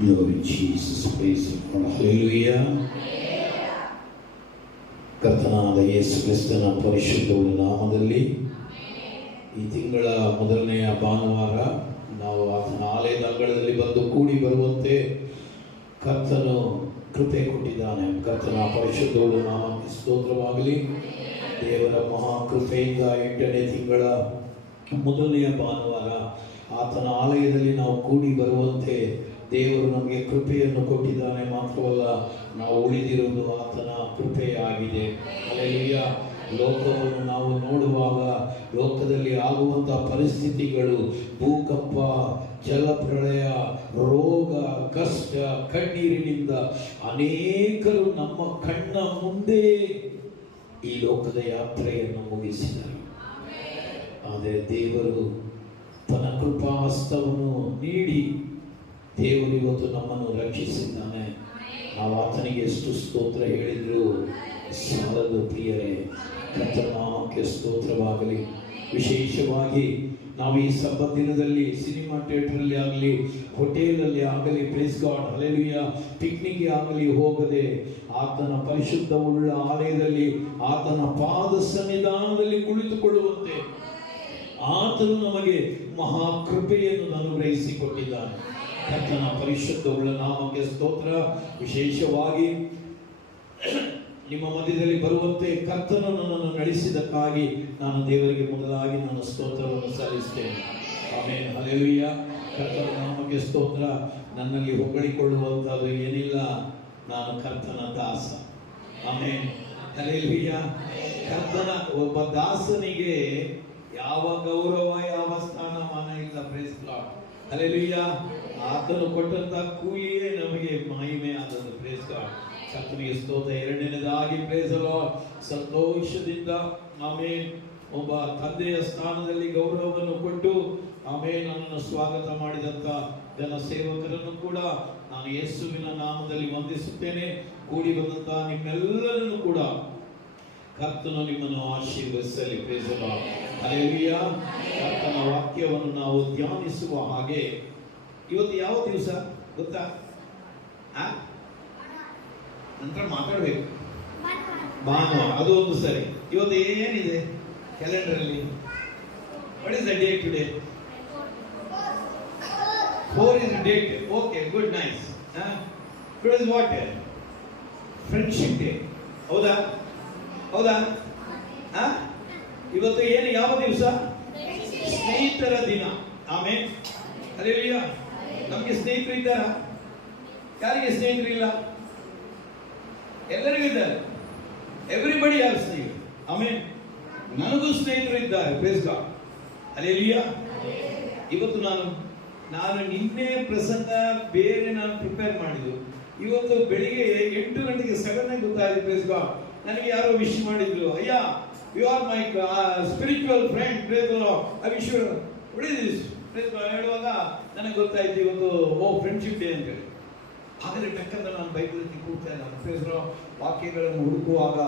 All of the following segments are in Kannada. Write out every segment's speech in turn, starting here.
Glory Jesus, praise God. Hallelujah. ಕರ್ತನಾದ ಯೇಸು ಕ್ರಿಸ್ತನ ಪರಿಶುದ್ಧವಾದ ನಾಮದಲ್ಲಿ ಈ ತಿಂಗಳ ಮೊದಲನೆಯ ಭಾನುವಾರ ನಾವು ಆತನ ಆಲಯದ ಅಂಗಳದಲ್ಲಿ ಬಂದು ಕೂಡಿ ಬರುವಂತೆ ಕರ್ತನು ಕೃಪೆ ಕೊಟ್ಟಿದ್ದಾನೆ. ಕರ್ತನ ಪರಿಶುದ್ಧವಾದ ನಾಮಕ್ಕೆ ಸ್ತೋತ್ರವಾಗಲಿ. ದೇವರ ಮಹಾಕೃಪೆಯಿಂದ 8ನೇ ತಿಂಗಳ ಮೊದಲನೆಯ ಭಾನುವಾರ ಆತನ ಆಲಯದಲ್ಲಿ ನಾವು ಕೂಡಿ ಬರುವಂತೆ ದೇವರು ನಮಗೆ ಕೃಪೆಯನ್ನು ಕೊಟ್ಟಿದ್ದಾನೆ. ಮಾತ್ರವಲ್ಲ, ನಾವು ಉಳಿದಿರುವುದು ಆತನ ಕೃಪೆಯಾಗಿದೆ. ಹಲ್ಲೆಲೂಯಾ. ಲೋಕವನ್ನು ನಾವು ನೋಡುವಾಗ ಲೋಕದಲ್ಲಿ ಆಗುವಂಥ ಪರಿಸ್ಥಿತಿಗಳು, ಭೂಕಂಪ, ಜಲಪ್ರಳಯ, ರೋಗ, ಕಷ್ಟ, ಕಣ್ಣೀರಿನಿಂದ ಅನೇಕರು ನಮ್ಮ ಕಣ್ಣ ಮುಂದೆ ಈ ಲೋಕದ ಯಾತ್ರೆಯನ್ನು ಮುಗಿಸಿದರು. ಆದರೆ ದೇವರು ತನ್ನ ಕೃಪಾಹಸ್ತವನ್ನು ನೀಡಿ ದೇವರು ಇವತ್ತು ನಮ್ಮನ್ನು ರಕ್ಷಿಸಿದ್ದಾನೆ. ನಾವು ಆತನಿಗೆ ಎಷ್ಟು ಸ್ತೋತ್ರ ಹೇಳಿದ್ರು ಸಾಲದು ಪ್ರಿಯರೇ. ಕರ್ತನಾಮಕ್ಕೆ ಸ್ತೋತ್ರವಾಗಲಿ. ವಿಶೇಷವಾಗಿ ನಾವು ಈ ಸಬ್ಬತ್ ದಿನದಲ್ಲಿ ಸಿನಿಮಾ ಥಿಯೇಟರಲ್ಲಿ ಆಗಲಿ, ಹೋಟೆಲಲ್ಲಿ ಆಗಲಿ, ಪ್ರೇಸ್ ಗಾಡ್, ಹಲ್ಲೆಲೂಯಾ, ಪಿಕ್ನಿಕ್ಗೆ ಆಗಲಿ ಹೋಗದೆ ಆತನ ಪರಿಶುದ್ಧವುಳ್ಳ ಆಲಯದಲ್ಲಿ ಆತನ ಪಾದ ಸನ್ನಿಧಾನದಲ್ಲಿ ಕುಳಿತುಕೊಳ್ಳುವಂತೆ ಆತನು ನಮಗೆ ಮಹಾಕೃಪೆಯನ್ನು ಅನುಗ್ರಹಿಸಿಕೊಟ್ಟಿದ್ದಾನೆ. ಕರ್ತನ ಪರಿಶುದ್ಧವುಳ್ಳ ನಾಮಕ್ಕೆ ಸ್ತೋತ್ರ. ವಿಶೇಷವಾಗಿ ನಿಮ್ಮ ಮಧ್ಯದಲ್ಲಿ ಬರುವಂತೆ ಕರ್ತನು ನನ್ನನ್ನು ನಡೆಸಿದ್ದಕ್ಕಾಗಿ ನಾನು ದೇವರಿಗೆ ಮೊದಲಾಗಿ ನಾನು ಸ್ತೋತ್ರವನ್ನು ಸಲ್ಲಿಸ್ತೇನೆ. Amen, hallelujah. ಕರ್ತನ ನಾಮಕ್ಕೆ ಸ್ತೋತ್ರ. ನನ್ನಲ್ಲಿ ಹೊಗಳಿಕೊಳ್ಳುವಂಥದ್ದು ಏನಿಲ್ಲ, ನಾನು ಕರ್ತನ ದಾಸ. Amen, hallelujah. ಕರ್ತನ ಒಬ್ಬ ದಾಸನಿಗೆ ಯಾವ ಗೌರವ, ಯಾವ ಸ್ಥಾನಮಾನ ಇಲ್ಲ. Praise God, hallelujah. ಆತನು ಕೊಟ್ಟಂತ ಕೂಲಿಯೇ ನಮಗೆ ಮಹಿಮೆ ಆದದ್ದು. ಪ್ರೇಸ್ ಗಾಡ್, ಕರ್ತನಿಗೆ ಸ್ತೋತ್ರ. ಎರಡನೇದಾಗಿ ಪ್ರೇಸ್ ಲಾರ್ಡ್, ಸಂತೋಷದಿಂದ ಆಮೆನ್ ಒಬ್ಬ ತಂದೆಯ ಸ್ಥಾನದಲ್ಲಿ ಗೌರವವನ್ನು ಕೊಟ್ಟು ಆಮೆನ್ ನನ್ನನ್ನು ಸ್ವಾಗತ ಮಾಡಿದಂತ ಜನ ಸೇವಕರನ್ನು ಕೂಡ ನಾನು ಯೇಸುವಿನ ನಾಮದಲ್ಲಿ ವಂದಿಸುತ್ತೇನೆ. ಕೂಡಿ ಬಂದಂತ ನಿಮ್ಮೆಲ್ಲರನ್ನು ಕೂಡ ಕರ್ತನು ನಿಮ್ಮನ್ನು ಆಶೀರ್ವದಿಸಲಿ. Praise Lord, hallelujah. ಕರ್ತನ ವಾಕ್ಯವನ್ನು ನಾವು ಧ್ಯಾನಿಸುವ ಹಾಗೆ ಇವತ್ತು ಯಾವ ದಿವಸ ಗೊತ್ತಾ? ನಂತರ ಮಾತಾಡಬೇಕು. ಭಾನುವಾರ, ಅದು ಒಂದು ಸರಿ. ಇವತ್ತು ಏನಿದೆ ಕ್ಯಾಲೆಂಡರ್ ಅಲ್ಲಿ? What is the date today? 4 is the date. Okay, good, nice. Today is what? Friendship day. ಹೌದಾ? ಹೌದಾ? ಇವತ್ತು ಏನು, ಯಾವ ದಿವಸ? ಸ್ನೇಹಿತರ ದಿನ. Amen, hallelujah. ನಮಗೆ ಸ್ನೇಹಿತರು ಇದ್ದಾರಾ? ಯಾರಿಗೆ ಸ್ನೇಹಿತರು ಇಲ್ಲ? ಎಲ್ಲರಿಗೂ ಇದ್ದಾರೆ. ಎವ್ರಿಬಡಿ ಹ್ಯಾವ್ ಸ್ನೇಹಿತರು. ಆಮೆನ್. ನನಗೂ ಸ್ನೇಹಿತರು ಇದ್ದಾರೆ. Praise God, hallelujah. ಇವತ್ತು ನಾನು ನಿನ್ನೆ ಪ್ರಸಂಗ ಬೇರೆ ನಾನು ಪ್ರಿಪೇರ್ ಮಾಡಿದ್ದು. ಇವತ್ತು ಬೆಳಿಗ್ಗೆ 8 ಗಂಟೆಗೆ ಸಡನ್ ಆಗಿ ಗೊತ್ತಾಯಿತು. ಪ್ರೇಸ್ ಗಾಡ್, ನನಗೆ ಯಾರೋ ವಿಶ್ ಮಾಡಿದ್ರು. ಅಯ್ಯ, you are my spiritual friend. Praise God, I wish you. What is this? Praise God ಹೇಳುವಾಗ ನನಗೆ ಗೊತ್ತಾಯ್ತು ಇವತ್ತು ಫ್ರೆಂಡ್ಶಿಪ್ ಡೇ ಅಂತ ಹೇಳಿ. ಆದರೆ ಟಕ್ಕಂತ ನಾನು ಬೈಬಲಲ್ಲಿ ಕೂಡ್ತಾ ಇಲ್ಲ. ಪ್ರೇಸ್ ಗಾಡ್, ವಾಕ್ಯಗಳನ್ನು ಹುಡುಕುವಾಗ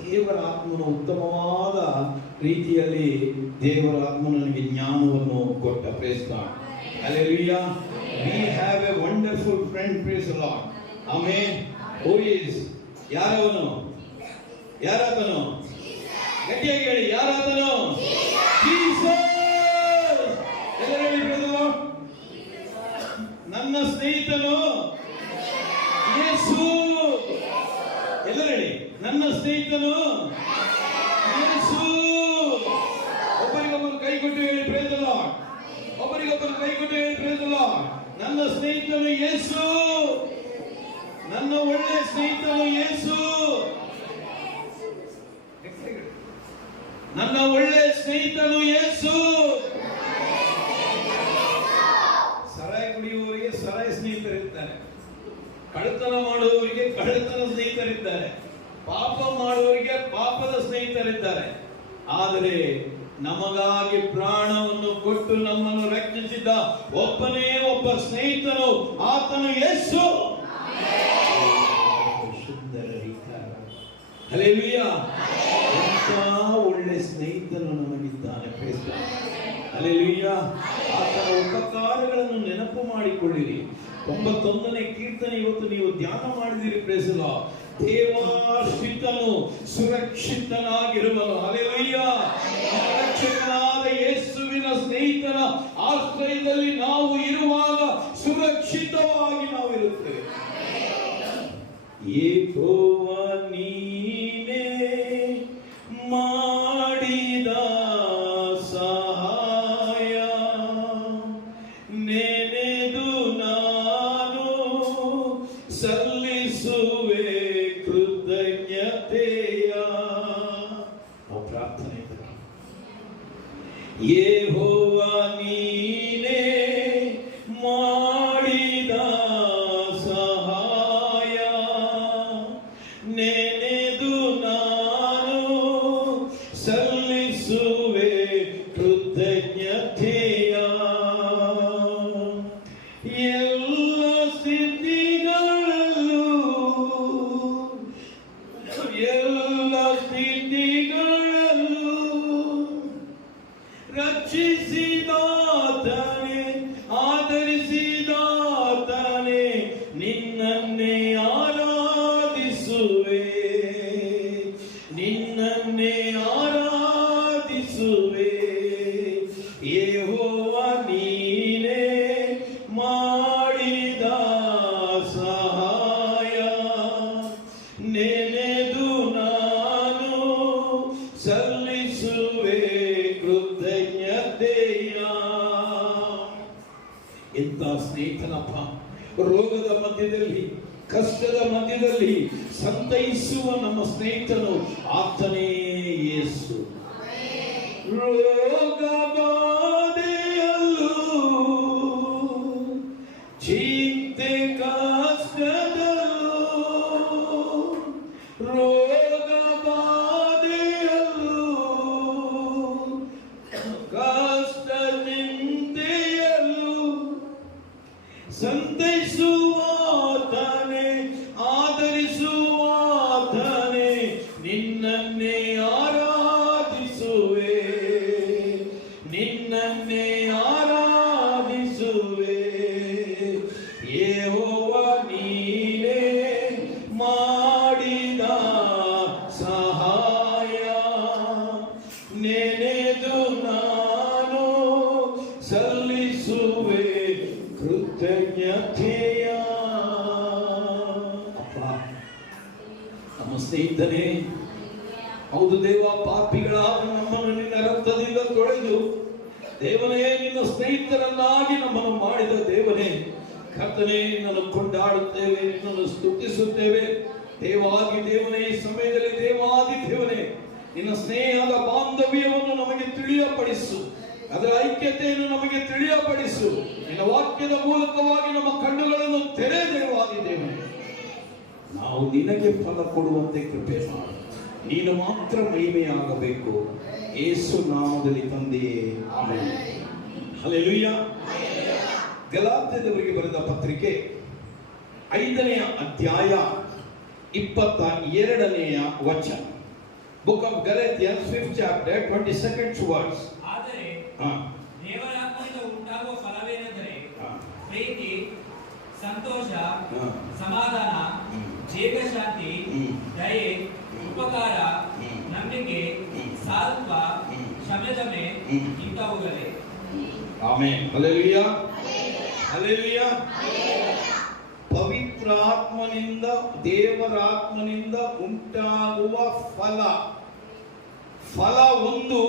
ದೇವರ ಆತ್ಮನು ಉತ್ತಮವಾದ ರೀತಿಯಲ್ಲಿ ದೇವರ ಆತ್ಮನು ನನಗೆ ಜ್ಞಾನವನ್ನು ಕೊಟ್ಟ. Praise God, hallelujah. We have a wonderful friend, praise the Lord. Amen. Who is? ಯಾರವನು? ಯಾರಾತನು? ಗಟ್ಟಿಯಾಗಿ ಹೇಳಿ, ಯಾರಾತನು? ಜೀಸಸ್. ಎಲ್ಲರೂ ಹೇಳಿ, praise the Lord. ನನ್ನ ಸ್ನೇಹಿತನು ಯೇಸು. ಎಲ್ಲರೂ ಹೇಳಿ, ನನ್ನ ಸ್ನೇಹಿತನು ಯೇಸು. ಒಬ್ಬರಿಗೊಬ್ಬರು ಕೈ ಕೊಟ್ಟು ಹೇಳಿ, praise the Lord. ಒಬ್ಬರಿಗೊಬ್ಬರು ಕೈ ಕೊಟ್ಟು ಹೇಳಿ, praise the Lord. ನನ್ನ ಸ್ನೇಹಿತನು ಯೇಸು. ನನ್ನ ಒಳ್ಳೆಯ ಸ್ನೇಹಿತನು ಯೇಸು. ನನ್ನ ಒಳ್ಳೆಯ ಸ್ನೇಹಿತನು ಯೇಸು. ಸರಾಯಿ ಕುಡಿಯುವವರಿಗೆ ಸರಾಯಿ ಸ್ನೇಹಿತರಿರ್ತಾರೆ. ಕಳ್ಳತನ ಮಾಡುವವರಿಗೆ ಕಳ್ಳತನ ಸ್ನೇಹಿತರಿದ್ದಾರೆ. ಪಾಪ ಮಾಡುವವರಿಗೆ ಪಾಪದ ಸ್ನೇಹಿತರಿದ್ದಾರೆ. ಆದರೆ ನಮಗಾಗಿ ಪ್ರಾಣವನ್ನು ಕೊಟ್ಟು ನಮ್ಮನ್ನು ರಕ್ಷಿಸಿದ್ದ ಒಬ್ಬನೇ ಒಬ್ಬ ಸ್ನೇಹಿತನು, ಆತನು ಯೇಸು. ಸುಂದರ ವಿಚಾರ. ಹಲ್ಲೆಲೂಯಾ. ಎಂಥ ಒಳ್ಳೆ ಸ್ನೇಹಿತನು ನಮಗಿದ್ದಾನೆ. ಹಲ್ಲೆಲೂಯಾ. ಆತನ ಉಪಕಾರಗಳನ್ನು ನೆನಪು ಮಾಡಿಕೊಳ್ಳಿರಿ. 91ನೇ ಕೀರ್ತನೆ ಇವತ್ತು ನೀವು ಧ್ಯಾನ ಮಾಡಿದಿರಿ. Praise the Lord. ದೇವಾಶ್ರಿತನು ಸುರಕ್ಷಿತನಾಗಿರುವನು. ಹಲ್ಲೆಲೂಯ. ರಕ್ಷಕನಾದ ಯೇಸುವಿನ ಸ್ನೇಹಿತನ ಆಶ್ರಯದಲ್ಲಿ ನಾವು ಇರುವಾಗ ಸುರಕ್ಷಿತವಾಗಿ ನಾವು ಇರುತ್ತೇವೆ. ಯೆಹೋವ ನೀನೇ ಮಾಡಿದ ಸಹಾಯ ನೆನೆದು ನಾನು ಸಲ್ಲಿಸುವೆ ಕೃತಜ್ಞತೆಯ. ಪ್ರಾರ್ಥನೆ. ಯೆಹೋವ ನೀನೇ ಮಾಡಿದ ಸಹಾಯ ನೆನೆದು ನಾನು ಸಲ್ಲಿಸುವೆ ಕೃತಜ್ಞತೆಯ. ಎಲ್ಲ ಸ್ಥಿತಿಗಳಲ್ಲೂ ರಕ್ಷಿಸಿದಾತನೇ ಆದರಿಸಿದಾತನೇ ನಿನ್ನನ್ನೇ ಆರಾಧಿಸುವೆ ಯೆಹೋವ ನೀನೇ ಮಾಡಿದ ಸಹಾಯ ನೆನೆದು ನಾನು ಸಲ್ಲಿಸುವೆ ಕೃತಜ್ಞತೆಯ. ಎಂತ ಸ್ನೇಹಿತನಪ್ಪ. ರೋಗದ ಮಧ್ಯದಲ್ಲಿ, ಕಷ್ಟದ ಮಧ್ಯದಲ್ಲಿ ಸಂತೈಸುವ ನಮ್ಮ ಸ್ನೇಹಿತನು ಆತನೇ ಯೇಸು. ರೋಗ ಬಾಧೆಯಲ್ಲೂ ಚಿಂತೆ ಕಷ್ಟದಲ್ಲೂ ರೋಗ ಬಾಧೆಯಲ್ಲೂ ಕಷ್ಟ ಚಿಂತೆಯಲ್ಲೂ ಸಂತೈಸುವಾತನೇ ಆದರಿಸುವಾತನೇ ನಿನ್ನನ್ನೇ ಆರಾಧಿಸುವೆ ಯೆಹೋವ ನೀನೇ ಮಾಡಿದ ಸಹಾಯ ನೆನೆದು ನಾನು ಸಲ್ಲಿಸುವೆ ಕೃತಜ್ಞತೆಯ. ಅಪ್ಪ, ನಮ್ಮ ಸ್ನೇಹಿತನೇ, ಹೌದು ದೇವ, ಪಾಪಿಗಳಾದ ನಮ್ಮನ್ನು ನಿನ್ನ ರಕ್ತದಿಂದ ತೊಳೆದು ದೇವನೇ ನಿನ್ನ ಸ್ನೇಹಿತರನ್ನಾಗಿ ನಮ್ಮನ್ನು ಮಾಡಿದ ದೇವನೇ, ಕರ್ತನೇ ನಿನ್ನನ್ನು ಕೊಂಡಾಡುತ್ತೇವೆ, ನಿನ್ನನ್ನು ಸ್ತುತಿಸುತ್ತೇವೆ. ದೇವಾದಿ ದೇವನೇ, ಈ ಸಮಯದಲ್ಲಿ ದೇವಾದಿ ದೇವನೇ ನಿನ್ನ ಸ್ನೇಹದ ಬಾಂಧವ್ಯವನ್ನು ನಮಗೆ ತಿಳಿಯಪಡಿಸು, ಅದರ ಐಕ್ಯತೆಯನ್ನು ನಮಗೆ ತಿಳಿಯಪಡಿಸು. ನಿನ್ನ ವಾಕ್ಯದ ಮೂಲಕವಾಗಿ ನಮ್ಮ ಕಣ್ಣುಗಳನ್ನು ತೆರೆ ದೇವಾದಿ ದೇವನೇ. ನಾವು ನಿನಗೆ ಫಲ ಕೊಡುವಂತೆ ಕೃಪೆ ಮಾಡು. ನೀನು ಮಾತ್ರ ಮಹಿಮೆಯಾಗಬೇಕು. ಯೇಸು ನಾಮದಲ್ಲಿ ತಂದೆಯೇ, ಆಮೆನ್. ಹಲ್ಲೆಲೂಯಾ. ಗಲಾತ್ಯದವರಿಗೆ ಬರೆದ ಪತ್ರಿಕೆ 5ನೇ ಅಧ್ಯಾಯ 22ನೇ ವಚನ. Book of Galatians 5th chapter 22nd verse. ಆದರೆ ದೇವರಾತ್ಮನಿಂದ ಉಂಟಾಗುವ ಫಲವೇನೆಂದರೆ ಪ್ರೀತಿ, ಸಂತೋಷ, ಸಮಾಧಾನ, ದೀರ್ಘಶಾಂತಿ, ದಯೆ, ಉಪಕಾರ, ನಂಬಿಕೆ, ಸಾಧುತ್ವ, ಕ್ಷಮೆದಮೆ ಇಂಥವುಗಳೇ. ಆಮೆನ್. ಹಲ್ಲೆಲೂಯಾ. ಹಲ್ಲೆಲೂಯಾ. ಪವಿತ್ರಾತ್ಮನಿಂದ, ದೇವರಾತ್ಮನಿಂದ ಉಂಟಾಗುವ ಫಲ. ಫಲ 1,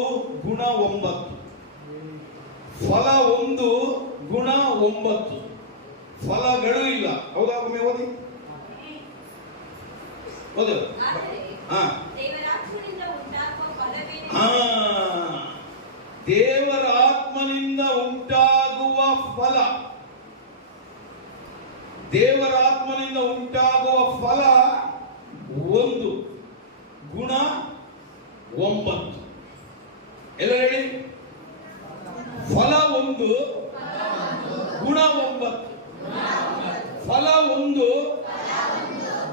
ಗುಣ 9. ಫಲ 1, ಗುಣ 9. ಫಲಗಳು ಇಲ್ಲ. ಹೌದಾ? ಒಮ್ಮೆ ಓದಿ. ಓದು. ದೇವರ ಆತ್ಮನಿಂದ ಉಂಟಾಗುವ ಫಲ. ದೇವರ ಆತ್ಮನಿಂದ ಉಂಟಾಗುವ ಫಲ 1, ಗುಣ 9. ಎಲ್ಲ ಹೇಳಿ. ಫಲ 1, ಗುಣ 9. ಫಲ 1,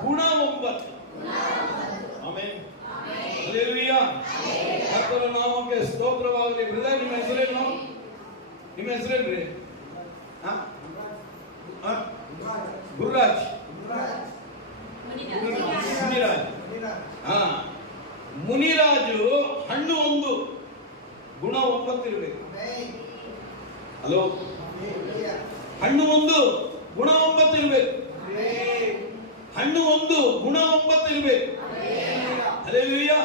ಗುಣ 9. ಆಮೆನ್. ಹಲ್ಲೆಲೂಯಾ. ಕರ್ತನ ನಾಮಕ್ಕೆ ಸ್ತೋತ್ರವಾಗಲಿ. ಬ್ರದರ್, ನಿಮ್ಮ ಹೆಸರೇನು? ನಿಮ್ಮ ಹೆಸರೇನ್ರಿ? ಗುರುರಾಜ್ ಮುನಿರಾಜ್. ಹಾ, ಮುನಿರಾಜು ಹಣ್ಣು 1 ಗುಣ 9 ಇರಬೇಕು. ಹಲೋ, ಹಣ್ಣು 1 ಗುಣ 9 ಇರಬೇಕು. ಹಣ್ಣು 1 ಗುಣ 9 ಇರಬೇಕು. ಹಲ್ಲೆಲೂಯಾ.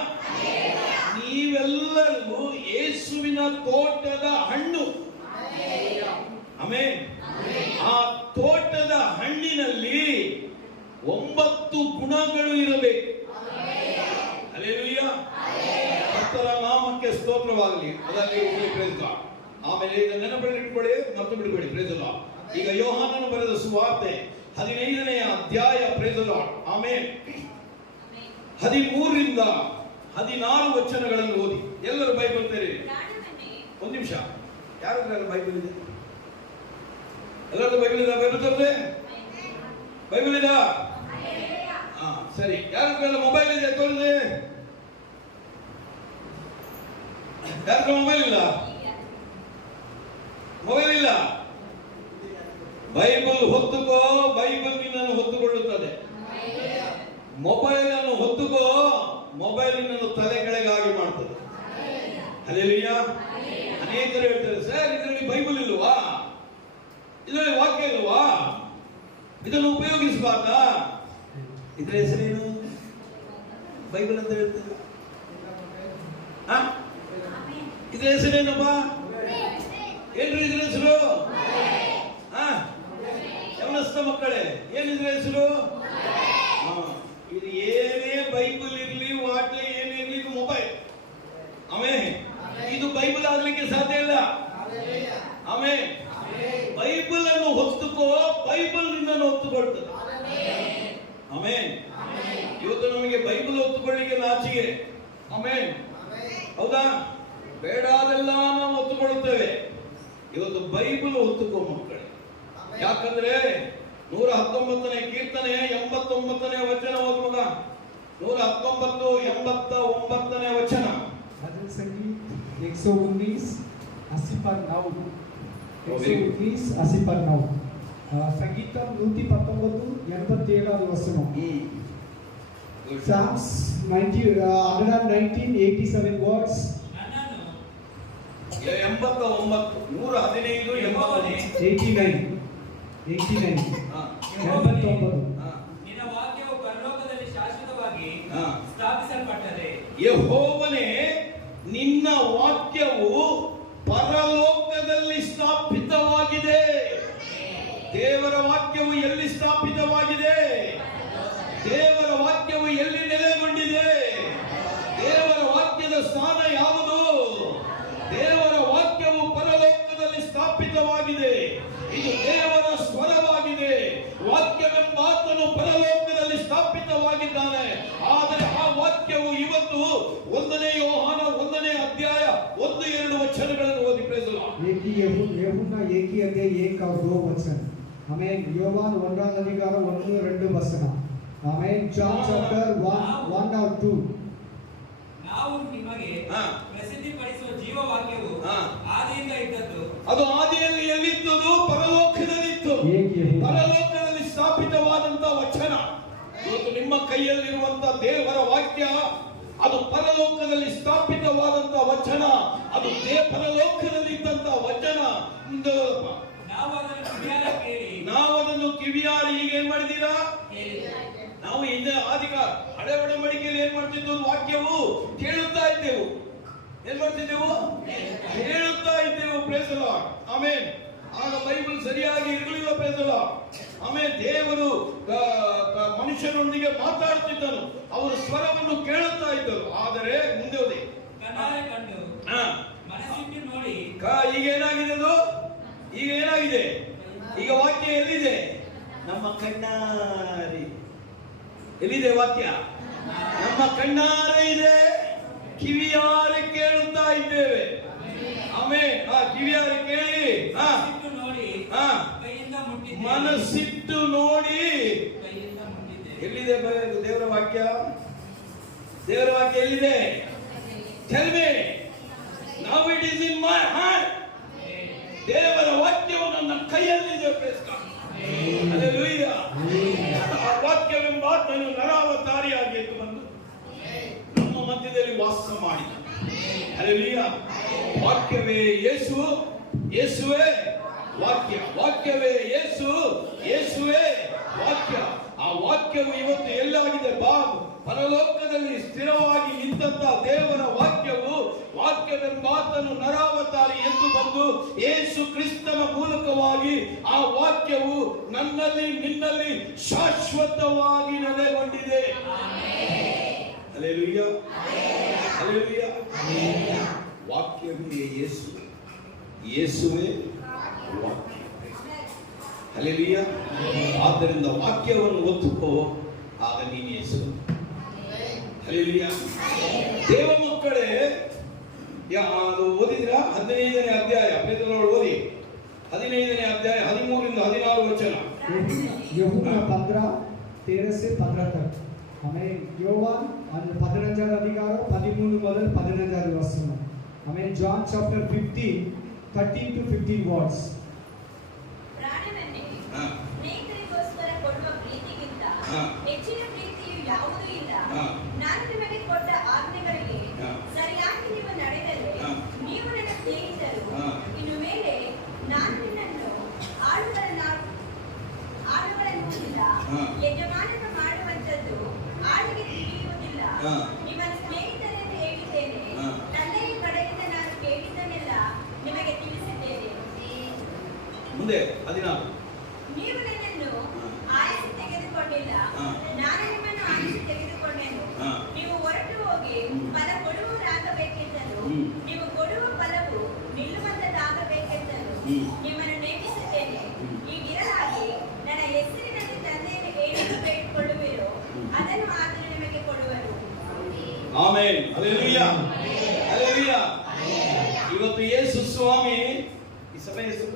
ನೀವೆಲ್ಲರೂ ಯೇಸುವಿನ ತೋಟದ ಹಣ್ಣು. ಆಮೆನ್. ಆ ತೋಟದ ಹಣ್ಣಿನಲ್ಲಿ 9 ಗುಣಗಳು ಇರಬೇಕು. ಹಲ್ಲೆಲೂಯಾ. ಕರ್ತನ ನಾಮಕ್ಕೆ ಸ್ತೋತ್ರವಾಗಲಿ. ಅದರಲ್ಲಿ ಪ್ರೈಸ್ ಗಾಡ್. ಆಮೇಲೆ ಈಗ ನೆನಪಲ್ಲಿ ಇಟ್ಕೊಳ್ಳಿ, ಮತ್ತು ಬಿಡಬೇಡಿ. Praise the Lord. ಈಗ ಯೋಹಾನನು ಬರೆದ ಸುವಾರ್ತೆ 15ನೇ ಅಧ್ಯಾಯ. Price the Lord. ಆಮೆನ್. 13 ರಿಂದ 16 ವಚನಗಳನ್ನು ಓದಿ. ಎಲ್ಲರೂ ಬೈಬಲ್ ತೆರೆಯಿರಿ. ಒಂದು ನಿಮಿಷ. ಯಾರ ಬೈಬಲ್ ಇದೆ? ಎಲ್ಲರದ್ದು ಬೈಬಲ್ ಇದೆ? ಬೈಬಲ್ ತರದೆ ಬೈಬಲ್ ಇದೆ? ಹಾ, ಸರಿ. ಯಾರ ಮೊಬೈಲ್ ಇದೆ? ತೋರಿದೆ. ಯಾರ ಮೊಬೈಲ್ ಇಲ್ಲ? ಮೊಬೈಲ್ ಇಲ್ಲ? ಬೈಬಲ್ ಹೊತ್ತುಕೋ. ಬೈಬಲ್ ನಿನ್ನನ್ನು ಹೊತ್ತುಕೊಳ್ಳುತ್ತದೆ. ಮೊಬೈಲ್ ಅನ್ನು ಹೊತ್ತುಕೋ. ಮೊಬೈಲ್ ನಿನ್ನನ್ನು ತಲೆ ಕೆಳಗಾಗಿ ಮಾಡ್ತದೆ. ಹಲ್ಲೆಲೂಯಾ. ಅನೇಕರು ಹೇಳ್ತಾರೆ, ಸರ್ ಇದರಲ್ಲಿ ಬೈಬಲ್ ಇಲ್ವಾ? ಇದರಲ್ಲಿ ವಾಕ್ಯ ಇಲ್ವಾ? ಇದನ್ನು ಉಪಯೋಗಿಸಬಾರ್ದಾ? ಇದರ ಹೆಸರೇನು? ಬೈಬಲ್ ಅಂತ ಹೇಳ್ತಾರೆ. ಇದರ ಹೆಸರೇನಪ್ಪ? ಏನ್ರಿ ಇದ್ರ ಹೆಸರು? ಯಮನಸ್ಥ ಮಕ್ಕಳೇ, ಏನಿದ್ರ ಹೆಸರು? ಇದು ಏನೇ ಬೈಬಲ್ ಇರ್ಲಿ, ವಾಕ್ಯ ಏನಿರ್ಲಿ, ಇದು ಮೊಬೈಲ್. ಆಮೇಲೆ ಇದು ಬೈಬಲ್ ಆಗ್ಲಿಕ್ಕೆ ಸಾಧ್ಯ ಇಲ್ಲ. ಆಮೇಲೆ ಬೈಬಲ್ ಅನ್ನು ಹೊತ್ತುಕೋ. ಬೈಬಲ್ ನಿನ್ನನ್ನು ಹೊತ್ತುಕೊಳ್ತದೆ. ಆಮೇಲೆ ಇವತ್ತು ನಮಗೆ ಬೈಬಲ್ ಹೊತ್ತುಕೊಳ್ಳಿಕ್ಕೆ ನಾಚಿಕೆ. ಆಮೇಲೆ ಹೌದಾ? ಬೇಡಾದೆಲ್ಲ ನಾವು ಹೊತ್ತುಕೊಳ್ಳುತ್ತೇವೆ. ಇವತ್ತು ಬೈಬಲ್ ಹೊತ್ತುಕೋ ಮಕ್ಕಳೇ. ಯಾಕಂದ್ರೆ 119ನೇ ಕೀರ್ತನೆ 89ನೇ ವಚನ ಓದು ಮಗ. 119 89ನೇ ವಚನ. भजन संगीत 119 80 पर 9. 119 80 पर 9. సంగీతం 119 87వ వచనం. Psalms 119 87 words. 89. ನಿನ್ನ ವಾಕ್ಯವು ಪರಲೋಕದಲ್ಲಿ ಶಾಶ್ವತವಾಗಿ ಸ್ಥಾಪಿಸಲ್ಪಟ್ಟದೆ. ಯೆಹೋವನೇ, ನಿನ್ನ ವಾಕ್ಯವು ಪರಲೋಕದಲ್ಲಿ ಸ್ಥಾಪಿತವಾಗಿದೆ. ದೇವರ ವಾಕ್ಯವು ಎಲ್ಲಿ ಸ್ಥಾಪಿತವಾಗಿದೆ? ದೇವರ ವಾಕ್ಯವು ಎಲ್ಲಿ ನೆಲೆಗೊಂಡಿದೆ? ದೇವರ ವಾಕ್ಯದ ಸ್ಥಾನ ಯಾವುದು? ದೇವರ ವಾಕ್ಯವು ಪರಲೋಕದಲ್ಲಿ ಸ್ಥಾಪಿತವಾಗಿದೆ. ಇದು ದೇವರ ಸ್ವರವಾಗಿದೆ. ವಾಕ್ಯವೆಂಬಾತನು ಪರಲೋಕದಲ್ಲಿ ಸ್ಥಾಪಿತವಾಗಿದ್ದಾನೆ. ಆದರೆ ಆ ವಾಕ್ಯವು ಇವತ್ತು 1ನೇ ಯೋಹಾನ 1ನೇ ಅಧ್ಯಾಯ 1-2 ವಚನಗಳನ್ನು ಓದಿ. Praise the Lord. यूहन्ना 1 अध्याय 1 और 2 वचन. आमेन. योहान 1వ అధికారం 1-2 వచనం. आमेन. John chapter 1 और 2. ನಾವು ನಿಮಗೆ ಪ್ರಸಿದ್ಧಿಪಡಿಸುವ ಜೀವವಾಕ್ಯವು ಆದಿಯಿಂದ ಇದ್ದದ್ದು. ಅದು ಆದಿಯಲ್ಲಿ ಎಲ್ಲಿತ್ತು? ಪರಲೋಕದಲ್ಲಿತ್ತು. ಪರಲೋಕದಲ್ಲಿ ಸ್ಥಾಪಿತವಾದಂತ ವಚನ. ಇವತ್ತು ನಿಮ್ಮ ಕೈಯಲ್ಲಿರುವಂತ ದೇವರ ವಾಕ್ಯ ಅದು ಪರಲೋಕದಲ್ಲಿ ಸ್ಥಾಪಿತವಾದಂತ ವಚನ. ಅದು ಪರಲೋಕದಲ್ಲಿ ಇದ್ದಂತ ವಚನ. ನಾವು ಅದನ್ನು ಕಿವಿಯಾರಿ ಈಗ ಏನ್ ಮಾಡಿದೀರಾ? ನಾವು ಹಿಂದೆ ಹಳೆ ಒಡಂಬಡಿಕೆಯಲ್ಲಿ ಏನ್ ಮಾಡ್ತಿದ್ವು? ವಾಕ್ಯವು ಕೇಳುತ್ತಾ ಇದ್ದೆವು. ಏನ್ ಮಾಡ್ತಿದ್ದೆವು? ಕೇಳುತ್ತಾ ಇದ್ದೆವು. Praise the Lord. ಆಮೆನ್. ಆಗ ಬೈಬಲ್ ಸರಿಯಾಗಿ ಇರಲಿಲ್ಲ. Praise the Lord. ಆಮೇಲೆ ದೇವರು ಮನುಷ್ಯನೊಂದಿಗೆ ಮಾತಾಡುತ್ತಿದ್ದನು. ಅವರು ಸ್ವರವನ್ನು ಕೇಳುತ್ತಾ ಇದ್ದರು. ಆದರೆ ಮುಂದೆ ಹೋದೆ ನೋಡಿ. ಈಗ ಏನಾಗಿದೆ? ಅದು ಈಗ ಏನಾಗಿದೆ? ಈಗ ವಾಕ್ಯ ಎಲ್ಲಿದೆ? ನಮ್ಮ ಕಣ್ಣಾರೆ ಎಲ್ಲಿದೆ ವಾಕ್ಯ? ನಮ್ಮ ಕಣ್ಣಾರೆ ಇದೆ. ಕಿವಿಯಾರೆ ಕೇಳುತ್ತಾ ಇದ್ದೇವೆ. ಆಮೇಲೆ ಕಿವಿಯಾರೆ ಕೇಳಿ ಮನಸ್ಸಿಟ್ಟು ನೋಡಿ. ಎಲ್ಲಿದೆ ದೇವರ ವಾಕ್ಯ? ದೇವರ ವಾಕ್ಯ ಎಲ್ಲಿದೆ? Tell me. Now it is in my hand. ದೇವರ ವಾಕ್ಯವು ನನ್ನ ಕೈಯಲ್ಲಿದೆ. ಹಲ್ಲೆಲೂಯಾ. ಆ ವಾಕ್ಯವೆಂಬ ಆತನು ನರಾವತಾರಿಯಾಗಿ ಎದ್ದು ಬಂದು ನಮ್ಮ ಮಧ್ಯದಲ್ಲಿ ವಾಸ ಮಾಡಿದ. ಹಲ್ಲೆಲೂಯಾ. ವಾಕ್ಯವೇ ಯೇಸು, ಯೇಸುವೇ ವಾಕ್ಯ, ವಾಕ್ಯವೇ ಯೇಸು, ಯೇಸುವೇ ವಾಕ್ಯ. ಆ ವಾಕ್ಯವು ಇವತ್ತು ಎಲ್ಲಾಗಿದೆ? ಪರಲೋಕದಲ್ಲಿ ಸ್ಥಿರವಾಗಿ ನಿಂತಹ ದೇವರ ವಾಕ್ಯವು, ವಾಕ್ಯವೆಂಬಾತನು ನರಾವತಾರಿ ಎದ್ದು ಬಂದು ಯೇಸು ಕ್ರಿಸ್ತನ ಮೂಲಕವಾಗಿ ಆ ವಾಕ್ಯವು ನನ್ನಲ್ಲಿ ನಿನ್ನಲ್ಲಿ ಶಾಶ್ವತವಾಗಿ ನೆಲೆಗೊಂಡಿದೆ. Hallelujah, hallelujah. ವಾಕ್ಯವೇ ಯೇಸು, ಯೇಸುವೇ ವಾಕ್ಯ. ಹಲ್ಲೆಲೂಯಾ. ಆದ್ದರಿಂದ ವಾಕ್ಯವನ್ನು ಒತ್ತುಕೋ, ಆಗ ನೀನು ಯೇಸು. ಹಲ್ಲೆಲೂಯಾ. ದೇವ ಮಕ್ಕಳೇ, ಅದು ಓದಿದ್ರಾ? 15ನೇ ಅಧ್ಯಾಯ ಪೇತ್ರನವರು ಓದಿ. 15ನೇ ಅಧ್ಯಾಯ 13ರಿಂದ 16 ವಚನ. यूहन्ना 15:13 से 15 तक. हमें योवान 15 अधिकार 13 ಮೊದಲು 15 ವಚನ. हमें जॉन चैप्टर 15 13 to 15 words. ಪ್ರಾಣವನ್ನೇ ಸ್ನೇಹಿತರಿಗೋಸ್ಕರ ಕೊಡುವ ಪ್ರೀತಿಗಿಂತ ಹೆಚ್ಚಿನ ಪ್ರೀತಿಯು ಯಾವುದೂ ಇಲ್ಲ. ನಾನು ನಿಮಗೆ ಕೊಟ್ಟ ಆಜ್ಞೆಗಳಿಗೆ ಸರಿಯಾಗಿ ನೀವು ನಡೆದರೆ ನೀವು ನನ್ನ ಸ್ನೇಹಿತರು. ಇನ್ನು ಮೇಲೆ ನಾನು ನಿನ್ನನ್ನು ಆಳುಗಳನ್ನುವುದಿಲ್ಲ, ಯಜಮಾನನು ಮಾಡುವಂಥದ್ದು ಆಳಿಗೆ ತಿಳಿಯುವುದಿಲ್ಲ. ನಿಮ್ಮನ್ನು ಸ್ನೇಹಿತರೆಂದು ಹೇಳಿದ್ದೇನೆ. ತಂದೆಯ ಕಡೆಯಿಂದ ನಾನು ಕೇಳಿದ್ದನ್ನೆಲ್ಲ ನಿಮಗೆ ತಿಳಿಸಿದ್ದೇನೆ. ಮುಂದೆ 16. ನೀವು ನನ್ನನ್ನು ಆರಿಸಿ ತೆಗೆದುಕೊಂಡಿಲ್ಲ, ನಾನು ನಿಮ್ಮನ್ನು ಆರಿಸಿ ತೆಗೆದುಕೊಂಡೆನು. ನೀವು ಹೊರಟು ಹೋಗಿ ಫಲ ಕೊಡುವುದಾಗಬೇಕೆಂತಲೂ ನೀವು ಕೊಡುವ ಫಲವು ನಿಲ್ಲುವಂತದಾಗಬೇಕೆಂತಲೂ ನಿಮ್ಮನ್ನು ನೇಮಿಸುತ್ತೇನೆ. ಹೀಗಿರಲಾಗಿ ನನ್ನ ಹೆಸರಿನಲ್ಲಿ ತಂದೆಯನ್ನು ಏನನ್ನು ಬೇಡಿಕೊಳ್ಳುವಿರೋ ಅದನ್ನು ಆತನು ನಿಮಗೆ ಕೊಡುವರು. ಆಮೆನ್. Hallelujah, hallelujah. ಇವತ್ತು ಯೇಸು ಸ್ವಾಮಿ, ಈ ಸಭೆ ಹೆಸರು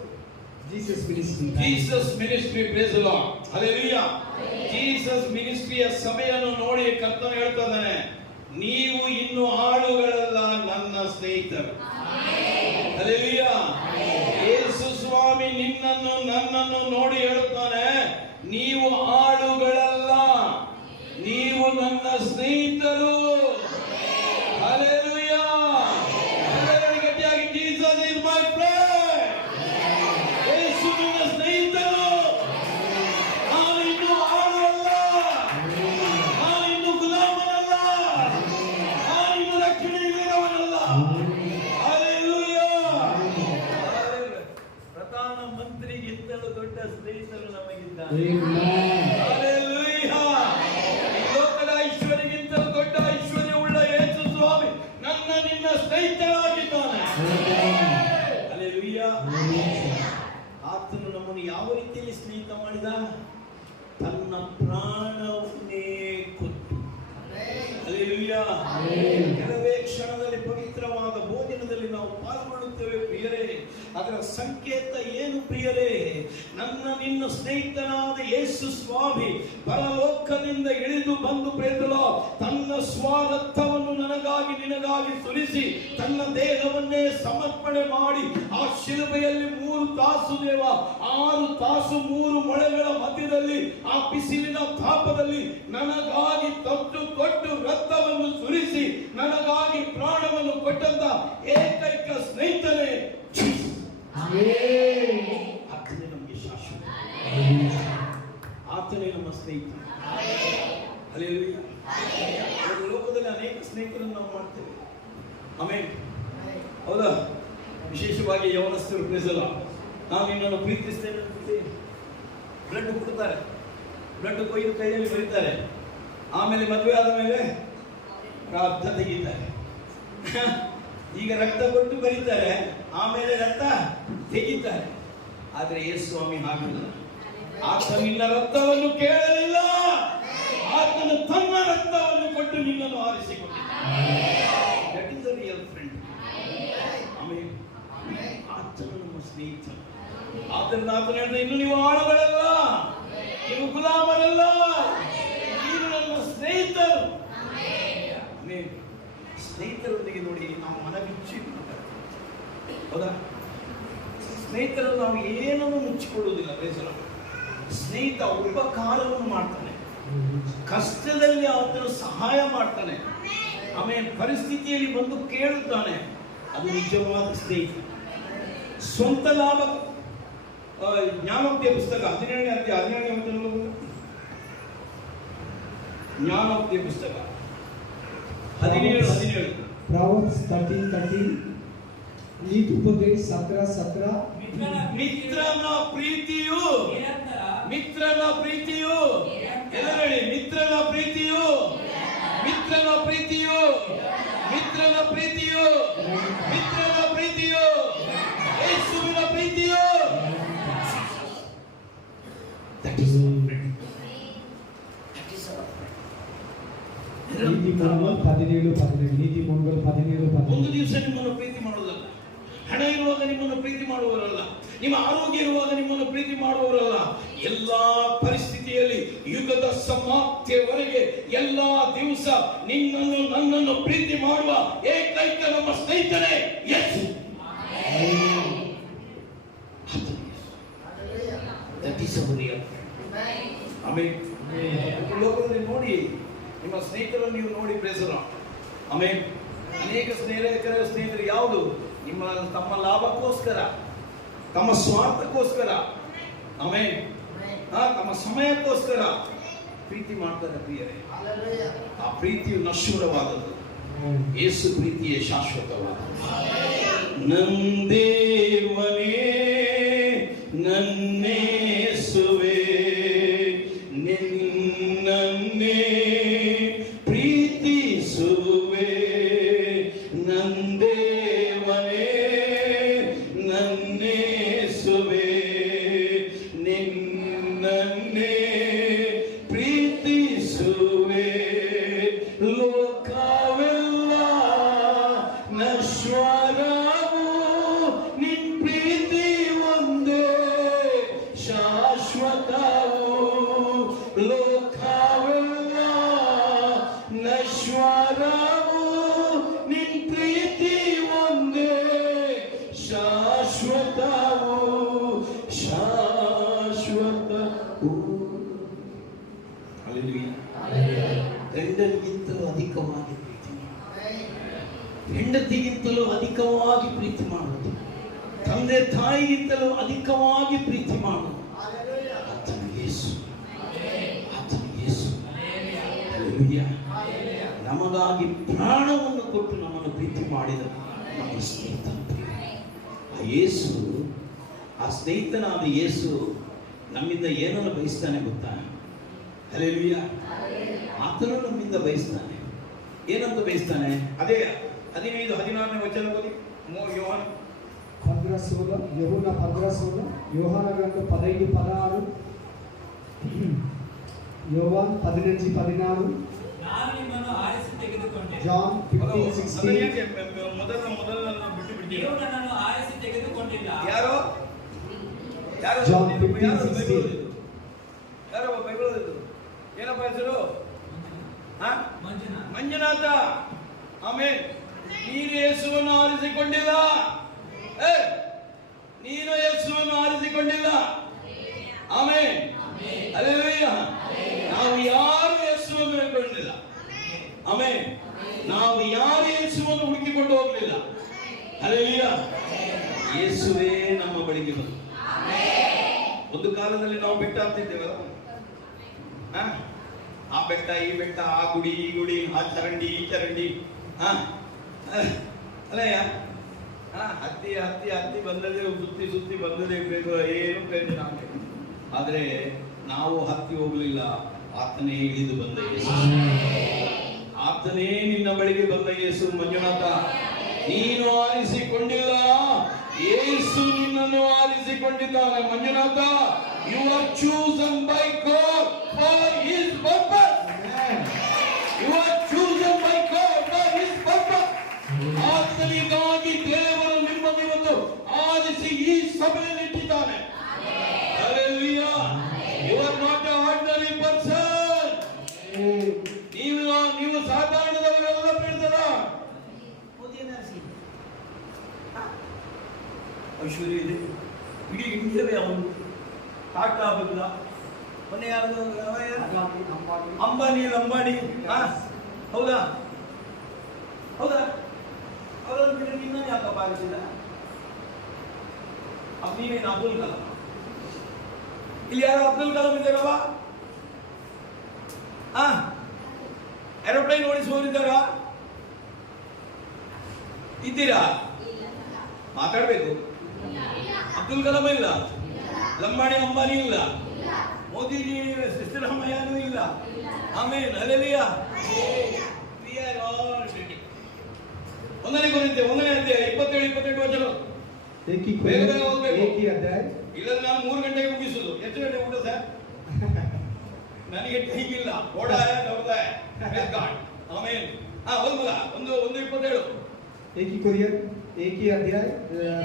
Jesus ministry. Jesus ministry, praise the Lord. Hallelujah. Jesus ministry ಯ ಸಭೆಯನ್ನು ನೋಡಿ ಕರ್ತನು ಹೇಳ್ತಾ ಇದ್ದಾನೆ, ನೀವು ಇನ್ನು ಆಳುಗಳಲ್ಲ, ನನ್ನ ಸ್ನೇಹಿತರು. ಹಲ್ಲೆಲೂಯಾ. ಯೇಸು ಸ್ವಾಮಿ ನಿನ್ನನ್ನು ನನ್ನನ್ನು ನೋಡಿ ಹೇಳುತ್ತಾನೆ, ನೀವು ಆಳುಗಳಲ್ಲ, ನೀವು ನನ್ನ ಸ್ನೇಹಿತರು. ಹಲ್ಲೆಲೂಯಾ. ಗಟ್ಟಿಯಾಗಿ ಜೀಸಸ್ ಇಸ್ ಮೈ ಫ್ರೆಂಡ್. ಯೇಸು ನನ್ನ ಸ್ನೇಹಿತರು. ನಾನು ಇನ್ನು ಆಳುವಲ್ಲ, ನಾನು ಇನ್ನು ಗುಲಾಮನಲ್ಲ, ನಾನು ಇನ್ನು ರಕ್ಷಣೆ ಇಲ್ಲದವನಲ್ಲ. ಹಲ್ಲೆಲೂಯಾ. ಪ್ರಧಾನ ಮಂತ್ರಿಗಿಂತಲೂ ದೊಡ್ಡ ಸ್ನೇಹಿತರು ನಮಗಿದ್ದಾರೆ. ಹಲ್ಲೆಲೂಯಾ. ಈ ಲೋಕದ ಐಶ್ವರ್ಯಕ್ಕಿಂತಲೂ ದೊಡ್ಡ ಐಶ್ವರ್ಯವುಳ್ಳ ಯೇಸು ಸ್ವಾಮಿ ನನ್ನ ನಿನ್ನ ಸ್ನೇಹಿತರಾಗಿದ್ದಾನೆ. ಹಲ್ಲೆಲೂಯಾ. ಆತನು ನಮ್ಮನ್ನು ಯಾವ ರೀತಿಯಲ್ಲಿ ಸ್ನೇಹಿತ ಮಾಡಿದ? ತನ್ನ ಪ್ರಾಣವನ್ನೇ ಕೊಟ್ಟು. ಹಲ್ಲೆಲೂಯಾ. ಕೆಲವೇ ಕ್ಷಣದಲ್ಲಿ ಪವಿತ್ರವಾದ ಭೋಜನದಲ್ಲಿ ನಾವು ಪಾಲ್ಗೊಳ್ಳುತ್ತೇವೆ ಪ್ರಿಯರೇ. ಅದರ ಸಂಕೇತ ಏನು ಪ್ರಿಯರೇ? ನನ್ನ ನಿನ್ನ ಸ್ನೇಹಿತನಾದ ಯೇಸು ಸ್ವಾಮಿ ಪರಲೋಕದಿಂದ ಇಳಿದು ಬಂದು ಪ್ರೇತಲೋ ತನ್ನ ಸ್ವರಕ್ತವನ್ನು ನನಗಾಗಿ ನಿನಗಾಗಿ ಸುರಿಸಿ ತನ್ನ ದೇಹವನ್ನೇ ಸಮರ್ಪಣೆ ಮಾಡಿ ಆ ಶಿಲುಬೆಯಲ್ಲಿ 3 ತಾಸು ದೇವ 6 ತಾಸು 3 ಮೊಳೆಗಳ ಮಧ್ಯದಲ್ಲಿ ಆ ಬಿಸಿಲಿನ ತಾಪದಲ್ಲಿ ನನಗಾಗಿ ಕೊಟ್ಟು ರಕ್ತವನ್ನು ಸುರಿಸಿ ನನಗಾಗಿ ಪ್ರಾಣವನ್ನು ಕೊಟ್ಟಂತ ಏಕೈಕ ಸ್ನೇಹಿತನೇ ಆತನೇ ನಮಗೆ ಶಾಶ್ವತ. ಆತನೇ ನಮ್ಮ ಸ್ನೇಹಿತ. ಹಲ್ಲೆಲೂಯಾ. ಲೋಕದಲ್ಲಿ ಅನೇಕ ಸ್ನೇಹಿತರನ್ನು ನಾವು ಮಾಡ್ತೇವೆ. ಆಮೇಲೆ ಹೌದಾ? ವಿಶೇಷವಾಗಿ ಯವನಸ್ಥರು ಪ್ರೇಸಲ್ಲ, ನಾನು ನಿನ್ನನ್ನು ಪ್ರೀತಿಸ್ತೇನೆ ಅಂತ ಬ್ಲಡ್ ಕೊಡ್ತಾರೆ, ಬ್ಲಡ್ ಕೊಯ್ದು ಕೈಯಲ್ಲಿ ಬರೀತಾರೆ. ಆಮೇಲೆ ಮದುವೆ ಆದ ಮೇಲೆ ರಕ್ತ ತೆಗಿತಾರೆ. ಈಗ ರಕ್ತ ಕೊಟ್ಟು ಬರೀತಾರೆ, ಆಮೇಲೆ ರಕ್ತ ತೆಗಿತಾರೆ. ಆದ್ರೆ ಯೇಸು ಸ್ವಾಮಿ ಹಾಗಿಲ್ಲ. ಆತ ನಿನ್ನ ರಕ್ತವನ್ನು ಕೇಳಲಿಲ್ಲ, ಆತನು ತನ್ನ ರಕ್ತವನ್ನು ಕೊಟ್ಟು ನಿನ್ನನ್ನು ಆರಿಸಿಕೊಂಡಿದ್ದಾನೆ. That is the real friend. ಆಮೇಲೆ ಆತನು ನಮ್ಮ ಸ್ನೇಹಿತ. ಆದ್ದರಿಂದ ಆತನ ಹೇಳಿದ, ಇನ್ನು ನೀವು ಆಳುಗಳಲ್ಲ, ನೀವು ಗುಲಾಮರಲ್ಲ, ನೀನು ನನ್ನ ಸ್ನೇಹಿತರು. ಸ್ನೇಹಿತರೊಂದಿಗೆ ನೋಡಿ ನಾವು ಮನಬಿಚ್ಚಿ ಮಾತಾಡ್ತೀವಿ. ಹೌದಾ? ಸ್ನೇಹಿತರನ್ನು ನಾವು ಏನನ್ನು ಮುಚ್ಚಿಕೊಳ್ಳುವುದಿಲ್ಲ. ಬೇಸರ ಸ್ನೇಹಿತ ಉಪಕಾರವನ್ನು ಮಾಡ್ತಾನೆ, ಕಷ್ಟದಲ್ಲಿ ಆತನು ಸಹಾಯ ಮಾಡ್ತಾನೆ, ಆಮೇಲೆ ಪರಿಸ್ಥಿತಿಯಲ್ಲಿ ಬಂದು ಕೇಳುತ್ತಾನೆ. ಅದು ನಿಜವಾದ ಸ್ನೇಹಿತ. ಸ್ವಂತ ಲಾಭ. ಜ್ಞಾನೋಕ್ತಿಯ ಪುಸ್ತಕ 17ನೇ ಅಧ್ಯಾಯ 17ನೇ ವಚನ. ಜ್ಞಾನೋಕ್ತಿಯ ಪುಸ್ತಕ 17:17. Proverbs 13:13. ನೀತಿ ಉಪದೇಶ 17:17. ಮಿತ್ರನ ಪ್ರೀತಿಯು ಮಿತ್ರನ ಪ್ರೀತಿಯು ಎಲ್ಲರೂ ಮಿತ್ರನ ಪ್ರೀತಿಯು ಮಿತ್ರನ ಪ್ರೀತಿಯು ಮಿತ್ರನ ಪ್ರೀತಿಯು ಮಿತ್ರನ ಪ್ರೀತಿಯು ಯೇಸುವಿನ ಪ್ರೀತಿಯು. ನೀತಿಮೋನ್ಗಳು 17:17. ನೀತಿಮೋನ್ಗಳು 17:17. ಒಂದು ದಿವಸ ನಿಮ್ಮನ್ನು ಪ್ರೀತಿ ಮಾಡುವುದಲ್ಲ, ಹಣ ಇರುವಾಗ ನಿಮ್ಮನ್ನು ಪ್ರೀತಿ ಮಾಡುವವರಲ್ಲ, ನಿಮ್ಮ ಆರೋಗ್ಯ ಇರುವಾಗ ನಿಮ್ಮನ್ನು ಪ್ರೀತಿ ಮಾಡುವವರಲ್ಲ. ಎಲ್ಲಾ ಪರಿಸ್ಥಿತಿಯಲ್ಲಿ ಯುಗದ ಸಮಾಪ್ತಿಯವರೆಗೆ ಎಲ್ಲಾ ದಿವಸ ನಿನ್ನನ್ನು ನನ್ನನ್ನು ಪ್ರೀತಿ ಮಾಡುವ ಏಕೈಕ ನಮ್ಮ ಸ್ನೇಹಿತನೇ ಯೇಸು. ಆಮೇಲೆ ಲೋಕದಲ್ಲಿ ನೋಡಿ, ನಿಮ್ಮ ಸ್ನೇಹಿತರನ್ನು ನೀವು ನೋಡಿ ಬೇಸರ. ಆಮೇಲೆ ಅನೇಕ ಸ್ನೇಹಿತರು ಯಾವುದು ತಮ್ಮ ಲಾಭಕ್ಕೋಸ್ಕರ, ತಮ್ಮ ಸ್ವಾರ್ಥಕ್ಕೋಸ್ಕರ, ಆಮೇಲೆ ತಮ್ಮ ಸಮಯಕ್ಕೋಸ್ಕರ ಪ್ರೀತಿ ಮಾಡ್ತಾರೆ ಪ್ರಿಯರೇ. ಆ ಪ್ರೀತಿಯು ನಶ್ವರವಾದದ್ದು, ಯೇಸು ಪ್ರೀತಿಯೇ ಶಾಶ್ವತವಾದದ್ದು. ನಂದೇವನೇ ನನ್ನೇಸುವೆ ನಿನ್ನನ್ನೇ ಪ್ರೀತಿಸುವೆ. ನಂದೇವನೇ ನನ್ನೇಸುವೆ ನಿನ್ನನ್ನೇ ಪ್ರೀತಿಸುವೆ. ಲೋಕವೆಲ್ಲ ನಶ್ವರವು, ನಿನ್ ಪ್ರೀತಿ ಒಂದೇ ಶಾಶ್ವತವು. ಲೋಕವೆಲ್ಲ ನಶ್ವರವು, ನಿನ್ ಪ್ರೀತಿ ಒಂದೇ ಶಾಶ್ವತವು ಶಾಶ್ವತವು. ಗಂಡನಿಗಿಂತಲೂ ಅಧಿಕವಾಗಿ ಪ್ರೀತಿ ಮಾಡುವುದು, ಹೆಂಡತಿಗಿಂತಲೂ ಅಧಿಕವಾಗಿ ಪ್ರೀತಿ ಮಾಡುವುದು, ತಂದೆ ತಾಯಿಗಿಂತಲೂ ಅಧಿಕವಾಗಿ ಪ್ರೀತಿ ಮಾಡುವುದು ಆತನು ಯೇಸು. ಆತನು ಯೇಸು. ಹಲ್ಲೆಲೂಯಾ. ನಮಗಾಗಿ ಪ್ರಾಣವನ್ನು ಕೊಟ್ಟು ನಮ್ಮನ್ನು ಪ್ರೀತಿ ಮಾಡಿದ ನಮ್ಮ ಸ್ನೇಹಿತ. ಆ ಯೇಸು, ಆ ಸ್ನೇಹಿತನಾದ ಯೇಸು ನಮ್ಮಿಂದ ಏನನ್ನು ಬಯಸ್ತಾನೆ ಗೊತ್ತಾ? ಹಲ್ಲೆಲೂಯಾ. ಆತನು ನಮ್ಮಿಂದ ಬಯಸ್ತಾನೆ. ಏನಂತ ಬಯಸ್ತಾನೆ? ಅದೇ 15-16ನೇ ವಚನ ಓದಿ. ಯೋಹಾನ 15:16. ಯೆಹೂದ 15:16. ಯೋಹಾನ ಗ್ರಂಥ 15:16. ಯೋಹಾನ್ 15:16. ನಾನು ನಿಮ್ಮನ್ನು ಆರಿಸಿ ತೆಗೆದುಕೊಂಡೆ. ಜಾನ್ 15:16. ಮೊದಲ ಬಿಟ್ಟು ಬಿಡ್ತೀವಿ. ನೀವು ನನ್ನನ್ನು ಆರಿಸಿ ತೆಗೆದುಕೊಂಡಿಲ್ಲ. ಯಾರೋ John 15:16. ಯಾರೋ ಬೈಬಲ್ ಓದಿದ್ದು ಏನಪ್ಪ ಹೆಸರು? ಮಂಜುನಾಥ. ಆಮೇಲೆ ನೀನು ಯೇಸುವನ್ನು ಆರಿಸಿಕೊಂಡಿಲ್ಲ. ನೀನು ಯೇಸುವನ್ನು ಆರಿಸಿಕೊಂಡಿಲ್ಲ. ಆಮೇಲೆ ಹಲ್ಲೆಲೂಯಾ. ನಾವು ಯಾರು ಯೇಸುವನ್ನು ಹೇಳ್ಕೊಂಡಿಲ್ಲ. ಆಮೇಲೆ ನಾವು ಯಾರು ಯೇಸುವನ್ನು ಹುಡುಕಿಕೊಂಡು ಹೋಗಲಿಲ್ಲ. ಹಲ್ಲೆಲೂಯಾ. ಯೇಸುವೇ ನಮ್ಮ ಬಳಿಗೆ ಬಂದು. ಒಂದು ಕಾಲದಲ್ಲಿ ನಾವು ಬೆಟ್ಟ ಹತ್ತಿದ್ದೇವಲ್ಲ, ಆ ಬೆಟ್ಟ ಈ ಬೆಟ್ಟ, ಆ ಗುಡಿ ಈ ಗುಡಿ, ಆ ಚರಂಡಿ ಈ ಚರಂಡಿ, ಅಲ್ಲಯ್ಯ, ಹತ್ತಿ ಹತ್ತಿ ಹತ್ತಿ ಬಂದದೇ ಸುತ್ತಿ ಸುತ್ತಿ ಬಂದದೇ ಬೇಕು, ಏನು ಪ್ರಯೋಜನ ಆಗಬೇಕು. ಆದರೆ ನಾವು ಹತ್ತಿ ಹೋಗಲಿಲ್ಲ, ಆತನೇ ಇಳಿದು ಬಂದ ಯೇಸು. ಆತನೇ ನಿನ್ನ ಬಳಿಗೆ ಬಂದ ಯೇಸು. ಮಂಜುನಾಥ, ನೀನು ಆರಿಸಿಕೊಂಡಿಲ್ಲ, ಯೇಸು ನಿನ್ನನ್ನು ಆರಿಸಿಕೊಂಡಿದ್ದಾನೆ. Manjunatha, you are chosen by God for his purpose. You are chosen by God for his purpose. ಆತನಿಗಾಗಿ ದೇವರು ನಿಮ್ಮನ್ನು ಇವತ್ತು ಆರಿಸಿ ಈ ಸಭೆಯಲ್ಲಿ ಇಟ್ಟಿದ್ದಾನೆ. Hallelujah. You are not a ordinary person. ನೀವು ಸಾಧಾರಣದವರೆಲ್ಲ ಬಿಡ್ತಾರ. ಐಶ್ವರ್ಯ ಇದೆ, ಇಡೀ ಇಂಡಿಯಾವೇ ಅವನು. ಟಾಟಾ ಬಿರ್ಲಾ, ಮೊನ್ನೆ ಯಾರು ಅದಾನಿ, ಅಂಬಾನಿ. ಅಂಬಾನಿ ಹೌದಾ ಅವರನ್ನು ಬಿಟ್ಟರೆ ಇನ್ನೂ ಯಾಕಪ್ಪ ಆಗಿಸಿದ? ನೀವೇನು ಅಬ್ದುಲ್ ಕಲಾಂ? ಇಲ್ಲಿ ಯಾರು ಅಬ್ದುಲ್ ಕಲಾಂ ಇದ್ದಾರವ? ಏರೋಪ್ಲೇನ್ ಓಡಿಸುವವರಿದ್ದಾರಾ? ಇದ್ದೀರಾ? ಮಾತಾಡ್ಬೇಕು. ಅಬ್ದುಲ್ ಕಲಾಂ ಇಲ್ಲ, ಲಂಬಾಣಿ ಅಂಬಾನಿ ಇಲ್ಲ, ಮೋದಿಜಿ ಸಿದ್ದರಾಮಯ್ಯನೂ ಇಲ್ಲ. ಆಮೇಲೆ ಹಲ್ಲೆಲೂಯಾ. ಒಂದನೇ ಕೊರಿಂಥೆ 27-28 ವಚನ. ಬೇಗ ಬೇಗ ಓದ್ಬೇಕು. ಇಲ್ಲದ್ರೆ ನಾನು 3 ಗಂಟೆಗೆ ಮುಗಿಸುದು. ಎಷ್ಟು ಗಂಟೆ ಊಟ ಸರ್? ನನಗೆ ಟೈಮ್ ಇಲ್ಲ. ಓಡಾಯ ದೌಡಾಯ. ಆಮೇಲೆ ಒಂದು 27. एक ही अध्याय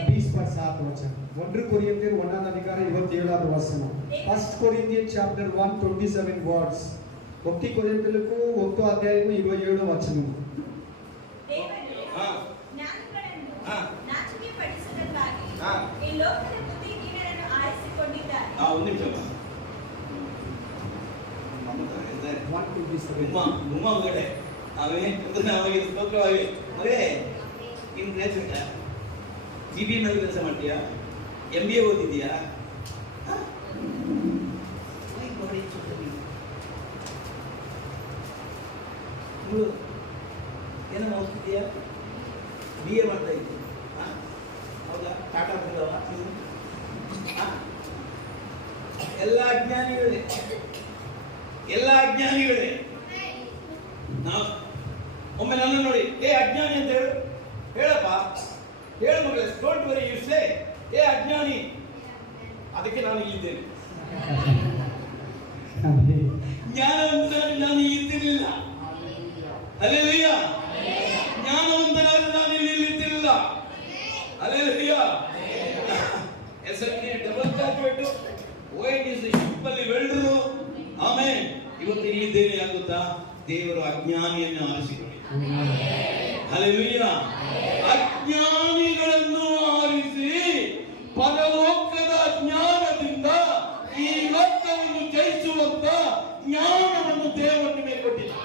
20-7 वचन. 1 कोरिन्थियर 1th अधिकार 27th वचन. 1 Corinthians chapter 1 27 words. 1 కొరింథీయులకు 1th అధ్యాయము 27 వచనం. ಈ ಲೋಕದ ಬುದ್ಧಿಹೀನರನ್ನು ಆರಿಸಿಕೊಂಡಿದ್ದಾರೆ. ಒಂದು ನಿಮಿಷ. ಉಮ್ಮ ಮಗಡೆ ಅವೇ ಅವಾಗ ಸ್ತೋತ್ರವಾಗಿ ಮಗೇ ನೀನು ಗ್ರಾಜುಯೇಟಾ? BBA ಮೇಲೆ ಕೆಲಸ ಮಾಡ್ತೀಯಾ? MBA ಓದಿದ್ಯಾ? ಏನೋ ಓದ್ತಿದ್ಯಾ? BA ಮಾಡ್ತಾ ಇದ್ದೀಯ? ಹೌದಾ? ಟಾಟಾ ಬಿಡವ? ಎಲ್ಲ ಅಜ್ಞಾನಿಗಳೇ ನಾವು ಒಮ್ಮೆ ನನ್ನ ನೋಡಿ, ಅಜ್ಞಾನಿ ಅಂತ ಹೇಳಪ್ಪ, ಹೇಳು ಮಗಳೇ. ಡೋಂಟ್ ವರಿ, ಯು ಸೇ ಅಜ್ಞಾನಿ. ಅದಕ್ಕೆ ನಾನು ಇಲ್ಲಿದ್ದೇನೆ. ಜ್ಞಾನವಂತನಾಗಿ ನಾನು ಇದ್ದಿರಲಿಲ್ಲ. ಹಲ್ಲೆಲೂಯಾ. ಜ್ಞಾನವಂತನಾಗಿ ನಾನು ಇಲ್ಲಿ ಇದ್ದಿರಲಿಲ್ಲ. Hallelujah. SMA double graduate, ONGC ಶಿಪ್ಪಲ್ಲಿ ವೆಲ್ಡರು. ಆಮೇಲೆ ಇವತ್ತು ಇಲ್ಲಿದ್ದೇನೆ. ಯಾಗುತ್ತಾ? ದೇವರು ಅಜ್ಞಾನಿಯನ್ನು ಆರಿಸಿಕೊಳ್ಳಿ. ಹಲ್ಲೆಲೂಯಾ. ಅಜ್ಞಾನಿಗಳನ್ನು ಆರಿಸಿ ಪರಲೋಕದ ಜ್ಞಾನದಿಂದ ಈ ಲೋಕವನ್ನು ಜಯಿಸುವಂತ ಜ್ಞಾನವನ್ನು ದೇವರು ನಿಮಗೆ ಕೊಟ್ಟಿದ್ದಾರೆ.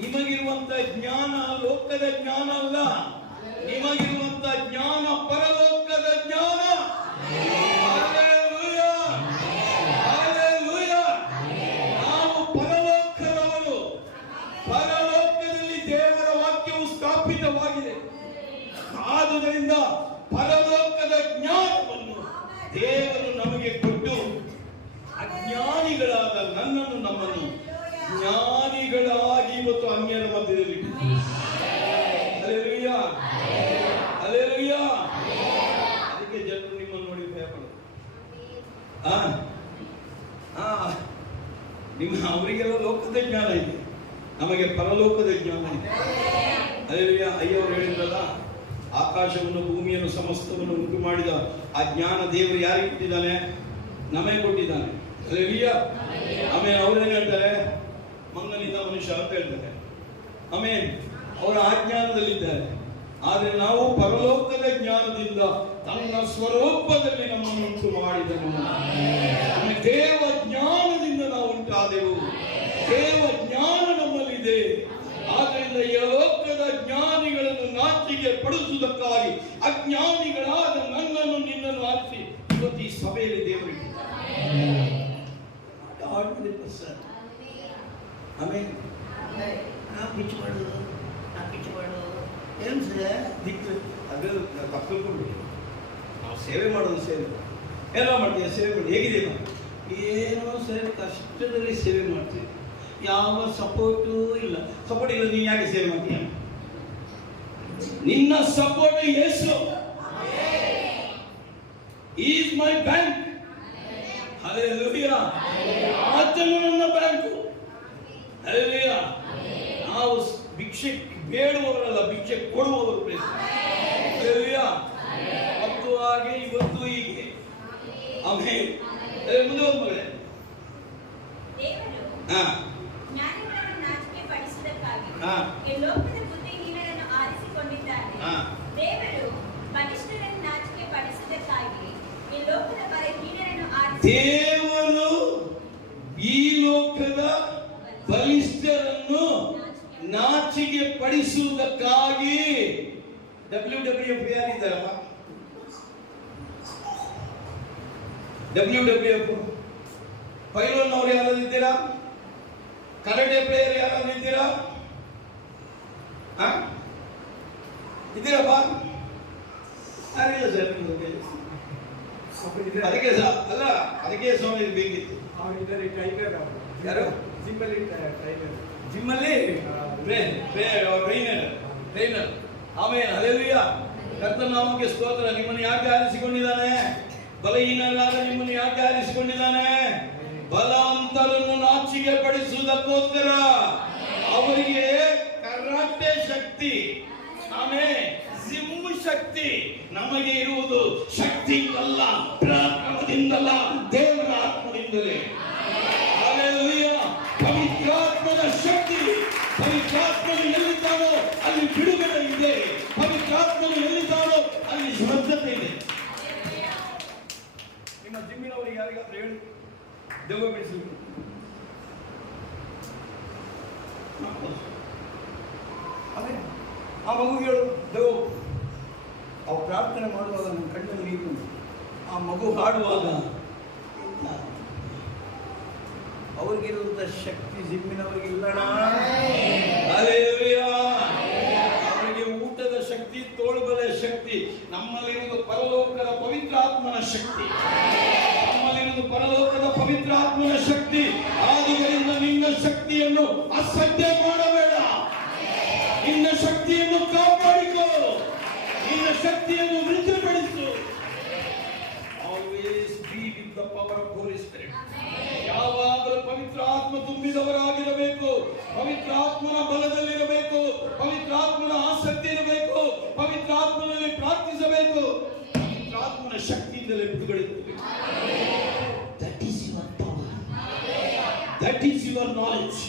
ನಿಮಗಿರುವಂತ ಜ್ಞಾನ ಲೋಕದ ಜ್ಞಾನ ಅಲ್ಲ. ನಿಮಗಿರುವಂತ ಜ್ಞಾನ ಪರಲೋಕದ ಜ್ಞಾನ. ನಾವು ಪರಲೋಕದವರು. ಪರಲೋಕದಲ್ಲಿ ದೇವರ ವಾಕ್ಯವು ಸ್ಥಾಪಿತವಾಗಿದೆ. ಆದುದರಿಂದ ಪರಲೋಕದ ಜ್ಞಾನವನ್ನು ದೇವರು ನಮಗೆ ಕೊಟ್ಟು ಅಜ್ಞಾನಿಗಳಾದ ನನ್ನನ್ನು ನಮ್ಮನ್ನು ಜ್ಞಾನಿಗಳಾಗಿ ಇವತ್ತು ಅನ್ಯರ ಮಧ್ಯದಲ್ಲಿ ಅದಕ್ಕೆ ಜನರು ನಿಮ್ಮನ್ನು ನೋಡಿ ಭಯಪಡೋದು. ಅವರಿಗೆಲ್ಲ ಲೋಕದ ಜ್ಞಾನ ಇದೆ, ನಮಗೆ ಪರಲೋಕದ ಜ್ಞಾನ ಇದೆ. ಹಲ್ಲೆಲೂಯಾ. ಅಯ್ಯವರು ಹೇಳಿದ್ರಲ್ಲ, ಆಕಾಶವನ್ನು ಭೂಮಿಯನ್ನು ಸಮಸ್ತವನ್ನು ಉಂಟು ಮಾಡಿದ ಆ ಜ್ಞಾನ ದೇವರು ಯಾರಿಗೆ ಕೊಟ್ಟಿದ್ದಾನೆ? ನಮಗೆ ಕೊಟ್ಟಿದ್ದಾನೆ. ಹಲ್ಲೆಲೂಯಾ. ಆಮೇಲೆ ಅವರೇನು ಹೇಳ್ತಾರೆ? ಮಂಗನಿಂದ ಮನುಷ್ಯ ಅಂತ ಹೇಳ್ತಾರೆ. ಆಮೇಲೆ ಅವರ ಅಜ್ಞಾನದಲ್ಲಿದ್ದಾರೆ. ಆದರೆ ನಾವು ಪರಲೋಕದ ಜ್ಞಾನದಿಂದ ತನ್ನ ಸ್ವರೂಪದಲ್ಲಿ ನಮ್ಮನ್ನು ಉಂಟು ಮಾಡಿದನು. ದೇವ ಜ್ಞಾನದಿಂದ ನಾವು ಉಂಟಾದೆವು. ದೇವ ಜ್ಞಾನ ನಮ್ಮಲ್ಲಿದೆ. ಆದ್ದರಿಂದ ಈ ಲೋಕದ ಜ್ಞಾನಿಗಳನ್ನು ನಾಚಿಕೆ ಪಡಿಸುವುದಕ್ಕಾಗಿ ಅಜ್ಞಾನಿಗಳಾದ ನನ್ನನ್ನು ನಿನ್ನನ್ನು ಆರಿಸಿ ಇವತ್ತು ಈ ಸಭೆಯಲ್ಲಿ ದೇವರಿಗೆ ಆಮೇಲೆ ಪಿಚ್ಚುಗಳು ಏನು ದಿಕ್ಕು ಅದು ತಪ್ಪಿಕೊಂಡು ನಾವು ಸೇವೆ ಮಾಡೋದು. ಸೇವೆ ಎಲ್ಲ ಮಾಡ್ತೀವಿ. ಸೇವೆ ಮಾಡಿ ಹೇಗಿದೆ? ಏನೋ ಸೇವೆ, ಕಷ್ಟದಲ್ಲಿ ಸೇವೆ ಮಾಡ್ತೀವಿ. ಯಾವ ಸಪೋರ್ಟು ಇಲ್ಲ. ಸಪೋರ್ಟ್ ಇಲ್ಲ, ನೀನು ಯಾಕೆ ಸೇವೆ ಮಾಡ್ತೀಯ? ನಿನ್ನ support Yesu. Is my bank. Hallelujah. ಆತನು ನನ್ನ ಬ್ಯಾಂಕು. ಹಲ್ಲೆಲೂಯಾ. ನಾವು ಭಿಕ್ಷೆ ಬೇಡುವವರಲ್ಲ, ಭಿಕ್ಷೆ ಕೊಡುವವರು. ಹಲ್ಲೆಲೂಯಾ. ಮತ್ತು ಹಾಗೆ ಇವತ್ತು ಹೀಗೆ. ಆಮೇಲೆ ಮುಂದೆ ಹೋದ ಮಗಳೇ. ಜ್ಞಾನಿಗಳನ್ನು ನಾಚಿಕೆ ಪಡಿಸುವುದಕ್ಕಾಗಿ ಈ ಲೋಕದ ಬುದ್ಧಿಹೀನರನ್ನು ಆರಿಸಿಕೊಂಡಿದ್ದಾರೆ. ದೇವರು ಬಲಿಷ್ಠರನ್ನು ನಾಚಿಕೆ ಪಡಿಸುವುದಕ್ಕಾಗಿ ಈ ದೇವರು ಈ ಲೋಕದ ಬಲಿಷ್ಠರನ್ನು ನಾಚಿಕೆ ಪಡಿಸುವುದಕ್ಕಾಗಿ WWF ಯಾರಿದ್ದಾರಮ್ಮ? WWF ಪೈಲೋನ್ ಅವ್ರು ಯಾರಾದ್ರೂ ಇದ್ದೀರಾ? ಕರಾಟೆ ಪ್ಲೇಯರ್ ಯಾರಾದ್ರೂ ಇದ್ದೀರಾ? ಇದ್ದೀರಪ್ಪ? ಯಾರಿಲ್ಲ ಸರ್. ಅದಕ್ಕೆ ಅಲ್ಲ, ಅದಕ್ಕೆ ಸ್ವಾಮಿ ಬೇಕಿತ್ತು. ಯಾರು ಜಿಮ್ಮಲ್ಲಿ ಟ್ರೈನರ್. ಆಮೇಲೆ ಹಲ್ಲೆಲೂಯಾ, ಕರ್ತನ ನಾಮಕ್ಕೆ ಸ್ತೋತ್ರ. ನಿಮ್ಮನ್ನು ಯಾಕೆ ಆರಿಸಿಕೊಂಡಿದ್ದಾನೆ? ಬಲಹೀನರಾದ ನಿಮ್ಮನ್ನು ಯಾಕೆ ಆರಿಸಿಕೊಂಡಿದ್ದಾನೆ? ಬಲವಂತರನ್ನು ನಾಚಿಕೆ ಪಡಿಸುವುದಕ್ಕೋಸ್ಕರ. ಅವರಿಗೆ ಕರಾಟೆ ಶಕ್ತಿ, ಆಮೇಲೆ ಜಿಮ್ ಶಕ್ತಿ. ನಮಗೆ ಇರುವುದು ಶಕ್ತಿಯಿಂದಲ್ಲ, ಪರಾಕ್ರಮದಿಂದಲ್ಲ, ದೇವರ ಆತ್ಮದಿಂದಲೇ. ಹಲ್ಲೆಲೂಯಾ. ಪವಿತ್ರಾತ್ಮದ ಶಕ್ತಿ. ಪವಿತ್ರಾತ್ಮನು ಎಲ್ಲಿದ್ದಾನೋ ಅಲ್ಲಿ ಬಿಡುಗಡೆ ಇದೆ. ಪವಿತ್ರಾತ್ಮನು ಎಲ್ಲಿದ್ದಾನೋ ಅಲ್ಲಿ ಸ್ವಚ್ಛತೆ ಇದೆ. ನಿಮ್ಮ ಜಿಮ್ಮಿನವರಿಗೆ ಯಾರಿಗಾದ್ರೂ ಹೇಳಿ ದೆವ್ವ ಬಿಡಿಸಿ. ಅದೇ ಆ ಮಗುಗೆ ಹೇಳು ದೆವ್ವ. ಅವ್ರು ಪ್ರಾರ್ಥನೆ ಮಾಡುವಾಗ ನನ್ನ ಕಣ್ಣಲ್ಲಿ ನೀರು, ಆ ಮಗು ಹಾಡುವಾಗ ಅವ್ರಿಗಿರುವಂತ ಶಕ್ತಿ ಜಿಮ್ಮಿನವರಿಗೆ ಇಲ್ಲಣ್ಣ. ಅವರಿಗೆ ಊಟದ ಶಕ್ತಿ, ತೋಳುಬಲ ಶಕ್ತಿ. ನಮ್ಮಲ್ಲಿರುವುದು ಪರಲೋಕದ ಪವಿತ್ರಾತ್ಮನ ಶಕ್ತಿ. ನಮ್ಮಲ್ಲಿರುವುದು ಪರಲೋಕದ ಪವಿತ್ರಾತ್ಮನ ಶಕ್ತಿ. ಆದುದರಿಂದ ನಿನ್ನ ಶಕ್ತಿಯನ್ನು ಅಸಡ್ಡೆ ಮಾಡಬೇಡ. ನಿನ್ನ ಶಕ್ತಿಯನ್ನು ಕಾಪಾಡಿಕೋ. ನಿನ್ನ ಶಕ್ತಿಯನ್ನು ವೃದ್ಧಿಪಡಿಸು. Always be with the power of Holy Spirit. ಯಾವಾಗಲೂ ಪವಿತ್ರಾತ್ಮ ತುಂಬಿದವರಾಗಿರಬೇಕು. ಪವಿತ್ರಾತ್ಮನ ಬಲದಲ್ಲಿರಬೇಕು. ಪವಿತ್ರಾತ್ಮನ ಆಸಕ್ತಿ ಇರಬೇಕು. ಪವಿತ್ರಾತ್ಮನಲ್ಲಿ ಪ್ರಾರ್ಥಿಸಬೇಕು. ಪವಿತ್ರಾತ್ಮನ ಶಕ್ತಿಯಿಂದಲೇ ಬಿಡುಗಡೆ. That is your power. That is your knowledge.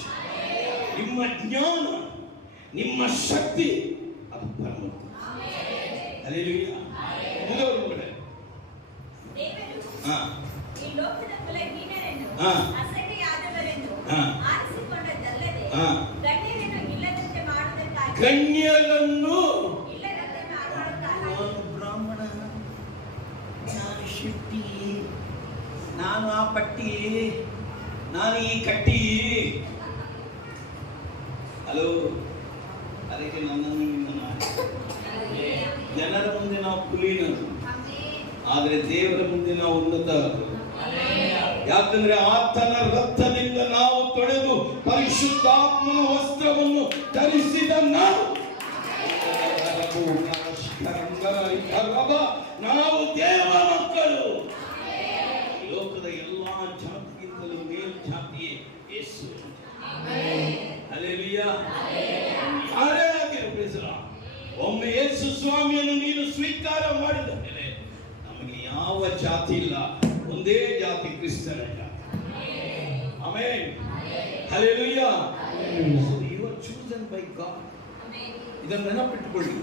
ನಿಮ್ಮ ಜ್ಞಾನ, ನಿಮ್ಮ ಶಕ್ತಿ, ಅದು ಪರಮ. ಹಲ್ಲೆಲೂಯಾ. ಮುಂದುವರೆದ ಈ ಲೋಕದ ಕುಲಹೀನರನ್ನು ಹಾ. ಅಸಹ್ಯರಾದವರನ್ನು ಹಾ. ಆರಿಸಿಕೊಂಡದ್ದಲ್ಲದೆ ಹಾ. ಗಣ್ಯರನ್ನು ಇಲ್ಲದಂತೆ ಮಾಡುವುದಕ್ಕಾಗಿ ಗಣ್ಯರನ್ನು ಇಲ್ಲದಂತೆ ಮಾಡುವುದಕ್ಕಾಗಿ ನಾನು ಬ್ರಾಹ್ಮಣ, ನಾನು ಶೆಟ್ಟಿ, ನಾನು ಆ ಪಟ್ಟಿ, ನಾನು ಈ ಕಟ್ಟಿ. ಹಲೋ, ಅದಕ್ಕೆ ನನ್ನನ್ನು ನಿಮ್ಮನ್ನು ಜನರ ಮುಂದೆ ನಾವು ಕುಲೀನರು, ಆದರೆ ದೇವರ ಮುಂದೆ ನಾವು ಉನ್ನತ. ಯಾಕಂದ್ರೆ ಆತನ ರಕ್ತದಿಂದ ನಾವು ತೊಳೆದು ಪರಿಶುದ್ಧಾತ್ಮನ ವಸ್ತ್ರವನ್ನು ಧರಿಸಿದ ನಾವು ದೇವ ಮಕ್ಕಳು. ಲೋಕದ ಎಲ್ಲಾ ಜಾತಿಗಿಂತಲೂ ಮೇಲ್ ಜಾತಿಯೇ ಯೇಸು. ಹಲ್ಲೆಲೂಯಾ. ಯಾರೇ ಆಗಿರಬೇಕು, ಒಮ್ಮೆ ಯೇಸು ಸ್ವಾಮಿಯನ್ನು ನೀನು ಸ್ವೀಕಾರ ಮಾಡಿದ ಮೇಲೆ ನಮಗೆ ಯಾವ ಜಾತಿ ಇಲ್ಲ, ಒಂದೇ ಜಾತಿ, ಕ್ರಿಸ್ತನ ಜಾತಿ. Amen. Hallelujah. So you are chosen by God. ಇದನ್ನು ನೆನಪಿಟ್ಟುಕೊಳ್ಳಿ.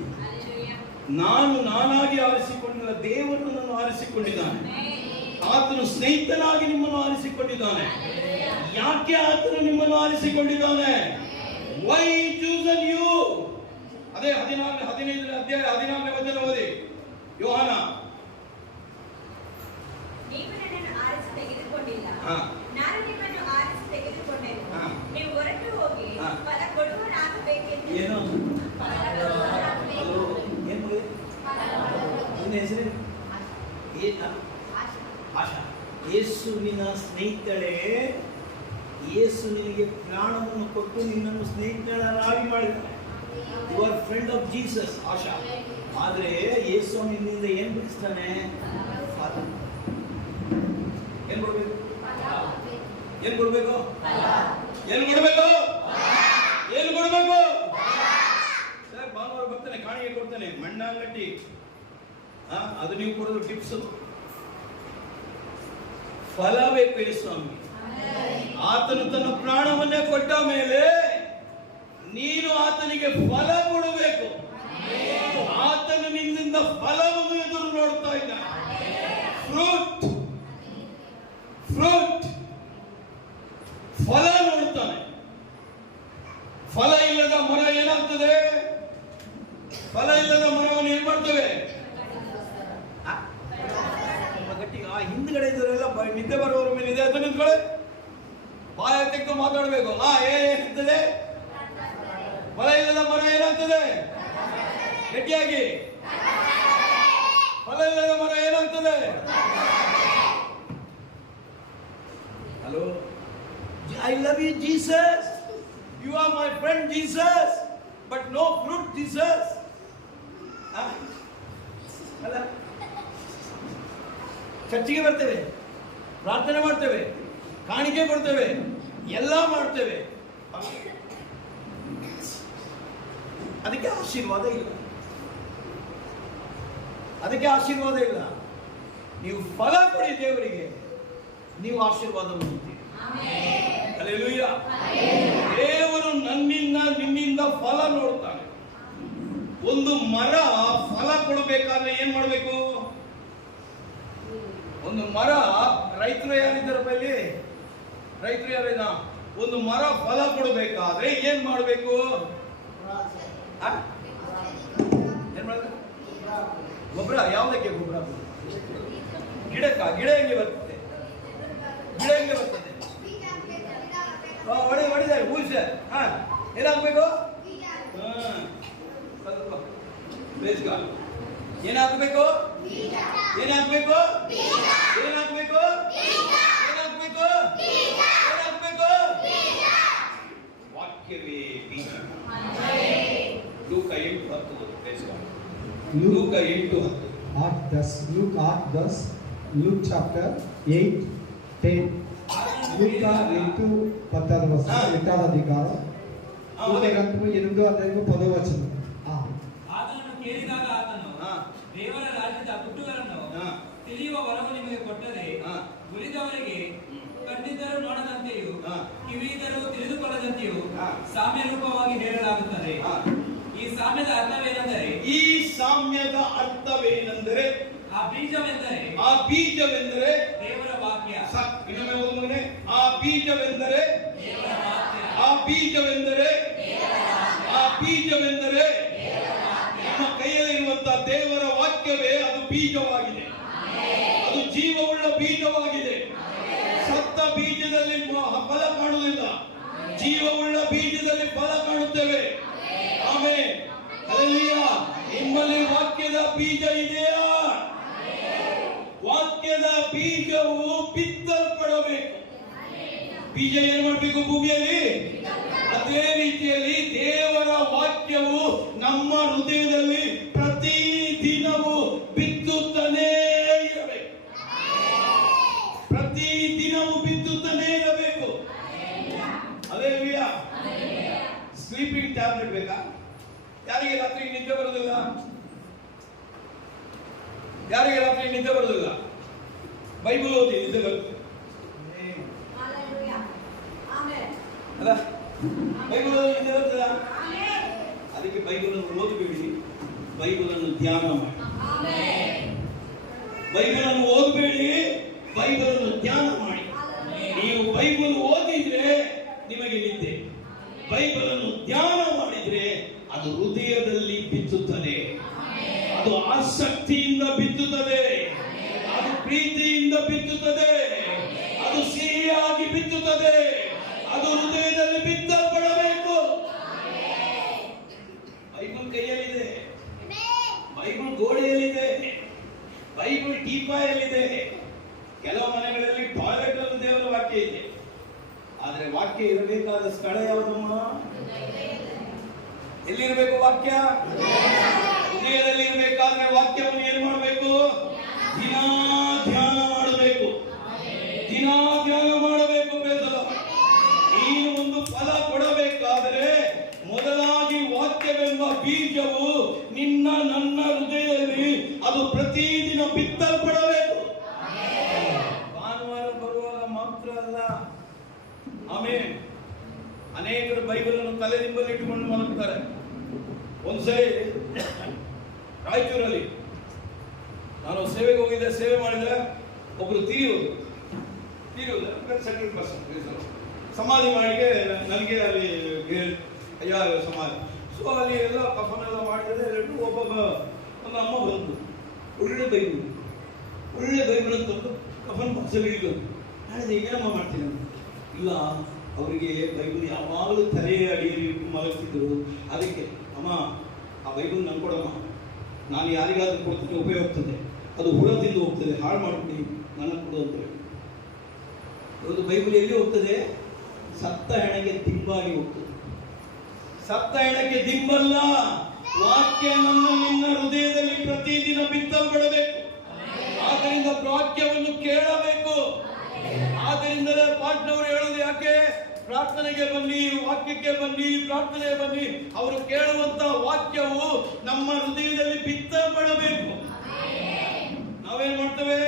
ನಾನಾಗಿ ಆರಿಸಿಕೊಂಡಿಲ್ಲ, ದೇವರು ನನ್ನನ್ನು ಆರಿಸಿಕೊಂಡಿದ್ದಾನೆ. ಆತನು ಸ್ನೇಹಿತನಾಗಿ ನಿಮ್ಮನ್ನು ಆರಿಸಿಕೊಂಡಿದ್ದಾನೆ. ಯಾಕೆ ಆತನು ನಿಮ್ಮನ್ನು ಆರಿಸಿಕೊಂಡಿದ್ದಾನೆ? Why chosen you? ಅದೇ 15ನೇ ಅಧ್ಯಾಯ 14ನೇ ವಚನ ಓದಿ. ಯೋಹಾನ. ನೀವು ನನ್ನನ್ನು ಆರಿಸಿ ತೆಗೆದುಕೊಂಡಿಲ್ಲ, ನಾನು ನಿಮ್ಮನ್ನು ಆರಿಸಿ ತೆಗೆದುಕೊಂಡೆನು. ನೀವು ಹೊರಟು ಹೋಗಿ ಫಲ ಕೊಡುವವರಾಗಬೇಕೆಂದು. ಏನು? ನಿನ್ನ ಹೆಸರು ಆಶಾ. ಯೇಸುವಿನ ಸ್ನೇಹಿತಳೇ, ಯೇಸು ನಿನಗೆ ಪ್ರಾಣವನ್ನು ಕೊಟ್ಟು ನಿನ್ನನ್ನು ಸ್ನೇಹಿತಳಾಗಿ ಮಾಡಿದ್ದಾನೆ. You are friend of Jesus, Asha. ಆದರೆ ಯೇಸು ನಿನ್ನಿಂದ ಏನು ಬಿಡಿಸ್ತಾನೆ? ಏನ್ ಕೊಡ್ಬೇಕು? ಏನ್ ಕೊಡ್ಬೇಕು? ಏನು ಕೊಡ್ಬೇಕು? ಏನು ಕೊಡ್ಬೇಕು? ಸರ್, ಭಾನುವಾರ ಬರ್ತಾನೆ, ಕಾಣಿಕೆ ಕೊಡ್ತಾನೆ, ಮಣ್ಣಾಗಟ್ಟಿ. ಅದು ನೀವು ಕೊಡೋದು ಟಿಪ್ಸ್. ಫಲ ಬೇಕು ಸ್ವಾಮಿ. ಆತನು ತನ್ನ ಪ್ರಾಣವನ್ನೇ ಕೊಟ್ಟ ಮೇಲೆ ನೀನು ಆತನಿಗೆ ಫಲ ಕೊಡಬೇಕು. ಆತನು ನಿನ್ನಿಂದ ಫಲವನ್ನು ಎದುರು ನೋಡ್ತಾ ಇದ್ದಾನೆ. ಫ್ರೂಟ್. ಈಗ ಹಿಂದ್ಗಡೆ ಇದ್ದವರೆಲ್ಲ ನಿದ್ದೆ ಬರೋರ ಮೇಲೆ ಇದೆ ಅಂತ ನಿಂತ್ಕೊಳ್ಳಿ, ಬಾಯ ತೆಗೆದು ಮಾತಾಡಬೇಕು. ಏನಿರ್ತದೆ? ಫಲ ಇಲ್ಲದ ಮರ ಏನಾಗ್ತದೆ? ಗಟ್ಟಿಯಾಗಿ, ಫಲ ಇಲ್ಲದ ಮರ ಏನಾಗ್ತದೆ? Hello, I love you Jesus, you are my friend Jesus, but no fruit Jesus. ಅಲ್ಲ, ಚರ್ಚಿಗೆ ಬರ್ತೇವೆ, ಪ್ರಾರ್ಥನೆ ಮಾಡ್ತೇವೆ, ಕಾಣಿಕೆ ಕೊಡ್ತೇವೆ, ಎಲ್ಲ ಮಾಡ್ತೇವೆ, ಅದಕ್ಕೆ ಆಶೀರ್ವಾದ ಇಲ್ಲ. ಅದಕ್ಕೆ ಆಶೀರ್ವಾದ ಇಲ್ಲ. ನೀವು ಫಲ ಕೊಡಿ ದೇವರಿಗೆ, ನೀವು ಆಶೀರ್ವಾದ ಹೊಂದುತ್ತೀರಿ. ಹಲ್ಲೆಲೂಯಾ. ದೇವರು ನನ್ನಿಂದ ನಿನ್ನಿಂದ ಫಲ ನೋಡ್ತಾನೆ. ಒಂದು ಮರ ಫಲ ಕೊಡಬೇಕಾದ್ರೆ ಏನ್ ಮಾಡಬೇಕು? ಒಂದು ಮರ, ರೈತರು ಯಾರಿದ್ದಾರಪ್ಪ ಇಲ್ಲಿ? ರೈತರು ಯಾರಿದ? ಒಂದು ಮರ ಫಲ ಕೊಡಬೇಕಾದ್ರೆ ಏನ್ ಮಾಡಬೇಕು? ಏನ್ ಮಾಡಬೇಕು? ಗೊಬ್ಬರ. ಯಾವುದಕ್ಕೆ ಗೊಬ್ಬರ? ಗಿಡಕ್ಕ. ಗಿಡ ಹೆಂಗೆ ಬರ್ತದೆ? ಗಿಡ ಹೆಂಗೆ ಬರ್ತದೆ? ಹೊಡಿದ್ದಾರೆ ಹೂಸ. ಏನಾಗಬೇಕು? ಏನಾಗಬೇಕು? ಏನಾಗಬೇಕು? ಏನಾಗಬೇಕು? ಏನಾಗಬೇಕು? ಏನಾಗಬೇಕು? ವಾಕ್ಯವೇ ಬೀಜ. ಲೂಕ 8:10. ಲೂಕ 8:10. Luke 8:10. Luke chapter 8:10. Luke 8:10 8వ అధికారం. గ్రంథము 8వ అధ్యాయము 10వ వచనం. ಆತನನ್ನು ಕೇಳಿದಾಗ ಆತನು ದೇವರ ರಾಜ್ಯದ ಗುಟ್ಟುಗಳನ್ನು ತಿಳಿಯುವ ವರವು ನಿಮಗೆ ಕೊಟ್ಟರೆ ಉಳಿದವರಿಗೆ ಕಂಡಿದ್ದರೂ ನೋಡದಂತೆಯೂ ಕಿವಿಯಿದ್ದರೂ ತಿಳಿದುಕೊಳ್ಳದಂತೆಯೂ ಸಾಮ್ಯ ರೂಪವಾಗಿ ಹೇಳಲಾಗುತ್ತದೆ. ಈ ಸಾಮ್ಯದ ಅರ್ಥವೇನೆಂದರೆ, ಈ ಸಾಮ್ಯದ ಅರ್ಥವೇನೆಂದರೆ, ಆ ಬೀಜವೆಂದರೆ ದೇವರ ವಾಕ್ಯ. ಇನ್ನೊಮ್ಮೆ ಓದು ಮಗನೇ. ಆ ಬೀಜವೆಂದರೆ ದೇವರ ವಾಕ್ಯ. ಆ ಬೀಜವೆಂದರೆ ಆ ಬೀಜವೆಂದರೆ ನಮ್ಮ ಕೈಯಲ್ಲಿರುವಂತಹ ದೇವರ ವಾಕ್ಯವೇ ಅದು ಬೀಜವಾಗಿದೆ. ಅದು ಜೀವವುಳ್ಳ ಬೀಜವಾಗಿದೆ. ಸತ್ತ ಬೀಜದಲ್ಲಿ ಫಲ ಕಾಣುವುದಿಲ್ಲ, ಜೀವವುಳ್ಳ ಬೀಜದಲ್ಲಿ ಫಲ ಕಾಣುತ್ತೇವೆ. ಆಮೆನ್. ಹಲ್ಲೆಲೂಯಾ. ನಿಮ್ಮಲ್ಲಿ ವಾಕ್ಯದ ಬೀಜ ಇದೆಯಾ? ವಾಕ್ಯದ ಬೀಜವು ಬಿತ್ತಲ್ಪಡಬೇಕು. ಬೀಜ ಏನ್ ಮಾಡಬೇಕು ಭೂಮಿಯಲ್ಲಿ? ಅದೇ ರೀತಿಯಲ್ಲಿ ದೇವರ ವಾಕ್ಯವು ನಮ್ಮ ಹೃದಯದಲ್ಲಿ ಪ್ರತಿ ದಿನವೂ ಬಿತ್ತುತ್ತಾನೇ ಇರಬೇಕು. ಪ್ರತಿ ದಿನವೂ ಬಿತ್ತುತ್ತಾನೇ ಇರಬೇಕು. ಹಲ್ಲೆಲೂಯಾ. ಸ್ಲೀಪಿಂಗ್ ಟ್ಯಾಬ್ಲೆಟ್ ಬೇಕಾ? ಯಾರಿಗೆ ರಾತ್ರಿ ನಿದ್ದೆ ಬರೋದಿಲ್ಲ? ಯಾರಿಗೆ ರಾತ್ರಿ ನಿದ್ದೆ ಬರೋದಿಲ್ಲ? ಬೈಬಲ್ ಓದಿ ನಿದ್ದೆ ಬರುತ್ತೆ ಅಲ್ಲ? ಬೈಬಲ್ ಓದಿ ನಿದ್ದೆ ಬರ್ತದ? ಅದಕ್ಕೆ ಬೈಬಲ್ ಅನ್ನು ಓದಬೇಡಿ, ಬೈಬಲ್ ಅನ್ನು ಧ್ಯಾನ ಮಾಡಿ. ಬೈಬಲ್ ಅನ್ನು ಓದಬೇಡಿ, ಬೈಬಲ್ ಅನ್ನು ಧ್ಯಾನ ಮಾಡಿ. ನೀವು ಬೈಬಲ್ ಓದಿದ್ರೆ ನಿಮಗೆ ನಿದ್ದೆ, ಬೈಬಲ್ ಅನ್ನು ಧ್ಯಾನ ಮಾಡಿದ್ರೆ ಅದು ಹೃದಯದಲ್ಲಿ ಬಿತ್ತುತ್ತದೆ. ಅದು ಆಸಕ್ತಿಯಿಂದ ಬಿತ್ತುತ್ತದೆ, ಅದು ಪ್ರೀತಿಯಿಂದ ಬಿತ್ತುತ್ತದೆ, ಅದು ಸಿಹಿಯಾಗಿ ಬಿತ್ತುತ್ತದೆ. ಅದು ಹೃದಯದಲ್ಲಿ ಬಿತ್ತಲ್ಪಡಬೇಕು. ಬೈಬಲ್ ಕೈಯಲ್ಲಿದೆ, ಬೈಬಲ್ ಗೋಡೆಯಲ್ಲಿದೆ, ಬೈಬಲ್ ಟೀಪಾಯಲ್ಲಿದೆ. ಕೆಲವು ಮನೆಗಳಲ್ಲಿ ಟಾಯ್ಲೆಟ್ ಅಲ್ಲಿ ದೇವರ ವಾಕ್ಯ ಇದೆ, ಆದರೆ ವಾಕ್ಯ ಇರಬೇಕಾದ ಸ್ಥಳ ಯಾವುದಮ್ಮ? ಎಲ್ಲಿರಬೇಕು ವಾಕ್ಯ? ಹೃದಯದಲ್ಲಿ ಇರಬೇಕಾದ್ರೆ ವಾಕ್ಯವನ್ನು ಏನು ಮಾಡಬೇಕು? ದಿನಾ ಧ್ಯಾನ ಮಾಡಬೇಕು, ದಿನಾ ಧ್ಯಾನ ಮಾಡಬೇಕು. ಬೇಸರ ನೀನು ಒಂದು ಫಲ ಕೊಡಬೇಕಾದರೆ ಮೊದಲಾಗಿ ವಾಕ್ಯವೆಂಬ ಬೀಜವು ನಿನ್ನ ನನ್ನ ಹೃದಯದಲ್ಲಿ ಅದು ಪ್ರತಿದಿನ ಬಿತ್ತಲ್ಪಡಬೇಕು. ಭಾನುವಾರ ಬರುವಾಗ ಮಾತ್ರ ಅಲ್ಲ. ಆಮೇಲೆ ಅನೇಕರು ಬೈಬಲ್ ಅನ್ನು ತಲೆದಿಂಬಲ್ಲಿ ಇಟ್ಟುಕೊಂಡು ಮಲಗ್ತಾರೆ. ಒಂದ್ಸರಿ ರಾಯಚೂರಲ್ಲಿ ನಾನು ಸೇವೆಗೆ ಹೋಗಿದ್ದೆ, ಸೇವೆ ಮಾಡಿದ್ರೆ ಒಬ್ರು ತೀರೋದು ಸೆಕೆಂಡ್ ಪರ್ಸನ್ ಸಮಾಧಿ ಮಾಡಿಗೆ ನನಗೆ ಅಲ್ಲಿ ಅಯ್ಯ ಸಮಾಧಿ. ಸೊ ಅಲ್ಲಿ ಎಲ್ಲ ಕಫನೆಲ್ಲ ಮಾಡಿದ್ರೆ ಒಬ್ಬೊಬ್ಬ ಒಂದು ಅಮ್ಮ ಬಂದು ಒಳ್ಳೆ ಬೈಬಲ್ ತಂದು ಕಫನ್ ಬಾಕ್ಸಲ್ಲಿ ಇಟ್ಟು ನಾಳೆ ಏನಮ್ಮ ಮಾಡ್ತೀನಿ ಇಲ್ಲ, ಅವರಿಗೆ ಬೈಬಲ್ ಯಾವಾಗಲೂ ತಲೆಯ ಅಡಿಯಲ್ಲಿ ಇಟ್ಟು ಮಲಗ್ತಿದ್ರು. ಅದಕ್ಕೆ ಅಮ್ಮ ಆ ಬೈಬಲ್ ನಂಗೆ ಕೊಡಮ್ಮ, ನಾನು ಯಾರಿಗಾದ್ರೂ ಕೊಡ್ತೀನಿ ಉಪಯೋಗ್ತದೆ, ಅದು ಹುಳ ತಿಂದು ಹೋಗ್ತದೆ, ಹಾಳು ಮಾಡ್ಬಿಡಿ, ನನಗೆ ಕೊಡು ಅಂತ ಹೇಳಿ. ಒಂದು ಬೈಬಲ್ ಎಲ್ಲಿ ಹೋಗ್ತದೆ? ಸತ್ತ ಹೆಣಗೆ ದಿಂಬಾಗಿ ಹೋಗ್ತದೆ. ಸತ್ತ ಹೆಣಕ್ಕೆ ದಿಂಬಲ್ಲ, ವಾಕ್ಯ ನಿನ್ನ ಹೃದಯದಲ್ಲಿ ಪ್ರತಿದಿನ ಬಿತ್ತಲ್ಪಡಬೇಕು. ಆದ್ದರಿಂದ ವಾಕ್ಯವನ್ನು ಕೇಳಬೇಕು. ಆದ್ದರಿಂದಲೇ ಪಾಟ್ನವರು ಹೇಳೋದು ಯಾಕೆ? ಪ್ರಾರ್ಥನೆಗೆ ಬನ್ನಿ, ವಾಕ್ಯಕ್ಕೆ ಬನ್ನಿ, ಪ್ರಾರ್ಥನೆಗೆ ಬನ್ನಿ. ಅವರು ಕೇಳುವಂತ ವಾಕ್ಯವು ನಮ್ಮ ಹೃದಯದಲ್ಲಿ ಬಿತ್ತಲ್ಪಡಬೇಕು. ನಾವೇನ್ ಮಾಡ್ತೇವೆ?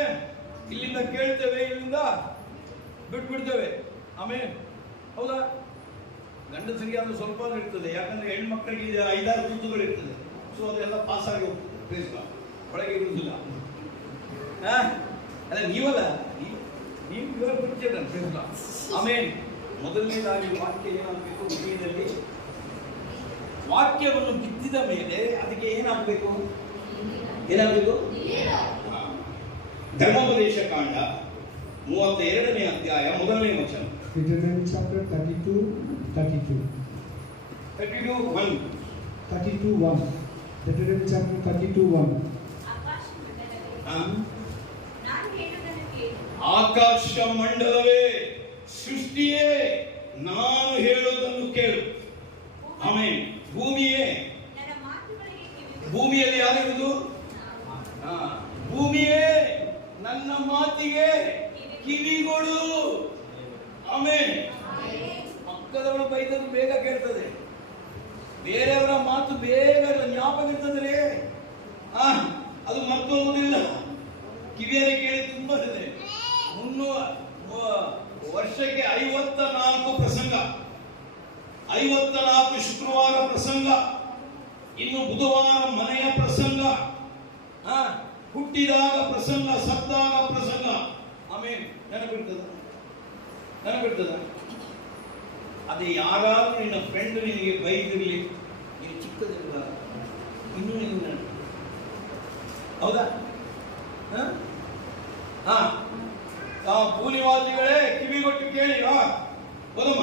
ಇಲ್ಲಿಂದ ಕೇಳ್ತೇವೆ, ಇಲ್ಲಿಂದ ಬಿಟ್ಬಿಡ್ತೇವೆ. ಆಮೇಲೆ ಹೌದಾ, ಗಂಡಸರಿಗೆ ಅದು ಸ್ವಲ್ಪ ಇರ್ತದೆ, ಯಾಕಂದ್ರೆ ಹೆಣ್ಮಕ್ಳಿಗೆ 5-6 ತೂತುಗಳು ಇರ್ತದೆ. ಸೊ ಅದೆಲ್ಲ ಪಾಸ್ ಆಗಿ ಹೋಗ್ತದೆ, ಒಳಗೆ ಇರುವುದಿಲ್ಲ. ಅಲ್ಲ ನೀವಲ್ಲ, ನೀವು ಆಮೇಲೆ ಮೊದಲನೇದಾಗಿ ವಾಕ್ಯ ಏನಾಗಬೇಕು? ಹೃದಯದಲ್ಲಿ ವಾಕ್ಯವನ್ನು ಬಿತ್ತಿದ ಮೇಲೆ ಅದಕ್ಕೆ ಏನಾಗಬೇಕು? ಧರ್ಮೋಪದೇಶ ಕಾಂಡ 32ನೇ ಅಧ್ಯಾಯ 1ನೇ ವಚನ. Deuteronomy chapter 32:1. Deuteronomy chapter 32:1. ಆಕಾಶ ಮಂಡಲವೇ, ಸೃಷ್ಟಿಯೇ, ನಾನು ಹೇಳೋದನ್ನು ಕೇಳು. ಆಮೇಲೆ ಭೂಮಿಯೇ, ಭೂಮಿಯಲ್ಲಿ ಯಾರಿರುವುದು? ಭೂಮಿಯೇ ನನ್ನ ಮಾತಿಗೆ ಕಿವಿಗೊಡು. ಆಮೇಲೆ ಪಕ್ಕದವರ ಬೈದದ್ದು ಬೇಗ ಕೇಳ್ತದೆ, ಬೇರೆಯವರ ಮಾತು ಬೇಗ ಜ್ಞಾಪಕ ಇರ್ತದೆ, ಅದು ಮರ್ತೋಗುವುದಿಲ್ಲ. ಕಿವಿಯಲ್ಲಿ ಕೇಳಿ ತುಂಬಾ ಇದೆ. 300 ವರ್ಷಕ್ಕೆ 54 ಪ್ರಸಂಗ, 54 ಶುಕ್ರವಾರ ಪ್ರಸಂಗ, ಇನ್ನು ಬುಧವಾರ ಮನೆಯ ಪ್ರಸಂಗ, ಹುಟ್ಟಿದಾಗ ಪ್ರಸಂಗ, ಸತ್ತಾಗ ಪ್ರಸಂಗ. ಆಮೇಲೆ ನೆನಪಿರ್ತದ? ಅದೇ ಯಾರಾದ್ರೂ ನಿನ್ನ ಫ್ರೆಂಡ್ ನಿನಗೆ ಬೈದಿರ್ಲಿ, ನೀನು ಚಿಕ್ಕದಿಲ್ಲ, ಇನ್ನೂ ನೀನು ನೆನಪು. ಹೌದಾ? ಕೂಲಿವಾದಿಗಳೇ ಕಿವಿಗೊಟ್ಟು ಕೇಳಿ, ಹೋದಮ್ಮ.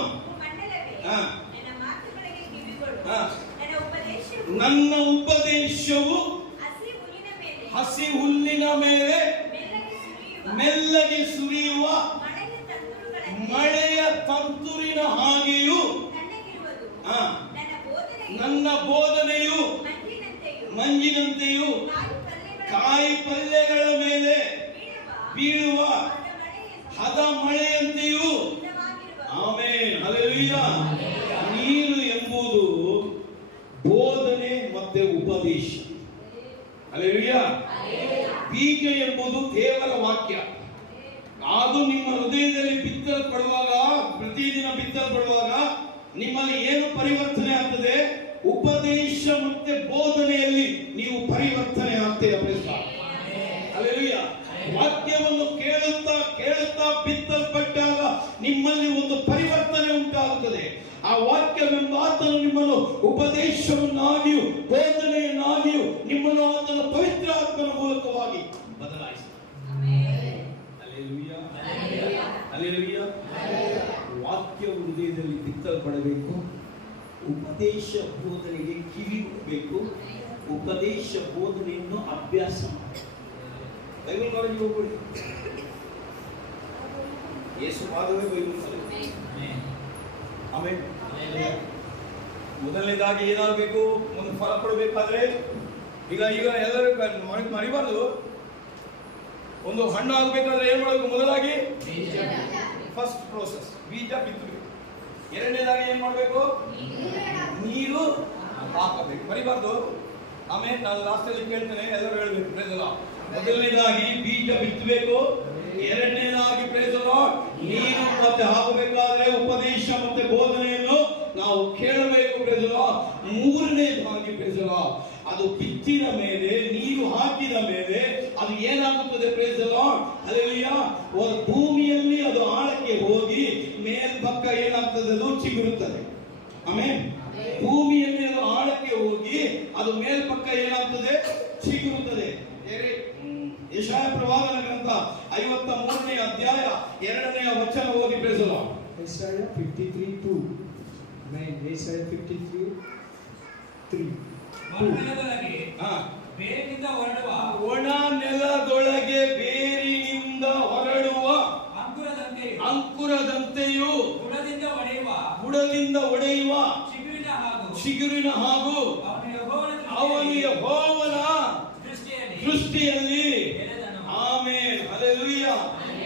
ನನ್ನ ಉಪದೇಶವು ಹಸಿ ಹುಲ್ಲಿನ ಮೇಲೆ ಮೆಲ್ಲಗೆ ಸುರಿಯುವ ಮಳೆಯ ತಂತುರಿನ ಹಾಗೆಯೂ, ನನ್ನ ಬೋಧನೆಯು ಮಂಜಿನಂತೆಯೂ ಕಾಯಿ ಪಲ್ಯಗಳ ಮೇಲೆ ಬೀಳುವ ಹದ ಮಳೆಯಂತೆಯೂ. Amen, hallelujah. ನೀರು ಎಂಬುದು ಬೋಧನೆ ಮತ್ತೆ ಉಪದೇಶ. ಹಲ್ಲೆಲೂಯಾ. ಬೀಜ ಎಂಬುದು ದೇವರ ವಾಕ್ಯ. ಅದು ನಿಮ್ಮ ಹೃದಯದಲ್ಲಿ ಬಿತ್ತಲ್ಪಡುವಾಗ, ಪ್ರತಿದಿನ ಬಿತ್ತಲ್ಪಡುವಾಗ ನಿಮ್ಮಲ್ಲಿ ಏನು ಪರಿವರ್ತನೆ ಆಗ್ತದೆ? ಉಪದೇಶ ಮತ್ತೆ ಬೋಧನೆಯಲ್ಲಿ ನೀವು ಪರಿವರ್ತನೆ ಆಗ್ತೀರ. ಹಲ್ಲೆಲೂಯಾ. ವಾಕ್ಯವನ್ನು ಕೇಳುತ್ತಾ ಕೇಳುತ್ತಾ ಬಿತ್ತಲ್ಪಟ್ಟಾಗ ನಿಮ್ಮಲ್ಲಿ ಒಂದು ಪರಿವರ್ತನೆ ಉಂಟಾಗುತ್ತದೆ. ಆ ವಾಕ್ಯವೆಂಬ ಆತನು ನಿಮ್ಮನ್ನು ಉಪದೇಶವನ್ನಾಗಿಯೂ ಬೋಧನೆಯನ್ನಾಗಿಯೂ ನಿಮ್ಮನ್ನು ಆತನ ಪವಿತ್ರ ಆತ್ಮನ ಮೂಲಕವಾಗಿ ಬದಲಾಯಿಸುತ್ತದೆ. Hallelujah, hallelujah. ವಾಕ್ಯ ಹೃದಯದಲ್ಲಿ ಬಿತ್ತಲ್ಪಡಬೇಕು. ಉಪದೇಶ ಬೋಧನೆಗೆ ಕಿವಿ ಕೊಡಬೇಕು. ಉಪದೇಶ ಬೋಧನೆಯನ್ನು ಅಭ್ಯಾಸ ಮಾಡಬೇಕು. ಬೈಬಲ್ ಕಾಲೇಜಿಗೆ ಹೋಗ್ಬಿಡಿ, ಯೇಸು ಪಾದವೇ ಬೈಬಲ್ ಕಾಲೇಜ್. ಆಮೇಲೆ ಮೊದಲನೇದಾಗಿ ಏನಾಗಬೇಕು? ಒಂದು ಫಲ ಕೊಡಬೇಕಾದ್ರೆ ಈಗ ಎಲ್ಲರೂ ಮರಿಬಾರ್ದು. ಒಂದು ಹಣ್ಣು ಆಗ್ಬೇಕಾದ್ರೆ ಏನ್ ಮಾಡಬೇಕು? ಮೊದಲಾಗಿ ಫಸ್ಟ್ ಪ್ರೋಸೆಸ್ ಬೀಜ ಬಿತ್ತಬೇಕು. ಎರಡನೇದಾಗಿ ಏನ್ ಮಾಡಬೇಕು? ನೀರು ಹಾಕಬೇಕು, ಮರಿಬಾರ್ದು. ಆಮೇಲೆ ನಾನು ಲಾಸ್ಟಲ್ಲಿ ಕೇಳ್ತೇನೆ, ಎಲ್ಲರೂ ಹೇಳ್ಬೇಕು. ಮೊದಲನೇದಾಗಿ ಬೀಜ ಬಿತ್ತಬೇಕು, ಎರಡನೇದಾಗಿ ನೀರು ಮತ್ತೆ ಹಾಕಬೇಕಾದ್ರೆ ಉಪದೇಶ ಮತ್ತೆ ಬೋಧನೆಯನ್ನು ನಾವು ಕೇಳಬೇಕು. ಮೂರನೇದಾಗಿ ಅದು ಬಿತ್ತಿದ ಮೇಲೆ, ನೀರು ಹಾಕಿದ ಮೇಲೆ ಅದು ಏನಾಗುತ್ತದೆ? ಹಲ್ಲೆಲೂಯಾ. ಭೂಮಿಯಲ್ಲಿ ಅದು ಆಳಕ್ಕೆ ಹೋಗಿ ಮೇಲ್ಪಕ್ಕ ಏನಾಗ್ತದೆ? ಅದು ಚಿಗುರುತ್ತದೆ. ಆಮೇಲೆ ಭೂಮಿಯಲ್ಲಿ ಅದು ಆಳಕ್ಕೆ ಹೋಗಿ ಅದು ಮೇಲ್ಪಕ್ಕ ಏನಾಗ್ತದೆ? ಚಿಗುರುತ್ತದೆ. ಯೆಶಾಯ ಪ್ರವಾದನ ಗ್ರಂಥ 53ನೇ ಅಧ್ಯಾಯ 2ನೇ ವಚನ ಓದಿ ಪ್ರೇಸಲ. Isaiah 53:2. Amen. Isaiah 53:3. ಮರುನೆಲದೊಳಗೆ ಹಾ, ಬೇರಿನಿಂದ ಹೊರಡುವ ಒಣ ನೆಲದೊಳಗೆ ಬೇರಿನಿಂದ ಹೊರಡುವ ಅಂಕುರದಂತೆಯೂ ಬುಡದಿಂದ ಒಡೆಯುವ ಚಿಗುರಿನ ಹಾಗೂ ಅವನು ಯೆಹೋವನ ದೃಷ್ಟಿಯಲ್ಲಿ. Amen, hallelujah.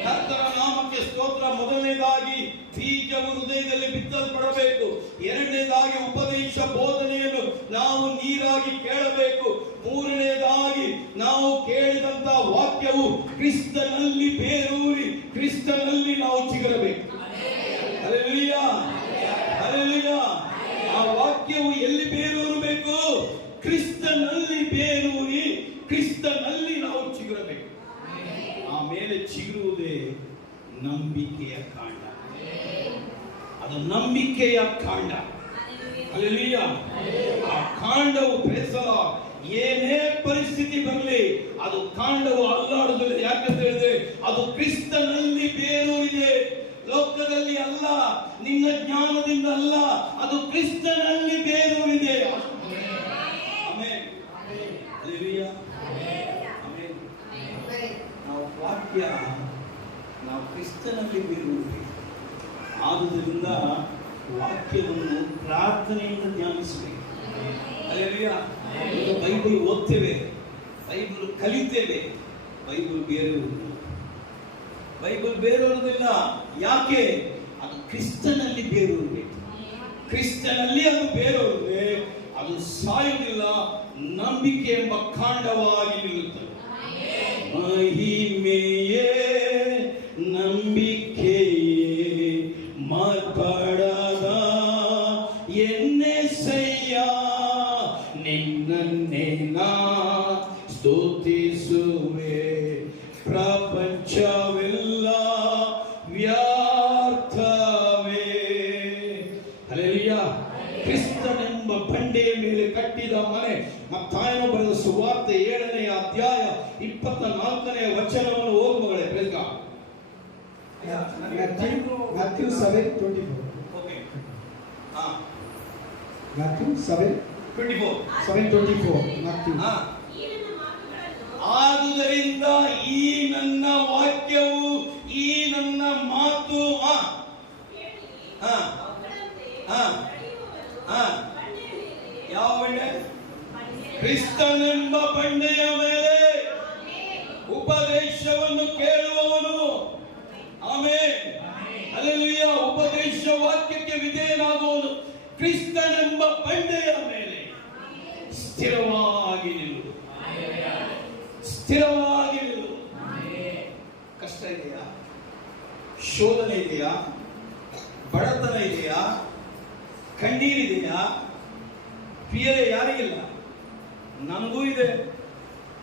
ಕರ್ತನ ನಾಮಕ್ಕೆ ಸ್ತೋತ್ರ. ಮೊದಲನೇದಾಗಿ ಬೀಜವು ಹೃದಯದಲ್ಲಿ ಬಿತ್ತಲ್ಪಡಬೇಕು. ಎರಡನೇದಾಗಿ ಉಪದೇಶ ಬೋಧನೆಯನ್ನು ನಾವು ನೀರಾಗಿ ಕೇಳಬೇಕು. ಮೂರನೇದಾಗಿ ನಾವು ಕೇಳಿದಂತ ವಾಕ್ಯವು ಕ್ರಿಸ್ತನಲ್ಲಿ ಬೇರೂರಿ ಕ್ರಿಸ್ತನಲ್ಲಿ ನಾವು ಚಿಗುರಬೇಕು. Hallelujah, hallelujah. ಆ ವಾಕ್ಯವು ಎಲ್ಲಿ ಬೇರೂರಬೇಕು? ಕ್ರಿಸ್ತನಲ್ಲಿ ಬೇರೂರಿ ಕ್ರಿಸ್ತನಲ್ಲಿ ನಾವು ಚಿಗುರಬೇಕು. ಆಮೇಲೆ ಚಿಗುರುವುದೇ ನಂಬಿಕೆಯ ಕಾಂಡ. ಅದು ನಂಬಿಕೆಯ ಕಾಂಡ. ಹಲ್ಲೆಲೂಯಾ. ಆ ಕಾಂಡವು ಪ್ರೇಸಲ ಏನೇ ಪರಿಸ್ಥಿತಿ ಬರಲಿ ಅದು ಕಾಂಡವು ಅಲ್ಲಾಡುವುದಿಲ್ಲ. ಯಾಕಂತ ಹೇಳಿದ್ರೆ ಅದು ಕ್ರಿಸ್ತನಲ್ಲಿ ಬೇರೂರಿದೆ. ಲೋಕದಲ್ಲಿ ಅಲ್ಲ, ನಿನ್ನ ಜ್ಞಾನದಿಂದ ಅಲ್ಲ, ಅದು ಕ್ರಿಸ್ತನಲ್ಲಿ ಬೇರೂರಿದೆ. Amen, hallelujah, amen. ನಾವು ವಾಕ್ಯ ನಾವು ಕ್ರಿಸ್ತನಲ್ಲಿ ಬೇರೂರಿದೆ. ಆದುದರಿಂದ ವಾಕ್ಯವನ್ನು ಪ್ರಾರ್ಥನೆಯಿಂದ ಧ್ಯಾನಿಸಬೇಕು. ಹಲ್ಲೆಲೂಯಾ. ಬೈಬಲ್ ಓದ್ತೇವೆ, ಬೈಬಲ್ ಕಲಿತೇವೆ, ಬೈಬಲ್ ಬೇರೂರುವುದಿಲ್ಲ. ಯಾಕೆ? ಅದು ಕ್ರಿಸ್ತನಲ್ಲಿ ಬೇರೂರಬೇಕು. ಕ್ರಿಸ್ತನಲ್ಲಿ ಅದು ಬೇರೂರಿದೆ, ಅದು ಸಾಯುವುದಿಲ್ಲ, ನಂಬಿಕೆ ಎಂಬ ಕಾಂಡವಾಗಿ ನಿಲ್ಲುತ್ತದೆ. ಮಹಿಮೆಯೇ ನಂಬಿಕೆಯೇ ಮಾರ್ಪಡದ ಎನ್ನೆಸಯ್ಯ, ನಿನ್ನನ್ನೇ ನಾ ಸ್ತುತಿಸುವೆ. ಪ್ರಪಂಚವೆಲ್ಲ ವ್ಯರ್ಥವೇ. ಹಲ್ಲೆಲೂಯಾ. ಕ್ರಿಸ್ತನೆಂಬ ಬಂಡೆಯ ಮೇಲೆ ಕಟ್ಟಿದ ಮನೆ. ಮತ್ತಾಯನು ಬರೆದ ಸುವಾರ್ತೆ 7ನೇ ಅಧ್ಯಾಯ 24ನೇ ವಚನವನ್ನು ಓದು ಮಗಳೇ. Praise God. Matthew 7:24. Okay. Matthew 7:24. Matthew. ಆದುದರಿಂದ ಈ ನನ್ನ ವಾಕ್ಯವು, ಈ ನನ್ನ ಮಾತು ಯಾವ ಬಂಡೆ? ಕ್ರಿಸ್ತನೆಂಬ ಬಂಡೆಯ ಮೇಲೆ ಉಪದೇಶವನ್ನು ಕೇಳುವವನು. Amen, hallelujah. ಉಪದೇಶ ವಾಕ್ಯಕ್ಕೆ ವಿಧೇಯನಾಗುವವನು ಕ್ರಿಸ್ತನೆಂಬ ಬಂಡೆಯ ಮೇಲೆ ಸ್ಥಿರವಾಗಿ ನಿಲ್ಲು, ಸ್ಥಿರವಾಗಿ ನಿಲ್ಲು. ಕಷ್ಟ ಇದೆಯಾ? ಶೋಧನೆ ಇದೆಯಾ? ಬಡತನ ಇದೆಯಾ? ಕಣ್ಣೀರಿದೆಯಾ? ಫಿಯರೇ ಯಾರಿಗಿಲ್ಲ? ನನಗೂ ಇದೆ,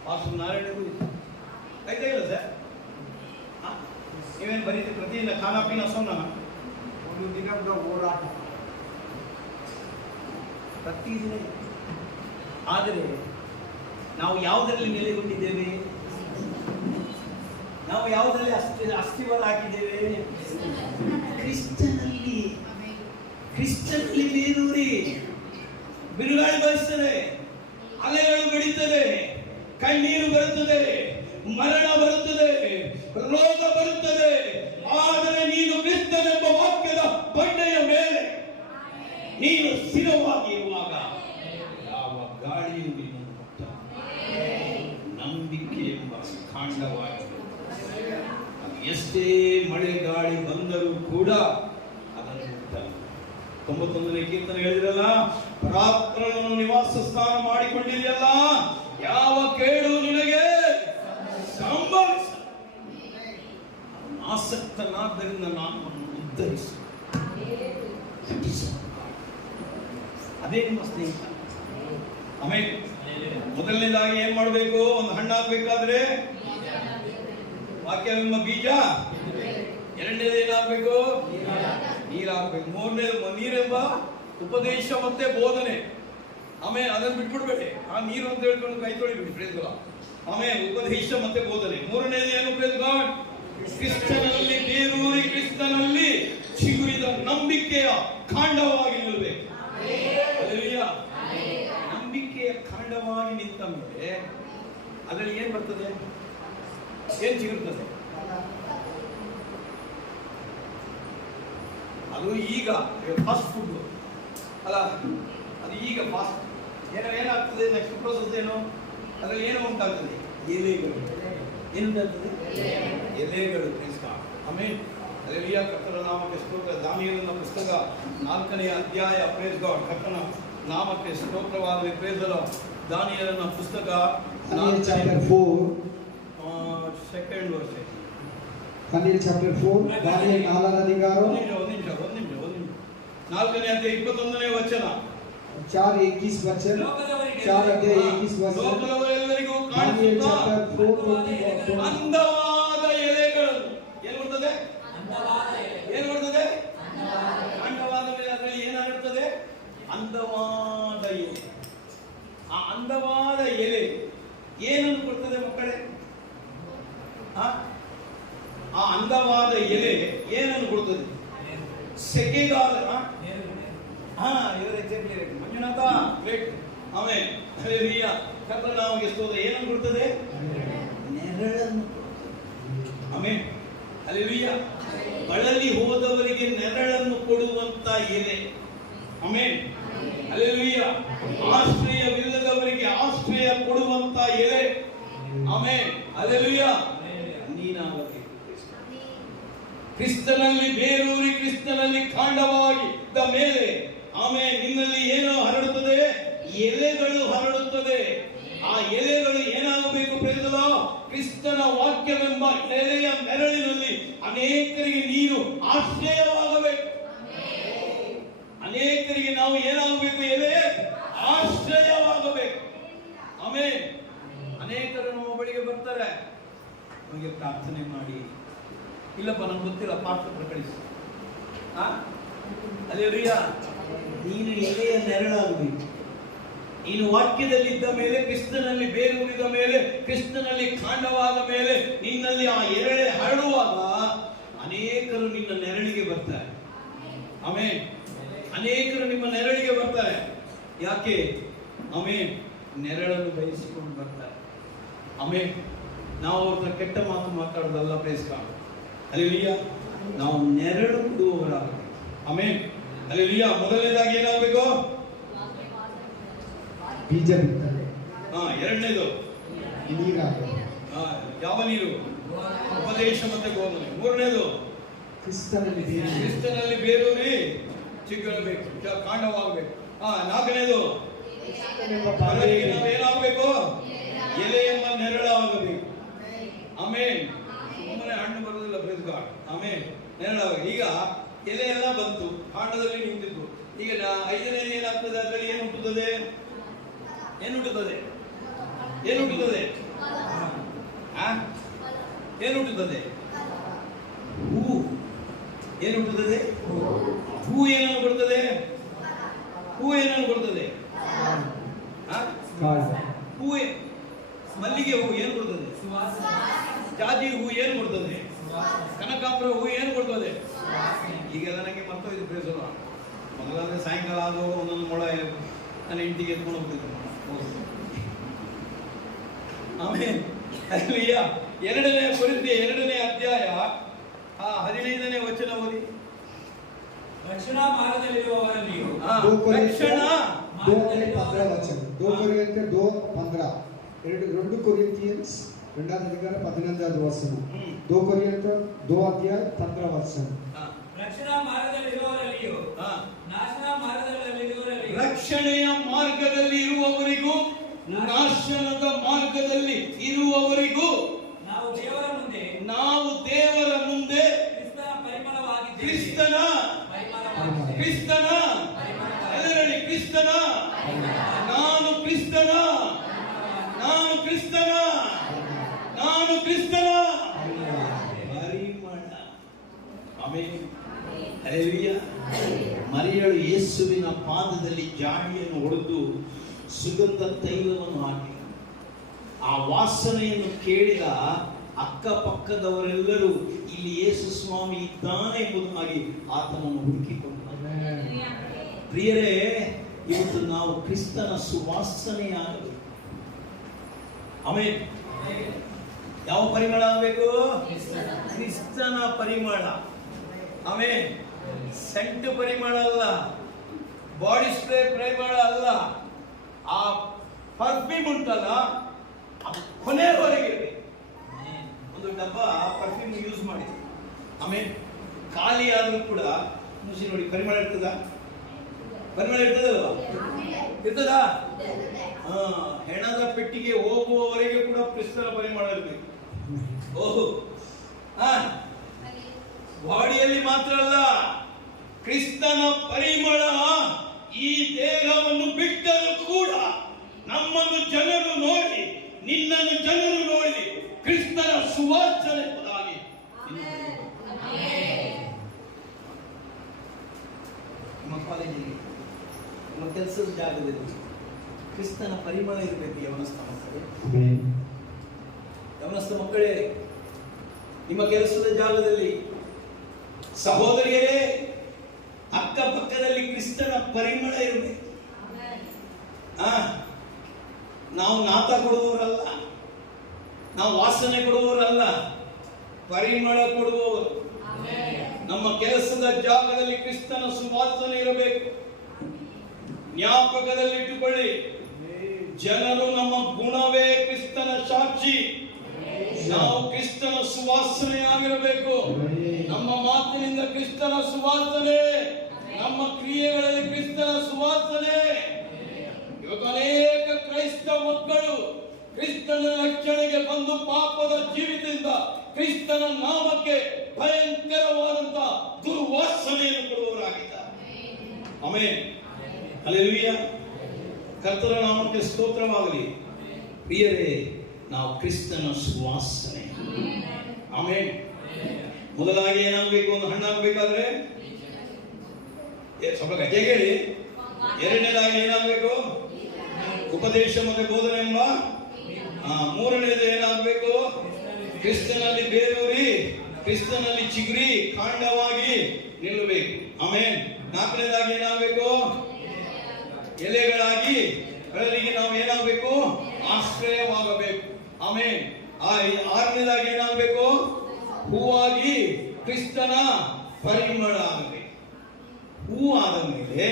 ಪಾಸ್ಟರ್ ನಾರಾಯಣಗೂ ಇದೆ. ಆಯ್ತಾ ಇಲ್ಲ ಸರ್? ನೀವೇನು ಬರೀತೀರಿ ಪ್ರತಿದಿನ ಖಾನಾ ಪೀನಾ ಸೊನ್ನ ಒಂದು ದಿನದ ಹೋರಾಟ ಪ್ರತಿದಿನ. ಆದರೆ ನಾವು ಯಾವುದರಲ್ಲಿ ನೆಲೆಗೊಂಡಿದ್ದೇವೆ? ನಾವು ಯಾವುದರಲ್ಲಿ ಅಸ್ಥಿವಾರ ಹಾಕಿದ್ದೇವೆ? ಕ್ರಿಸ್ತನಲ್ಲಿ. ಕ್ರಿಸ್ತನಲ್ಲಿ ಬೇರೂರಿ. ಬಿರುಗಾಳಿ ಬಯಸ್ತದೆ, ಅಲೆಗಳು ಬಡಿತದೆ, ಕಣ್ಣೀರು ಬರುತ್ತದೆ, ಮರಣ ಬರುತ್ತದೆ, ರೋಗ ಬರುತ್ತದೆ. ಆದರೆ ನೀನು ಕ್ರಿಸ್ತನೆಂಬ ವಾಕ್ಯದ ಬಂಡೆಯ ಮೇಲೆ ನೀನು ಸ್ಥಿರವಾಗಿ ಇರುವಾಗ ಯಾವ ಗಾಳಿಯು ನಿನ್ನನ್ನು ಮುಟ್ಟದು. ನಂಬಿಕೆ ಎಂಬ ಕಾಂಡವಾಗಿದೆ. ಅದು ಎಷ್ಟೇ ಮಳೆ ಗಾಳಿ ಬಂದರೂ ಕೂಡ ಅದನ್ನು ಮುಟ್ಟಲ್ಲ. 91ನೇ ಕೀರ್ತನೆ ಹೇಳಿದ್ರಲ್ಲ, ಪರಾತ್ಪರನನ್ನು ನಿವಾಸ ಸ್ಥಾನ ಮಾಡಿಕೊಂಡಿದೆಯಲ್ಲ, ಯಾವ ಕೇಡು ನಿನಗೆ ಸಂಭವಿಸ. ಆಸಕ್ತನಾದ್ದರಿಂದ ನಾನು ಉದ್ಧರಿಸು. ಅದೇ ನಿಮ್ಮ ಸ್ನೇಹಿತ. ಆಮೇಲೆ ಮೊದಲನೇದಾಗಿ ಏನ್ ಮಾಡಬೇಕು? ಒಂದು ಹಣ್ಣಾಗಬೇಕಾದ್ರೆ ವಾಕ್ಯವೆಂಬ ಬೀಜ. ಎರಡನೇದು ಏನಾಗಬೇಕು? ನೀರಾಗಬೇಕು. ಮೂರನೇದು ನೀರೆಂಬ ಉಪದೇಶ ಮತ್ತೆ ಬೋಧನೆ. ಆಮೇಲೆ ಅದನ್ನು ಬಿಟ್ಬಿಡ್ಬೇಡಿ. ಆ ನೀರು ಅಂತ ಹೇಳ್ಕೊಂಡು ಕೈ ತೊಳಿಬಿಡಿ. Praise God. ಆಮೇಲೆ ಉಪದೇಶ ಮತ್ತೆ ಬೋಧನೆ. ಮೂರನೇದು ಏನು? Praise God. ಕ್ರಿಸ್ತನಲ್ಲಿ ಬೇರೂರಿ ಕ್ರಿಸ್ತನಲ್ಲಿ ಚಿಗುರಿದ ನಂಬಿಕೆಯ ಕಾಂಡವಾಗಿ ನಿಲ್ಲಬೇಕು. ಹಲ್ಲೆಲೂಯಾ. ನಂಬಿಕೆಯ ಕಾಂಡವಾಗಿ ನಿಂತ ಮೇಲೆ ಅದರಲ್ಲಿ ಏನ್ ಬರ್ತದೆ? ಏನ್ ಚಿಗುರ್ತದೆ? ಅದು ಈಗ ಫಾಸ್ಟ್ ಫುಡ್ ಅಲ್ಲ, ಅದು ಈಗ ಫಾಸ್ಟ್ ಏನಾಗ್ತದೆ? ನೆಕ್ಸ್ಟ್ ಪ್ರೋಸೆಸ್ ಏನು? ಅದರಲ್ಲಿ ಏನು ಉಂಟಾಗ್ತದೆ? ಎಲೆಗಳು. ಏನುಂಟಾಗ್ತದೆ? ಎಲೆಗಳು. ಆಮೆನ್. ಹಲ್ಲೆಲೂಯಾ. ಕರ್ತನ ನಾಮಕ್ಕೆ ಸ್ತೋತ್ರ. ದಾನಿಯೇಲನ ಪುಸ್ತಕ 4ನೇ ಅಧ್ಯಾಯ. Praise God. ಕರ್ತನ ನಾಮಕ್ಕೆ ಸ್ತೋತ್ರವಾಗಲಿ. Praise the Lord. ದಾನಿಯೇಲನ ಪುಸ್ತಕ ಚಾಪ್ಟರ್ 4 ಸೆಕೆಂಡ್ ವರ್ಷ. Daniel chapter 4, Daniel 4ನೇ ಅಧಿಕಾರ. 4ನೇ ಅಧ್ಯಾಯ 21ನೇ ವಚನ. 4:21 ವಚನ. 4:21 ವಚನ. ಲೋಕದವರೆಲ್ಲರಿಗೂ Daniel ಕಾಣಿಸುತ್ತಾ chapter 4:21 ಅಂದವಾದ ಎಲೆಗಳನ್ನು ಏನು ಬರ್ತದೆ? ಏನು ಬರ್ತದೆ? ಅಂದವಾದ ಮೇಲೆ ಅದರಲ್ಲಿ ಏನಾಗಿರ್ತದೆ? ಅಂದವಾದ ಎಲೆ. ಆ ಅಂದವಾದ ಎಲೆ ಏನನ್ನು ಕೊಡ್ತದೆ ಮಕ್ಕಳೇ? ಆ ಅಂದವಾದ ಎಲೆ ಏನನ್ನು ಕೊಡ್ತದೆ? ಸೆಕೆಗಾಲ. ಇವರ ಎಕ್ಸಾಕ್ಟ್ಲಿ ರೈಟ್. ಮಂಜುನಾಥ ಗ್ರೇಟ್. ಆಮೇಲೆ ಹಲ್ಲೆಲೂಯಾ. ಕರ್ತನ ನಾಮಕ್ಕೆ ಸ್ತೋತ್ರ. ಏನನ್ನು ಕೊಡ್ತದೆ? ನೆರಳನ್ನು ಕೊಡ್ತದೆ. ಆಮೇಲೆ ಹಲ್ಲೆಲೂಯಾ. ಬಳಲಿ ಹೋದವರಿಗೆ ನೆರಳನ್ನು ಕೊಡುವಂತ ಎಲೆ. ಆಮೇಲೆ ಹಲ್ಲೆಲೂಯಾ. ಆಶ್ರಯವಿಲ್ಲದವರಿಗೆ ಆಶ್ರಯ ಕೊಡುವಂತ ಎಲೆ. ಆಮೇಲೆ ಹಲ್ಲೆಲೂಯಾ. ನೀನಾಗಬೇಕು. ಕ್ರಿಸ್ತನಲ್ಲಿ ಬೇರೂರಿ ಕ್ರಿಸ್ತನಲ್ಲಿ ಕಾಂಡವಾಗಿದ್ದ ಮೇಲೆ ಆಮೇಲೆ ನಿನ್ನಲ್ಲಿ ಏನು ಹರಡುತ್ತದೆ? ಎಲೆಗಳು ಹರಡುತ್ತದೆ. ಆ ಎಲೆಗಳು ಏನಾಗಬೇಕು? ಪ್ರೇರಿಸಲು ಕ್ರಿಸ್ತನ ವಾಕ್ಯವೆಂಬ ಎಲೆಯ ನೆರಳಿನಲ್ಲಿ ಅನೇಕರಿಗೆ ನೀನು ಆಶ್ರಯವಾಗಬೇಕು. ಅನೇಕರಿಗೆ ನಾವು ಏನಾಗಬೇಕು? ಎಲೆ ಆಶ್ರಯವಾಗಬೇಕು. ಆಮೇಲೆ ಅನೇಕರು ನಮ್ಮ ಬಳಿಗೆ ಬರ್ತಾರೆ, ನಮಗೆ ಪ್ರಾರ್ಥನೆ ಮಾಡಿ. ಇಲ್ಲಪ್ಪ ನಮ್ಗೆ ಗೊತ್ತಿಲ್ಲ, ಪಾಸ್ಟರ್ ಕಳಿಸಿ. ಹಲ್ಲೆಲೂಯಾ. ನೀನು ಎಲೆಯ ನೆರಳಾಗಬೇಕು. ನೀನು ವಾಕ್ಯದಲ್ಲಿದ್ದ ಮೇಲೆ, ಕ್ರಿಸ್ತನಲ್ಲಿ ಬೇರೂರಿದ ಮೇಲೆ, ಕ್ರಿಸ್ತನಲ್ಲಿ ಕಾಂಡವಾದ ಮೇಲೆ ನಿನ್ನಲ್ಲಿ ಆ ಎಲೆ ಹರಡುವಾಗ ಅನೇಕರು ನಿನ್ನ ನೆರಳಿಗೆ ಬರ್ತಾರೆ. ಆಮೇಲೆ ಅನೇಕರು ನಿಮ್ಮ ನೆರಳಿಗೆ ಬರ್ತಾರೆ. ಯಾಕೆ? ಆಮೇಲೆ ನೆರಳನ್ನು ಬಯಸಿಕೊಂಡು ಬರ್ತಾರೆ. ಆಮೇಲೆ ನಾವು ಅವ್ರ ಕೆಟ್ಟ ಮಾತು ಮಾತಾಡೋದಲ್ಲ. Praise God. ಹಲ್ಲೆಲೂಯಾ. ನಾವು ನೆರಳು ಕೊಡುವವರಾಗಬೇಕು. ಆಮೆನ್. ಹಲ್ಲೆಲೂಯಾ. ಮೊದಲನೇದಾಗಿ ಏನಾಗಬೇಕು? ಬೀಜ ಬಿತ್ತನೆ. ಎರಡನೇದು ನೀರಾಗಬೇಕು. ಯಾವ ನೀರು? ಉಪದೇಶ ಮತ್ತೆ ಬೋಧನೆ. ಮೂರನೇದು ಕ್ರಿಸ್ತನಲ್ಲಿ ಬೇರೂರಿ ಚಿಗುರಬೇಕು, ಕಾಂಡವಾಗಬೇಕು. ನಾಲ್ಕನೇದು ನಾವೇನಾಗಬೇಕು? ಎಲೆ ಎಂಬ ನೆರಳಾಗಬೇಕು. ಆಮೇಲೆ ಸುಮ್ಮನೆ ಹಣ್ಣು ಬರುವುದಿಲ್ಲ. Praise God. ಆಮೇಲೆ ನೆರಳಾಗಬೇಕು. ಈಗ ಎಲೆ ಎಲ್ಲ ಬಂತು, ಕಾಂಡದಲ್ಲಿ ನಿಂತಿತ್ತು. ಈಗ 5ನೇ ಏನಾಗ್ತದೆ? ಅದರಲ್ಲಿ ಏನು ಹುಟ್ಟುತ್ತದೆ? ಏನು ಹುಟ್ಟುತ್ತದೆ? ಏನು ಹುಟ್ಟುತ್ತದೆ? ಏನು ಹುಟ್ಟುತ್ತದೆ? ಹೂ. ಏನು ಹುಟ್ಟುತ್ತದೆ? ಹೂ. ಏನನ್ನು ಕೊಡ್ತದೆ? ಹೂ ಏನನ್ನು ಕೊಡ್ತದೆ? ಹೂ. ಮಲ್ಲಿಗೆ ಹೂ ಏನು ಕೊಡ್ತದೆ? ಜಾಜಿ ಹೂ ಏನು ಕೊಡ್ತದೆ? ಕನಕಾಂಬರ ಹೂ ಏನು ಕೊಡ್ತದೆ? ಈಗೆಲ್ಲ ನನಗೆ ಮರ್ತೋಯ್ತು. ಪ್ರೇಸಲ್ಲ. ಮೊದಲಾದ್ರೆ ಸಾಯಂಕಾಲ ಆದೋ ಒಂದೊಂದು ಮೊಳ ನನ್ನ ಇಂಟಿಗೆ ಎತ್ಕೊಂಡು ಹೋಗ್ತಿದ್ದೆ. ಆಮೇಲೆ 2ನೇ ಕೊರಿಂಥಿಯ 2ನೇ ಅಧ್ಯಾಯ 15ನೇ ವಚನ ಓದಿ. ರಕ್ಷಣಾ ಮಾರ್ಗದಲ್ಲಿರುವವರಲ್ಲಿಯೂ. ರಕ್ಷಣಾ 2:15 ವಚನ. 2 ಕೊರಿಂಥಿಯರ್ 2:15. 2 ಕೊರಿಂಥಿಯನ್ಸ್ 2వ అధికారం 15వ వచనం. 2 కొరింథీయులు 2 అధ్యాయం 15వ వచనం. ರಕ್ಷಣಾ ಮಾರ್ಗದಲ್ಲಿರುವವರಲ್ಲಿಯೂ ನಾಶನ ಮಾರ್ಗದಲ್ಲಿರುವವರಲ್ಲಿಯೂ. ರಕ್ಷಣೆಯ ಮಾರ್ಗದಲ್ಲಿ ಇರುವವರಿಗೂ ನಾಶನದ ಮಾರ್ಗದಲ್ಲಿ ಇರುವವರಿಗೂ ನಾವು ದೇವರ ಮುಂದೆ ಕ್ರಿಸ್ತನ ಎಲ್ಲರಲ್ಲಿ ಕ್ರಿಸ್ತನ ನಾನು ಕ್ರಿಸ್ತನ ಪರಿಮಳ. ಆಮೆನ್. ಹಲ್ಲೆಲೂಯಾ. ಮರಿಯಳು ಯೇಸುವಿನ ಪಾದದಲ್ಲಿ ಜಾಡಿಯನ್ನು ಹೊಡೆದು ಸುಗಂಧ ತೈಲವನ್ನು ಹಾಕಿ ಆ ವಾಸನೆಯನ್ನು ಕೇಳಿದ ಅಕ್ಕಪಕ್ಕದವರೆಲ್ಲರೂ ಇಲ್ಲಿ ಯೇಸು ಸ್ವಾಮಿ ಇದ್ದಾನೆ ಎಂಬುದಾಗಿ ಆತನನ್ನು ಹುಡುಕಿಕೊಂಡು ಪ್ರಿಯರೇ, ಇವತ್ತು ನಾವು ಕ್ರಿಸ್ತನ ಸುವಾಸನೆಯಾಗಬೇಕು. ಆಮೆನ್. ಯಾವ ಪರಿಮಳ ಆಗಬೇಕು? ಕ್ರಿಸ್ತನ ಪರಿಮಳ. ಆಮೆನ್. ಸೆಂಟ್ ಪರಿಮಳ ಅಲ್ಲ, ಬಾಡಿ ಸ್ಪ್ರೇ ಪರಿಮಳ ಅಲ್ಲ. ಆ ಪರ್ಫ್ಯೂಮ್ ಉಂಟಲ್ಲ, ಅದು ಕೊನೆಯವರೆಗೆ ಒಂದು ಡಬ್ಬ ಪರ್ಫ್ಯೂಮ್ ಯೂಸ್ ಮಾಡಿ ಆಮೇಲೆ ಖಾಲಿ ಆದ್ರೂ ಕೂಡ ಮುಸಿ ನೋಡಿ, ಪರಿಮಳ ಇರ್ತದ? ಪರಿಮಳ ಇರ್ತದಲ್ವಾ? ಇರ್ತದಾ? ಹೆಣದ ಪೆಟ್ಟಿಗೆ ಹೋಗುವವರೆಗೆ ಕೂಡ ಕ್ರಿಸ್ತನ ಪರಿಮಳ ಇರಬೇಕು. ಓಹೋ, ಬಾಡಿಯಲ್ಲಿ ಮಾತ್ರ ಅಲ್ಲ, ಕ್ರಿಸ್ತನ ಪರಿಮಳ ಈ ದೇಹವನ್ನು ಬಿಟ್ಟರೂ ಕೂಡ ನಮ್ಮನ್ನು ಜನರು ನೋಡಿ, ನಿನ್ನನ್ನು ಜನರು ನೋಡಿ ಕ್ರಿಸ್ತನ ಸುವಾಸನೆ ಎಂಬುದಾಗಿ ನಿಮ್ಮ ಕಾಲೇಜಿಗೆ, ನಿಮ್ಮ ಕೆಲಸದ ಜಾಗದಲ್ಲಿ ಕ್ರಿಸ್ತನ ಪರಿಮಳ ಇರಬೇಕು. ಯವನಸ್ಥ ಮಕ್ಕಳೇ, ಯವನಸ್ಥ ಮಕ್ಕಳೇ, ನಿಮ್ಮ ಕೆಲಸದ ಜಾಗದಲ್ಲಿ, ಸಹೋದರಿಯರೇ, ಅಕ್ಕಪಕ್ಕದಲ್ಲಿ ಕ್ರಿಸ್ತನ ಪರಿಮಳ ಇರಬೇಕು. ನಾವು ನಾತ ಕೊಡುವವರಲ್ಲ, ನಾವು ವಾಸನೆ ಕೊಡುವವರಲ್ಲ, ಪರಿಮಳ ಕೊಡುವವರು. ನಮ್ಮ ಕೆಲಸದ ಜಾಗದಲ್ಲಿ ಕ್ರಿಸ್ತನ ಸುವಾಸನೆ ಇರಬೇಕು. ಜ್ಞಾಪಕದಲ್ಲಿ ಇಟ್ಟುಕೊಳ್ಳಿ, ಜನರು ನಮ್ಮ ಗುಣವೇ ಕ್ರಿಸ್ತನ ಸಾಕ್ಷಿ. ನಾವು ಕ್ರಿಸ್ತನ ಸುವಾಸನೆ ಆಗಿರಬೇಕು. ನಮ್ಮ ಮಾತಿನಿಂದ ಕ್ರಿಸ್ತನ ಸುವಾಸನೆ, ನಮ್ಮ ಕ್ರಿಯೆಗಳಲ್ಲಿ ಕ್ರಿಸ್ತನ ಸುವಾಸನೆ. ಇವತ್ತು ಅನೇಕ ಕ್ರೈಸ್ತ ಮಕ್ಕಳು ಕ್ರಿಸ್ತನ ರಕ್ಷಣೆಗೆ ಬಂದು ಪಾಪದ ಜೀವಿತದಿಂದ ಕ್ರಿಸ್ತನ ನಾಮಕ್ಕೆ ಭಯಂಕರವಾದಂತಹ ದುರ್ವಾಸನೆಯನ್ನು ಕೊಡುವವರಾಗಿದ್ದಾರೆ. ಆಮೆನ್. ಹಲ್ಲೆಲೂಯಾ. ಕರ್ತನ ನಾಮಕ್ಕೆ ಸ್ತೋತ್ರವಾಗಲಿ. ಪ್ರಿಯರೇ, ನಾವು ಕ್ರಿಸ್ತನ ಸುವಾಸನೆ. ಆಮೆನ್. ಮೊದಲಾಗಿ ಏನಾಗಬೇಕು? ಒಂದು ಹಣ್ಣಾಗಬೇಕಾದ್ರೆ ಸ್ವಲ್ಪ ಗಜೆ ಹೇಳಿ. ಎರಡನೇದಾಗಿ ಏನಾಗಬೇಕು? ಉಪದೇಶ ಮತ್ತು ಬೋಧನೆ ಎಂಬ. ಮೂರನೇದು ಏನಾಗಬೇಕು? ಕ್ರಿಸ್ತನಲ್ಲಿ ಬೇರೂರಿ, ಕ್ರಿಸ್ತನಲ್ಲಿ ಚಿಗುರಿ ಕಾಂಡವಾಗಿ ನಿಲ್ಲಬೇಕು. ಆಮೇಲೆ ನಾಲ್ಕನೇದಾಗಿ ಏನಾಗಬೇಕು? ಎಲೆಗಳಾಗಿ ಬೆಳರಿಗೆ ನಾವು ಏನಾಗಬೇಕು? ಆಶ್ರಯವಾಗಬೇಕು. ಆಮೇಲೆ ಆರನೇದಾಗಿ ಏನಾಗಬೇಕು? ಹೂವಾಗಿ ಕ್ರಿಸ್ತನ ಪರಿಮಳ ಆಗಬೇಕು. ಹೂ ಆದ ಮೇಲೆ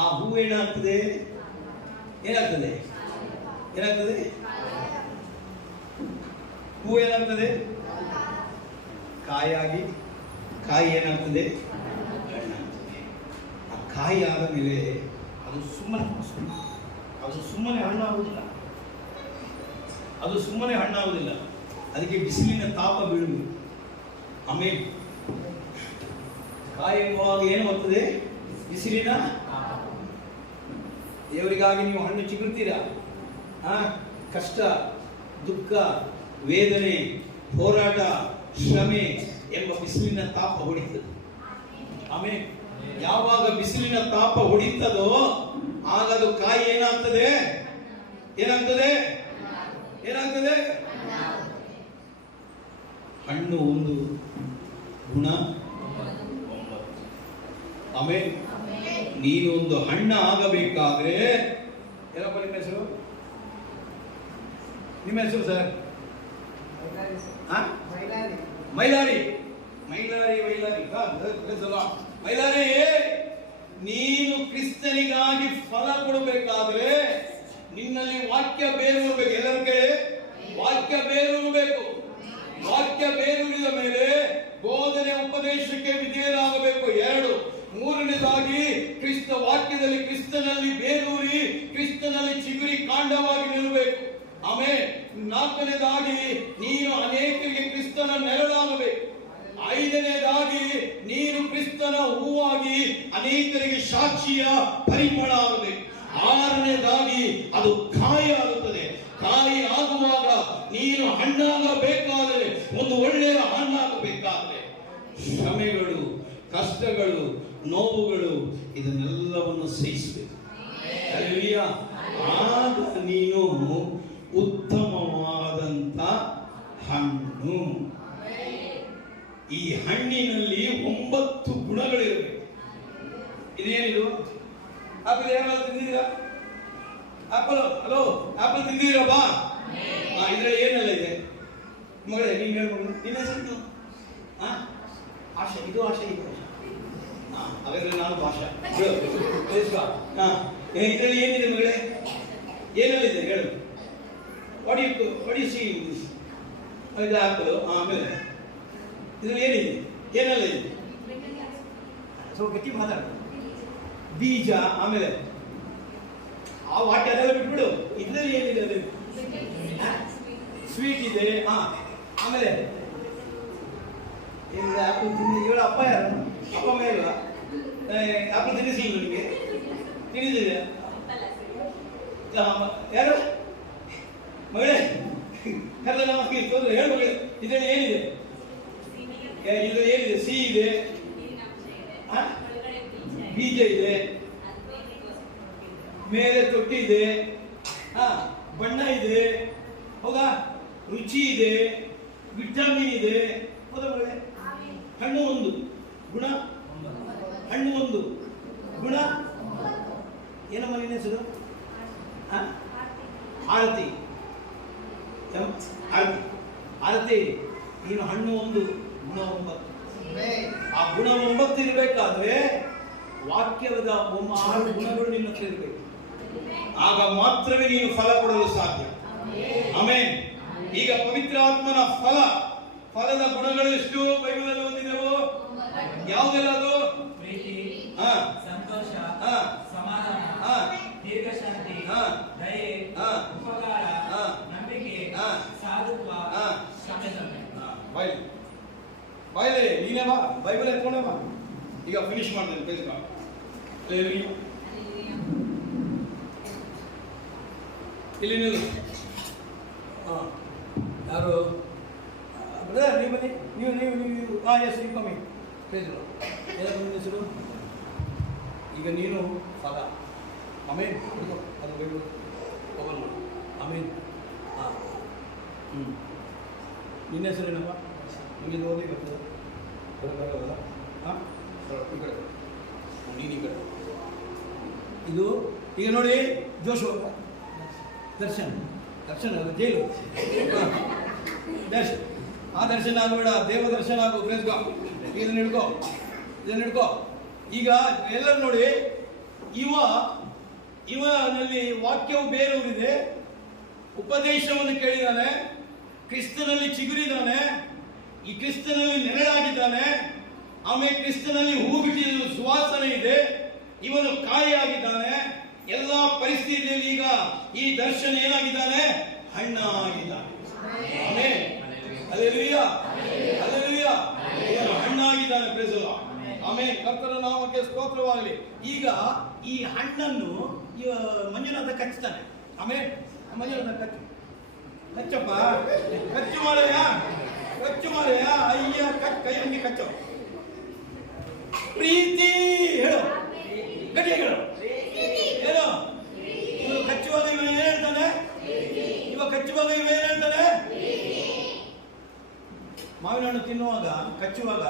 ಆ ಹೂ ಏನಾಗ್ತದೆ? ಏನಾಗ್ತದೆ? ಏನಾಗ್ತದೆ? ಹೂ ಏನಾಗ್ತದೆ? ಕಾಯಾಗಿ, ಕಾಯಿ ಏನಾಗ್ತದೆ? ಹಣ್ಣಾಗ್ತದೆ. ಆ ಕಾಯಿ ಆದ ಮೇಲೆ ಅದು ಸುಮ್ಮನೆ ಹಣ್ಣಾಗುವುದಿಲ್ಲ. ಅದು ಸುಮ್ಮನೆ ಹಣ್ಣಾಗುವುದಿಲ್ಲ. ಅದಕ್ಕೆ ಬಿಸಿಲಿನ ತಾಪ ಬೀಳುವುದು. ಆಮೇಲೆ ಕಾಯಿ ಎಂಬುವಾಗ ಏನು ಬರ್ತದೆ? ಬಿಸಿಲಿನ. ದೇವರಿಗಾಗಿ ನೀವು ಹಣ್ಣು ಚಿಗುರ್ತೀರಾ. ಕಷ್ಟ, ದುಃಖ, ವೇದನೆ, ಹೋರಾಟ, ಶ್ರಮೆ ಎಂಬ ಬಿಸಿಲಿನ ತಾಪ ಹೊಡಿತದೆ. ಆಮೇಲೆ ಯಾವಾಗ ಬಿಸಿಲಿನ ತಾಪ ಹೊಡಿತದೋ ಆಗ ಅದು ಕಾಯಿ ಏನಾಗ್ತದೆ? ಏನಾಗ್ತದೆ? ಏನಾಗ್ತದೆ? ಹಣ್ಣು ಒಂದು, ಗುಣ 9. ಆಮೇಲೆ ನೀನು ಒಂದು ಹಣ್ಣ ಆಗಬೇಕಾದ್ರೆ ಏನಪ್ಪ ನಿಮ್ಮ ಹೆಸರು? ನಿಮ್ಮ ಹೆಸರು ಸರ್? ಮೈಲಾರಿ. ಮೈಲಾರಿ, ನೀನು ಕ್ರಿಸ್ತನಿಗಾಗಿ ಫಲ ಕೊಡಬೇಕಾದ್ರೆ ನಿನ್ನಲ್ಲಿ ವಾಕ್ಯ ಬೇರೂರಬೇಕು. ಎಲ್ಲರ ಕಡೆ ವಾಕ್ಯ ಬೇರೂರಬೇಕು. ವಾಕ್ಯ ಬೇರೂರಿದ ಮೇಲೆ ಬೋಧನೆ ಉಪದೇಶಕ್ಕೆ ವಿಧೇಯರಾಗಬೇಕು. 2. ಮೂರನೇದಾಗಿ ಕ್ರಿಸ್ತ ವಾಕ್ಯದಲ್ಲಿ ಕ್ರಿಸ್ತನಲ್ಲಿ ಬೇರೂರಿ ಕ್ರಿಸ್ತನಲ್ಲಿ ಚಿಗುರಿ ಕಾಂಡವಾಗಿ ನಿಲ್ಲಬೇಕು. ಆಮೇಲೆ 4ನೇದಾಗಿ ನೀನು ಅನೇಕರಿಗೆ ಕ್ರಿಸ್ತನ ನೆರಳಾಗಬೇಕು. 5ನೇದಾಗಿ ನೀನು ಕ್ರಿಸ್ತನ ಹೂವಾಗಿ ಅನೇಕರಿಗೆ ಸಾಕ್ಷಿಯ ಪರಿಮಳ ಆಗಬೇಕು. 6ನೇದಾಗಿ ಅದು ಕಾಯಿ ಆಗುತ್ತದೆ. ಕಾಯಿ ಆಗುವಾಗ ನೀನು ಹಣ್ಣಾಗಬೇಕಾದರೆ, ಒಂದು ಒಳ್ಳೆಯ ಹಣ್ಣಾಗಬೇಕಾದರೆ ಶ್ರಮೆಗಳು, ಕಷ್ಟಗಳು, ನೋವುಗಳು ಇದನ್ನೆಲ್ಲವನ್ನು ಸಹಿಸಬೇಕು. ಆಗ ನೀನು ಉತ್ತಮವಾದಂತ ಹಣ್ಣು ಈ ಹಣ್ಣಿನಲ್ಲಿ 9 ಗುಣಗಳಿರಬೇಕು. ಇದೇನಿದು? ಆಪಲ್ ಯಾರು ತಿಂದಿದ್ದೀರಾ? ಆಪಲ್, ಹಲೋ, ಆಪಲ್ ತಿಂದಿದ್ದೀರಾ? ಬಾ. ಇದ್ರಲ್ಲಿ ಏನೆಲ್ಲ ಇದೆ ಮಗಳೇ? ನೀನ್ ಹೇಳ್ಬೋದು. ನಿನ್ನ ಹೆಸರು ಆಶಾ. ಇದು ಆಶಾ, ಇದು ಆಶಾ. ಹಾಗಾದ್ರೆ ನಾನು ಭಾಷಾ. ಇದ್ರಲ್ಲಿ ಏನಿದೆ ಮಗಳೇ? ಏನೆಲ್ಲಿದೆ ಹೇಳು. What you see in this? ಇದು ಆಪಲ್. ಆಮೇಲೆ ಇದ್ರಲ್ಲಿ ಏನಿದೆ? ಏನೆಲ್ಲ ಇದೆ? ಸ್ವಲ್ಪ ಗಟ್ಟಿ ಮಾತಾಡ. ಬೀಜ. ಆಮೇಲೆ ಆ ವಾಕ್ಯ ಅದೆಲ್ಲ ಬಿಟ್ಬಿಡು. ಇದ್ರಲ್ಲಿ ಏನಿದೆ? ಅದು ಸ್ವೀಟ್ ಇದೆ. ಆಮೇಲೆ ಆಪಲ್ ತಿಂದಿ. ಇವಳ ಅಪ್ಪ ಯಾರು? ಅಪ್ಪ ಅಮ್ಮ ಇಲ್ವಾ? ಆಪಲ್ ತಿನ್ನಿಸಿ ನಿಮಗೆ? ತಿನ್ನಿಸಿದೆ ಯಾರು ಮಗಳೇ? ಕರೆದ ನಮಗೆ ತೊಂದರೆ ಹೇಳು ಮಗಳೇ. ಇದರಲ್ಲಿ ಏನಿದೆ? ಇದರಲ್ಲಿ ಏನಿದೆ? ಸಿ ಇದೆ, ಬೀಜ ಇದೆ, ಮೇಲೆ ತೊಟ್ಟಿ ಇದೆ, ಬಣ್ಣ ಇದೆ, ಹೌದಾ? ರುಚಿ ಇದೆ, ವಿಟಮಿನ್ ಇದೆ, ಹೌದಾ ಮಗಳೇ? ಹಣ್ಣು ಒಂದು ಗುಣ. ಹಣ್ಣು ಒಂದು ಗುಣ. ಏನಮ್ಮ ನಿನ್ನ ಹೆಸರು? ಆರತಿ. ಆರತಿ, ನೀನು ಹಣ್ಣು ಒಂದು, ಗುಣ 9. ಆ ಗುಣ 9 ಇರಬೇಕಾದ್ರೆ ವಾಕ್ಯದ 6 ಗುಣಗಳು ನಿನ್ನ ಹತ್ರ ಇರಬೇಕು. ಆಗ ಮಾತ್ರವೇ ನೀನು ಫಲ ಕೊಡಲು ಸಾಧ್ಯ. ಆಮೆನ್. ಈಗ ಪವಿತ್ರಾತ್ಮನ ಫಲದ ಗುಣಗಳು ಎಷ್ಟು ಬೈಬಲಲ್ಲಿ ಓದಿದೆವು? ಯಾವುದೆಲ್ಲ ಅದು? ಪ್ರೀತಿ, ಸಂತೋಷ, ಸಮಾಧಾನ, ದೀರ್ಘಶಾಂತಿ, ದಯೆ, ಉಪಕಾರ, ನಂಬಿಕೆ, ಸಾಧುತ್ವ, ಕ್ಷಮೆದಮೆ. ಬಾಯ್ಲೆ ನೀನೇ ಬಾ, ಬೈಬಲ್ ಎತ್ಕೊಂಡೆ ಬಾ. ಈಗ ಫಿನಿಶ್ ಮಾಡ್ತೇನೆ. Praise God. ಇಲ್ಲಿ ನಿಲ್ಲು. ಯಾರು ಬ್ರದರ್? ನೀವು ಬನ್ನಿ. ನೀವು ಎಸ್ ನೀವು ಕಮ್ಮಿ. Praise God. ಏನಪ್ಪ ನಿಮ್ಮ ಹೆಸರು? ಈಗ ನೀನು ಫಲ. ಆಮೇನ್. ಅದು ಬೈಬಲ್ ಓಪನ್ ಮಾಡು. ಆಮೇನ್. ನಿನ್ನ ಹೆಸರೇನಪ್ಪ? ನಿಮಗೆ ಓದಿ ಬರ್ತದೆ? ಬರೋಲ್ಲ. ಈ ಕಡೆ ನೀನು ಈ ಕಡೆ. ಇದು ಈಗ ನೋಡಿ ಜೋಶು. ದರ್ಶನ್ ಅದು ಜೈಲು. ದರ್ಶನ ಆಗಬೇಡ, ದೇವ ದರ್ಶನ ಆಗು. Praise God. ಇದನ್ನ ಹಿಡ್ಕೋ. ಈಗ ಎಲ್ಲರೂ ನೋಡಿ, ಇವನಲ್ಲಿ ವಾಕ್ಯವು ಬೇರೂರಿದೆ. ಉಪದೇಶವನ್ನು ಕೇಳಿದಾನೆ, ಕ್ರಿಸ್ತನಲ್ಲಿ ಚಿಗುರಿದಾನೆ, ಈ ಕ್ರಿಸ್ತನಲ್ಲಿ ನೆರಳಾಗಿದ್ದಾನೆ. ಆಮೇಲೆ ಕ್ರಿಸ್ತನಲ್ಲಿ ಹೂ ಬಿಟ್ಟಿದ ಸುವಾಸನೆ ಇದೆ. ಇವನು ಕಾಯಿಯಾಗಿದ್ದಾನೆ. ಎಲ್ಲ ಪರಿಸ್ಥಿತಿಯಲ್ಲಿ ಈಗ ಈ ದರ್ಶನ ಏನಾಗಿದ್ದಾನೆ? ಹಣ್ಣಾಗಿದ್ದಾನೆ. ಹಲ್ಲೆಲೂಯಾ. ಇವನು ಹಣ್ಣಾಗಿದ್ದಾನೆ. Praise the Lord. ಆಮೇಲೆ ಕರ್ತನ ನಾಮಕ್ಕೆ ಸ್ತೋತ್ರವಾಗಲಿ. ಈಗ ಈ ಹಣ್ಣನ್ನು ಮಂಜುನಾಥ ಕಚ್ಚುತ್ತಾನೆ. ಆಮೇಲೆ ಮಂಜುನಾಥ ಕಚ್ಚಪ್ಪ, ಕಚ್ಚು ಮಾರಯ್ಯ. ಅಯ್ಯ, ಕೈ ಹಂಗೆ ಕಚ್ಚು. ಪ್ರೀತಿ ಹೇಳು, ಗಟ್ಟಿ ಹೇಳು. ಏನು ಇವರು ಕಚ್ಚುವಾಗ ಇವ ಏನ್ ಹೇಳ್ತಾನೆ? ಮಾವಿನ ಹಣ್ಣು ತಿನ್ನುವಾಗ, ಕಚ್ಚುವಾಗ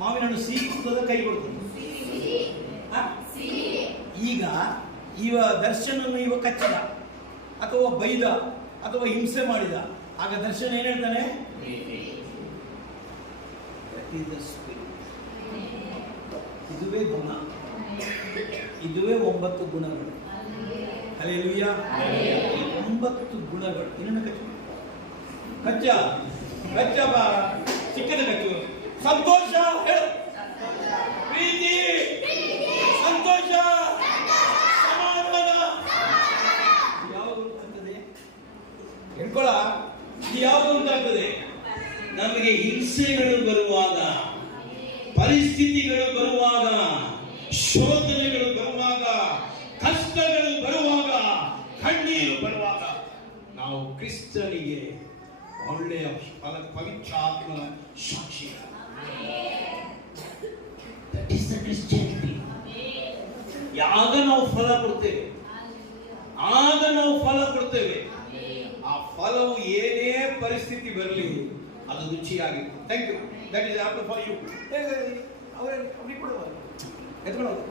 ಮಾವಿನ ಹಣ್ಣು ಸಿಹಿಸ್ತದ, ಕೈ ಕೊಡ್ತದೆ. ಈಗ ಇವ ದರ್ಶನನ್ನು ಇವ ಕಚ್ಚಿದ ಅಥವಾ ಬೈದ ಅಥವಾ ಹಿಂಸೆ ಮಾಡಿದ, ಆಗ ದರ್ಶನ ಏನ್ ಹೇಳ್ತಾನೆ? ಇದುವೇ ಗುಣ. ಇದುವೇ 9 ಗುಣಗಳು. ಹಲ್ಲೆಲೂಯಾ. 9 ಗುಣಗಳು. ಇನ್ನೊಂದು ಕಚ್ಚಪ್ಪ, ಚಿಕ್ಕದ ಕಚ್ಚು. ಸಂತೋಷ ಹೇಳು. ಪ್ರೀತಿ, ಸಂತೋಷ, ಸಮಾಧಾನ. ಯಾವುದು ಉಂಟಾಗ್ತದೆ? ಹೇಳ್ಕೊಳ. ಯಾವುದು ಉಂಟಾಗ್ತದೆ? ನಮಗೆ ಹಿಂಸೆಗಳು ಬರುವಾಗ, ಪರಿಸ್ಥಿತಿಗಳು ಬರುವಾಗ, ಶೋಧನೆಗಳು ಬರುವಾಗ, ಕಷ್ಟಗಳು ಬರುವಾಗ, ಕಣ್ಣೀರು ಬರುವಾಗ ನಾವು ಕ್ರಿಸ್ತನಿಗೆ ಒಳ್ಳೆಯ ಪವಿತ್ರಾತ್ಮನ ಸಾಕ್ಷಿ. ಆಗ ನಾವು ಫಲ ಕೊಡ್ತೇವೆ. ಆ ಫಲವು ಏನೇ ಪರಿಸ್ಥಿತಿ ಬರಲಿ ಅದು ರುಚಿಯಾಗಿದೆ. Thank you. That is after for you. ಅವ್ರಿಗೆ ಕೊಡುವ ಎತ್ಕೊಳ್ಳೋದು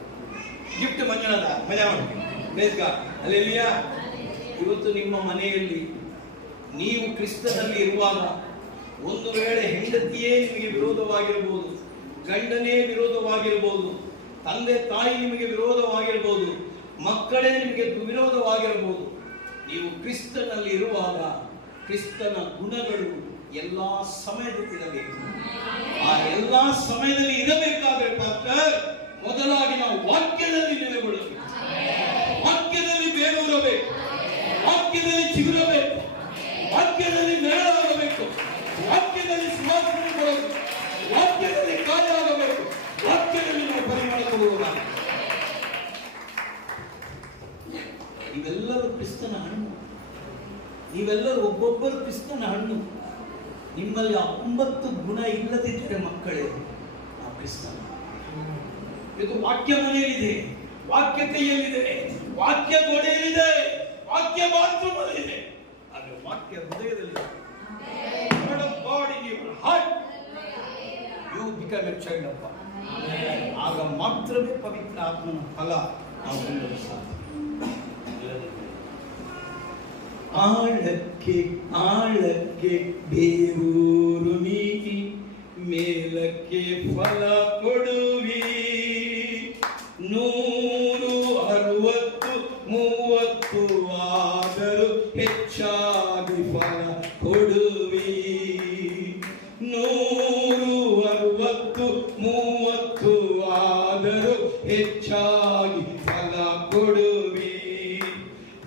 ಗಿಫ್ಟ್ ಮಂಜುನಾಥ ಮಜಾ ಮಾಡಿ. Praise God. ಹಲ್ಲೆಲೂಯಾ. ಇವತ್ತು ನಿಮ್ಮ ಮನೆಯಲ್ಲಿ ನೀವು ಕ್ರಿಸ್ತನಲ್ಲಿ ಇರುವಾಗ ಒಂದು ವೇಳೆ ಹೆಂಡತಿಯೇ ನಿಮಗೆ ವಿರೋಧವಾಗಿರಬಹುದು, ಗಂಡನೇ ವಿರೋಧವಾಗಿರಬಹುದು, ತಂದೆ ತಾಯಿ ನಿಮಗೆ ವಿರೋಧವಾಗಿರಬಹುದು, ಮಕ್ಕಳೇ ನಿಮಗೆ ವಿರೋಧವಾಗಿರಬಹುದು. ನೀವು ಕ್ರಿಸ್ತನಲ್ಲಿ ಇರುವಾಗ ಕ್ರಿಸ್ತನ ಗುಣಗಳು ಎಲ್ಲಾ ಸಮಯದಲ್ಲಿ ಇರಬೇಕು. ಆ ಎಲ್ಲಾ ಸಮಯದಲ್ಲಿ ಇರಬೇಕಾದ್ರೆ ಪಾಸ್ಟರ್ ಮೊದಲಾಗಿ ನಾವು ವಾಕ್ಯದಲ್ಲಿ ನೆಲೆಗೊಳ್ಳಬೇಕು, ವಾಕ್ಯದಲ್ಲಿ ಬೇರೂರಬೇಕು, ವಾಕ್ಯದಲ್ಲಿ ಚಿಗುರಬೇಕು, ವಾಕ್ಯದಲ್ಲಿ ನೆರಳಾಗಬೇಕು, ವಾಕ್ಯದಲ್ಲಿ ಸುವಾಸನೆ ಕೊಡಬೇಕು, ವಾಕ್ಯದಲ್ಲಿ ಕಾರ್ಯ ಆಗಬೇಕು, ವಾಕ್ಯದಲ್ಲಿ ನಾವು ಪರಿಮಳ ಕೊಡುವ. ನೀವೆಲ್ಲರೂ ಕ್ರಿಸ್ತನ ಹಣ್ಣು, ನೀವೆಲ್ಲರೂ ಒಬ್ಬೊಬ್ಬರು ಕ್ರಿಸ್ತನ ಹಣ್ಣು. ನಿಮ್ಮಲ್ಲಿ 9 ಗುಣ ಇಲ್ಲದಿದ್ದರೆ ಮಕ್ಕಳೇ ಆ ಕ್ರಿಸ್ತನ. ಇದು ವಾಕ್ಯ ಮನೆಯಲ್ಲಿದೆ, ವಾಕ್ಯ ಕೈಯಲ್ಲಿದೆ, ವಾಕ್ಯ ಗೋಡೆಯಲ್ಲಿದೆ, ವಾಕ್ಯ ಬಾತ್ರೂಮಲ್ಲಿದೆ, ಆದರೆ ವಾಕ್ಯ ಹೃದಯದಲ್ಲಿದೆ. Word of God in your heart, you become a child of God. ಆಗ ಮಾತ್ರವೇ ಪವಿತ್ರ ಆತ್ಮನ ಫಲ ನಾವು ಹೊಂದಲು ಸಾಧ್ಯ. ಆಳಕ್ಕೆ ಆಳಕ್ಕೆ ಬೇರೂರು ನೀತಿ, ಮೇಲಕ್ಕೆ ಫಲ ಕೊಡುವಿ. 100, 60, 30 ಆದರೂ ಹೆಚ್ಚಾಗಿ ಫಲ ಕೊಡುವಿ. 100, 60, 30 ಆದರೂ ಹೆಚ್ಚಾಗಿ ಫಲ ಕೊಡುವಿ.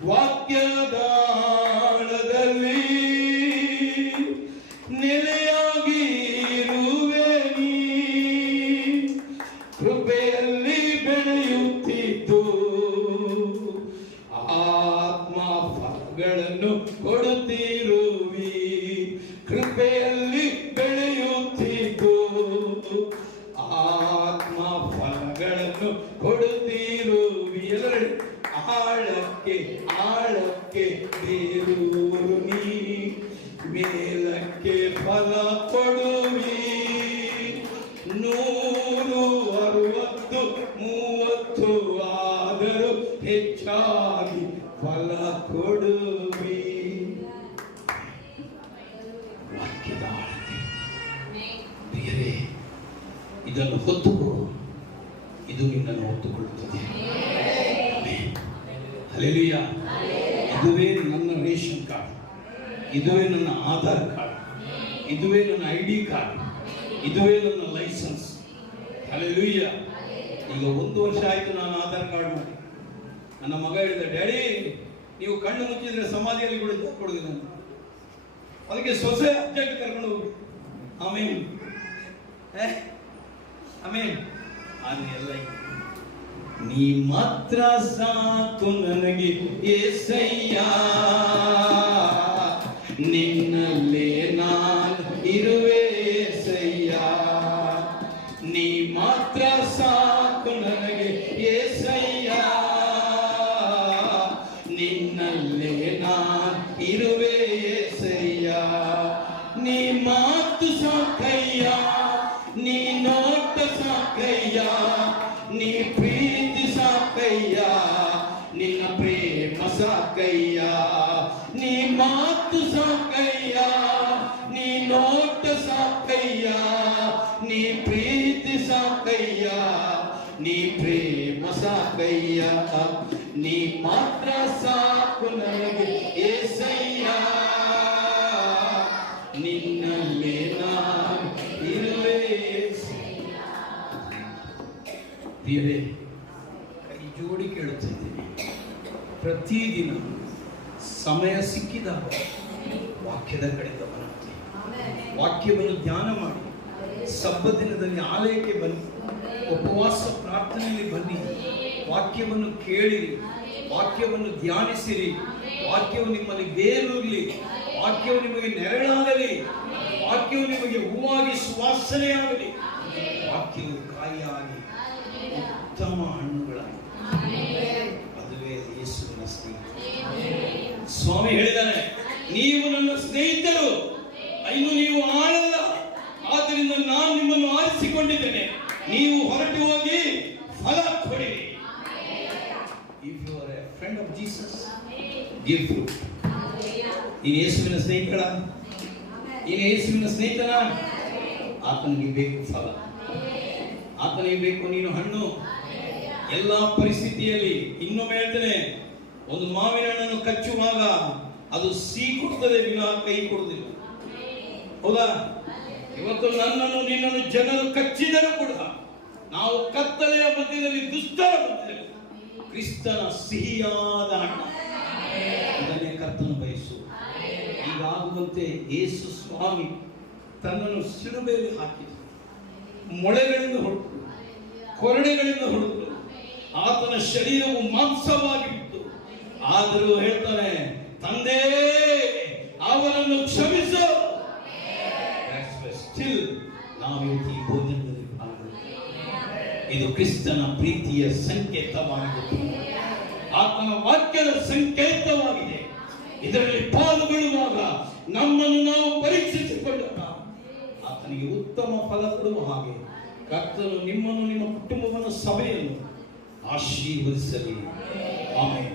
ವಾಕ್ಯದ ಆಳದಲ್ಲಿ ನೆಲೆಯಾಗಿ ಇರುವೆ ನೀ, ಕೃಪೆಯಲ್ಲಿ ಬೆಳೆಯುತ್ತಿದ್ದು ಆತ್ಮ ಫಲಗಳನ್ನು ಕೊಡುತ್ತಿರುವಿ. ಕೃಪೆಯಲ್ಲಿ ಬೆಳೆಯುತ್ತಿದ್ದು ಆತ್ಮ ಫಲಗಳನ್ನು ಕೊಡುತ್ತಿರುವಿ. ಎಲ್ಲರೂ ಆಳಕ್ಕೆ ಆಳಕ್ಕೆ ಬೇರೂರು ನೀ, ಮೇಲಕ್ಕೆ ಫಲ ಕೊಡುವಿ. 100, 60, 30 ಆದರೂ ಹೆಚ್ಚಾಗಿ ಫಲ ಕೊಡುವಿ. ವಾಕ್ಯದ ಆಳತೆ ಬೇರೆ, ಇದನ್ನು ಹೊತ್ತುಕೋ, ಇದು ನಿನ್ನನ್ನು ಹೊತ್ತುಕೊಳ್ಳುತ್ತದೆ. ಹಲ್ಲೆಲೂಯಾ. ಇದುವೇ ನನ್ನ ರೇಷನ್ ಕಾರ್ಡ್, ಇದುವೇ ನನ್ನ ಆಧಾರ್ ಕಾರ್ಡ್, ಇದುವೇ ನನ್ನ ID ಕಾರ್ಡ್, ಇದುವೇ ನನ್ನ ಲೈಸೆನ್ಸ್. ಹಲ್ಲೆಲೂಯಾ. ಈಗ 1 ವರ್ಷ ಆಯ್ತು ನಾನು ಆಧಾರ್ ಕಾರ್ಡ್ ಮಾಡಿ. ನನ್ನ ಮಗ ಹೇಳಿದ, ಡ್ಯಾಡಿ ನೀವು ಕಣ್ಣು ಮುಚ್ಚಿದ್ರೆ ಸಮಾಧಿಯಲ್ಲಿ ಕೊಡುದಿಲ್ಲ ಅಂತ. ಅದಕ್ಕೆ ಸೊಸೆ ಅಜ್ಜಕ್ಕೆ ಕರ್ಕೊಂಡು ಹೋಗಿ. ಆಮೇನ್ ಆಮೇನ್. ಆದ್ರೆ ಎಲ್ಲ ನೀ ಮಾತ್ರ ಸಾಕು ನನಗೆ ಏಸಯ್ಯ, ನಿನ್ನಲ್ಲೇ ನಾನು ಇರುವೆ ಏಸಯ್ಯ. ನೀ ಮಾತ್ರ ಸಾಕು ನನಗೆ ಏಸಯ್ಯ, ನಿನ್ನಲ್ಲೇ ನಾನು ಇರುವೆ ಏಸಯ್ಯ. ನೀ ಮಾತು ಸಾಕಯ್ಯ, ನೀ ನೋಟ ಸಾಕಯ್ಯ, ನೀ ಪ್ರೀತಿ ಸಾಕಯ್ಯ, ನಿನ್ನ ಪ್ರೇಮ ಸಾಕಯ್ಯ. ನೀ ಮಾತು ಸಾಕಯ್ಯ, ನೀ ನೋಟ ಸಾಕಯ್ಯ, ನೀ ಪ್ರೀತಿ ಸಾಕಯ್ಯ, ನೀ ಪ್ರೇಮ ಸಾಕಯ್ಯ. ನೀ ಮಾತ್ರ ಸಾಕು ನನಗೆ ಏಸಯ್ಯ, ನಿನ್ನಲ್ಲೇ ನಾನು ಇರುವೆ. ಪ್ರಿಯರೇ, ಕೈ ಜೋಡಿ ಕೇಳುತ್ತಿದ್ದೇನೆ, ಪ್ರತಿದಿನ ಸಮಯ ಸಿಕ್ಕಿದಾಗ ವಾಕ್ಯದ ಕಡೆ ಗಮನ ಕೊಡಿ. ವಾಕ್ಯವನ್ನು ಧ್ಯಾನ ಮಾಡಿ. ಸಬ್ಬತ್ ದಿನದಲ್ಲಿ ಆಲಯಕ್ಕೆ ಬನ್ನಿ, ಉಪವಾಸ ಪ್ರಾರ್ಥನೆಯಲ್ಲಿ ಬನ್ನಿ, ವಾಕ್ಯವನ್ನು ಕೇಳಿರಿ, ವಾಕ್ಯವನ್ನು ಧ್ಯಾನಿಸಿರಿ. ವಾಕ್ಯವು ನಿಮ್ಮಲ್ಲಿ ಬೇರೂರಲಿ, ವಾಕ್ಯವು ನಿಮಗೆ ನೆರಳಾಗಲಿ, ವಾಕ್ಯವು ನಿಮಗೆ ಹೂವಾಗಿ ಸುವಾಸನೆಯಾಗಲಿ, ವಾಕ್ಯವು ಕಾಯಿಯಾಗಿ ಉತ್ತಮ ಹಣ್ಣುಗಳಾಗಿ. ಅದುವೇ ಯೇಸುವಿನ ಸ್ನೇಹಿತ. ಸ್ವಾಮಿ ಹೇಳಿದಾನೆ, ನೀವು ನನ್ನ ಸ್ನೇಹಿತರು, ಇನ್ನು ನೀವು ಆಳಲ್ಲ, ಆದ್ದರಿಂದ ನಾನು ನೇಮಿಸಿಕೊಂಡಿದ್ದೇನೆ. ನೀವು ಹೊರಟು ಹೋಗಿ ಫಲ ಕೊಡಿರಿ. If you are a friend of Jesus, give fruit. ನೀನು ಯೇಸುವಿನ ಸ್ನೇಹಿತಳ, ನೀನು ಯೇಸುವಿನ ಸ್ನೇಹಿತನ, ಆತನಿಗೆ ಬೇಕು ಫಲ, ಆತನಿಗೆ ಬೇಕು ನೀನು ಹಣ್ಣು. ಎಲ್ಲ ಪರಿಸ್ಥಿತಿಯಲ್ಲಿ ಇನ್ನೊಮ್ಮೆ ಹೇಳ್ತೇನೆ, ಒಂದು ಮಾವಿನ ಹಣ್ಣನ್ನು ಕಚ್ಚುವಾಗ ಅದು ಸಿಹಿ ಕೊಡ್ತದೆ, ವಿನಃ ಕೈ ಕೊಡುವುದಿಲ್ಲ. ಹೌದಾ? ಇವತ್ತು ನನ್ನನ್ನು ನಿನ್ನನ್ನು ಜನರು ಕಚ್ಚಿದರೂ ಕೂಡ ನಾವು ಕತ್ತಲೆಯ ಮಧ್ಯದಲ್ಲಿ, ದುಷ್ಟರ ಮಧ್ಯದಲ್ಲಿ ಕ್ರಿಸ್ತನ ಸಿಹಿಯಾದ ಹಣ್ಣು, ಇದನ್ನೇ ಕರ್ತನು ಬಯಸು. ಹೀಗಾಗುವಂತೆ ಯೇಸು ಸ್ವಾಮಿ ತನ್ನನ್ನು ಶಿಲುಬೆಯಲ್ಲಿ ಹಾಕಿದ, ಮೊಳೆಗಳಿಂದ ಹೊಡೆದು, ಕೊರಡೆಗಳಿಂದ ಹೊಡೆದು, ಆತನ ಶರೀರವು ಮಾಂಸವಾಗಿ ಬಿಟ್ಟು, ಆದರೂ ಹೇಳ್ತಾನೆ, ತಂದೆ ಅವನನ್ನು ಕ್ಷಮಿಸು. ಸ್ಟಿಲ್ ನಾವು ಈ ಭೋಜನದಲ್ಲಿ ಪಾಲ್ಗೊಳ್ಳುತ್ತೇವೆ. ಇದು ಕ್ರಿಸ್ತನ ಪ್ರೀತಿಯ ಸಂಕೇತವಾಗಿದೆ, ಆತನ ವಾಕ್ಯದ ಸಂಕೇತವಾಗಿದೆ. ಇದರಲ್ಲಿ ಪಾಲ್ಗೊಳ್ಳುವಾಗ ನಮ್ಮನ್ನು ನಾವು ಪರೀಕ್ಷಿಸಿಕೊಂಡಾಗ ಆತನಿಗೆ ಉತ್ತಮ ಫಲ ಕೊಡುವ ಹಾಗೆ ಕರ್ತನು ನಿಮ್ಮನ್ನು, ನಿಮ್ಮ ಕುಟುಂಬವನ್ನು, ಸಭೆಯನ್ನು ಆಶೀರ್ವದಿಸಲಿ. ಆಮೆನ್.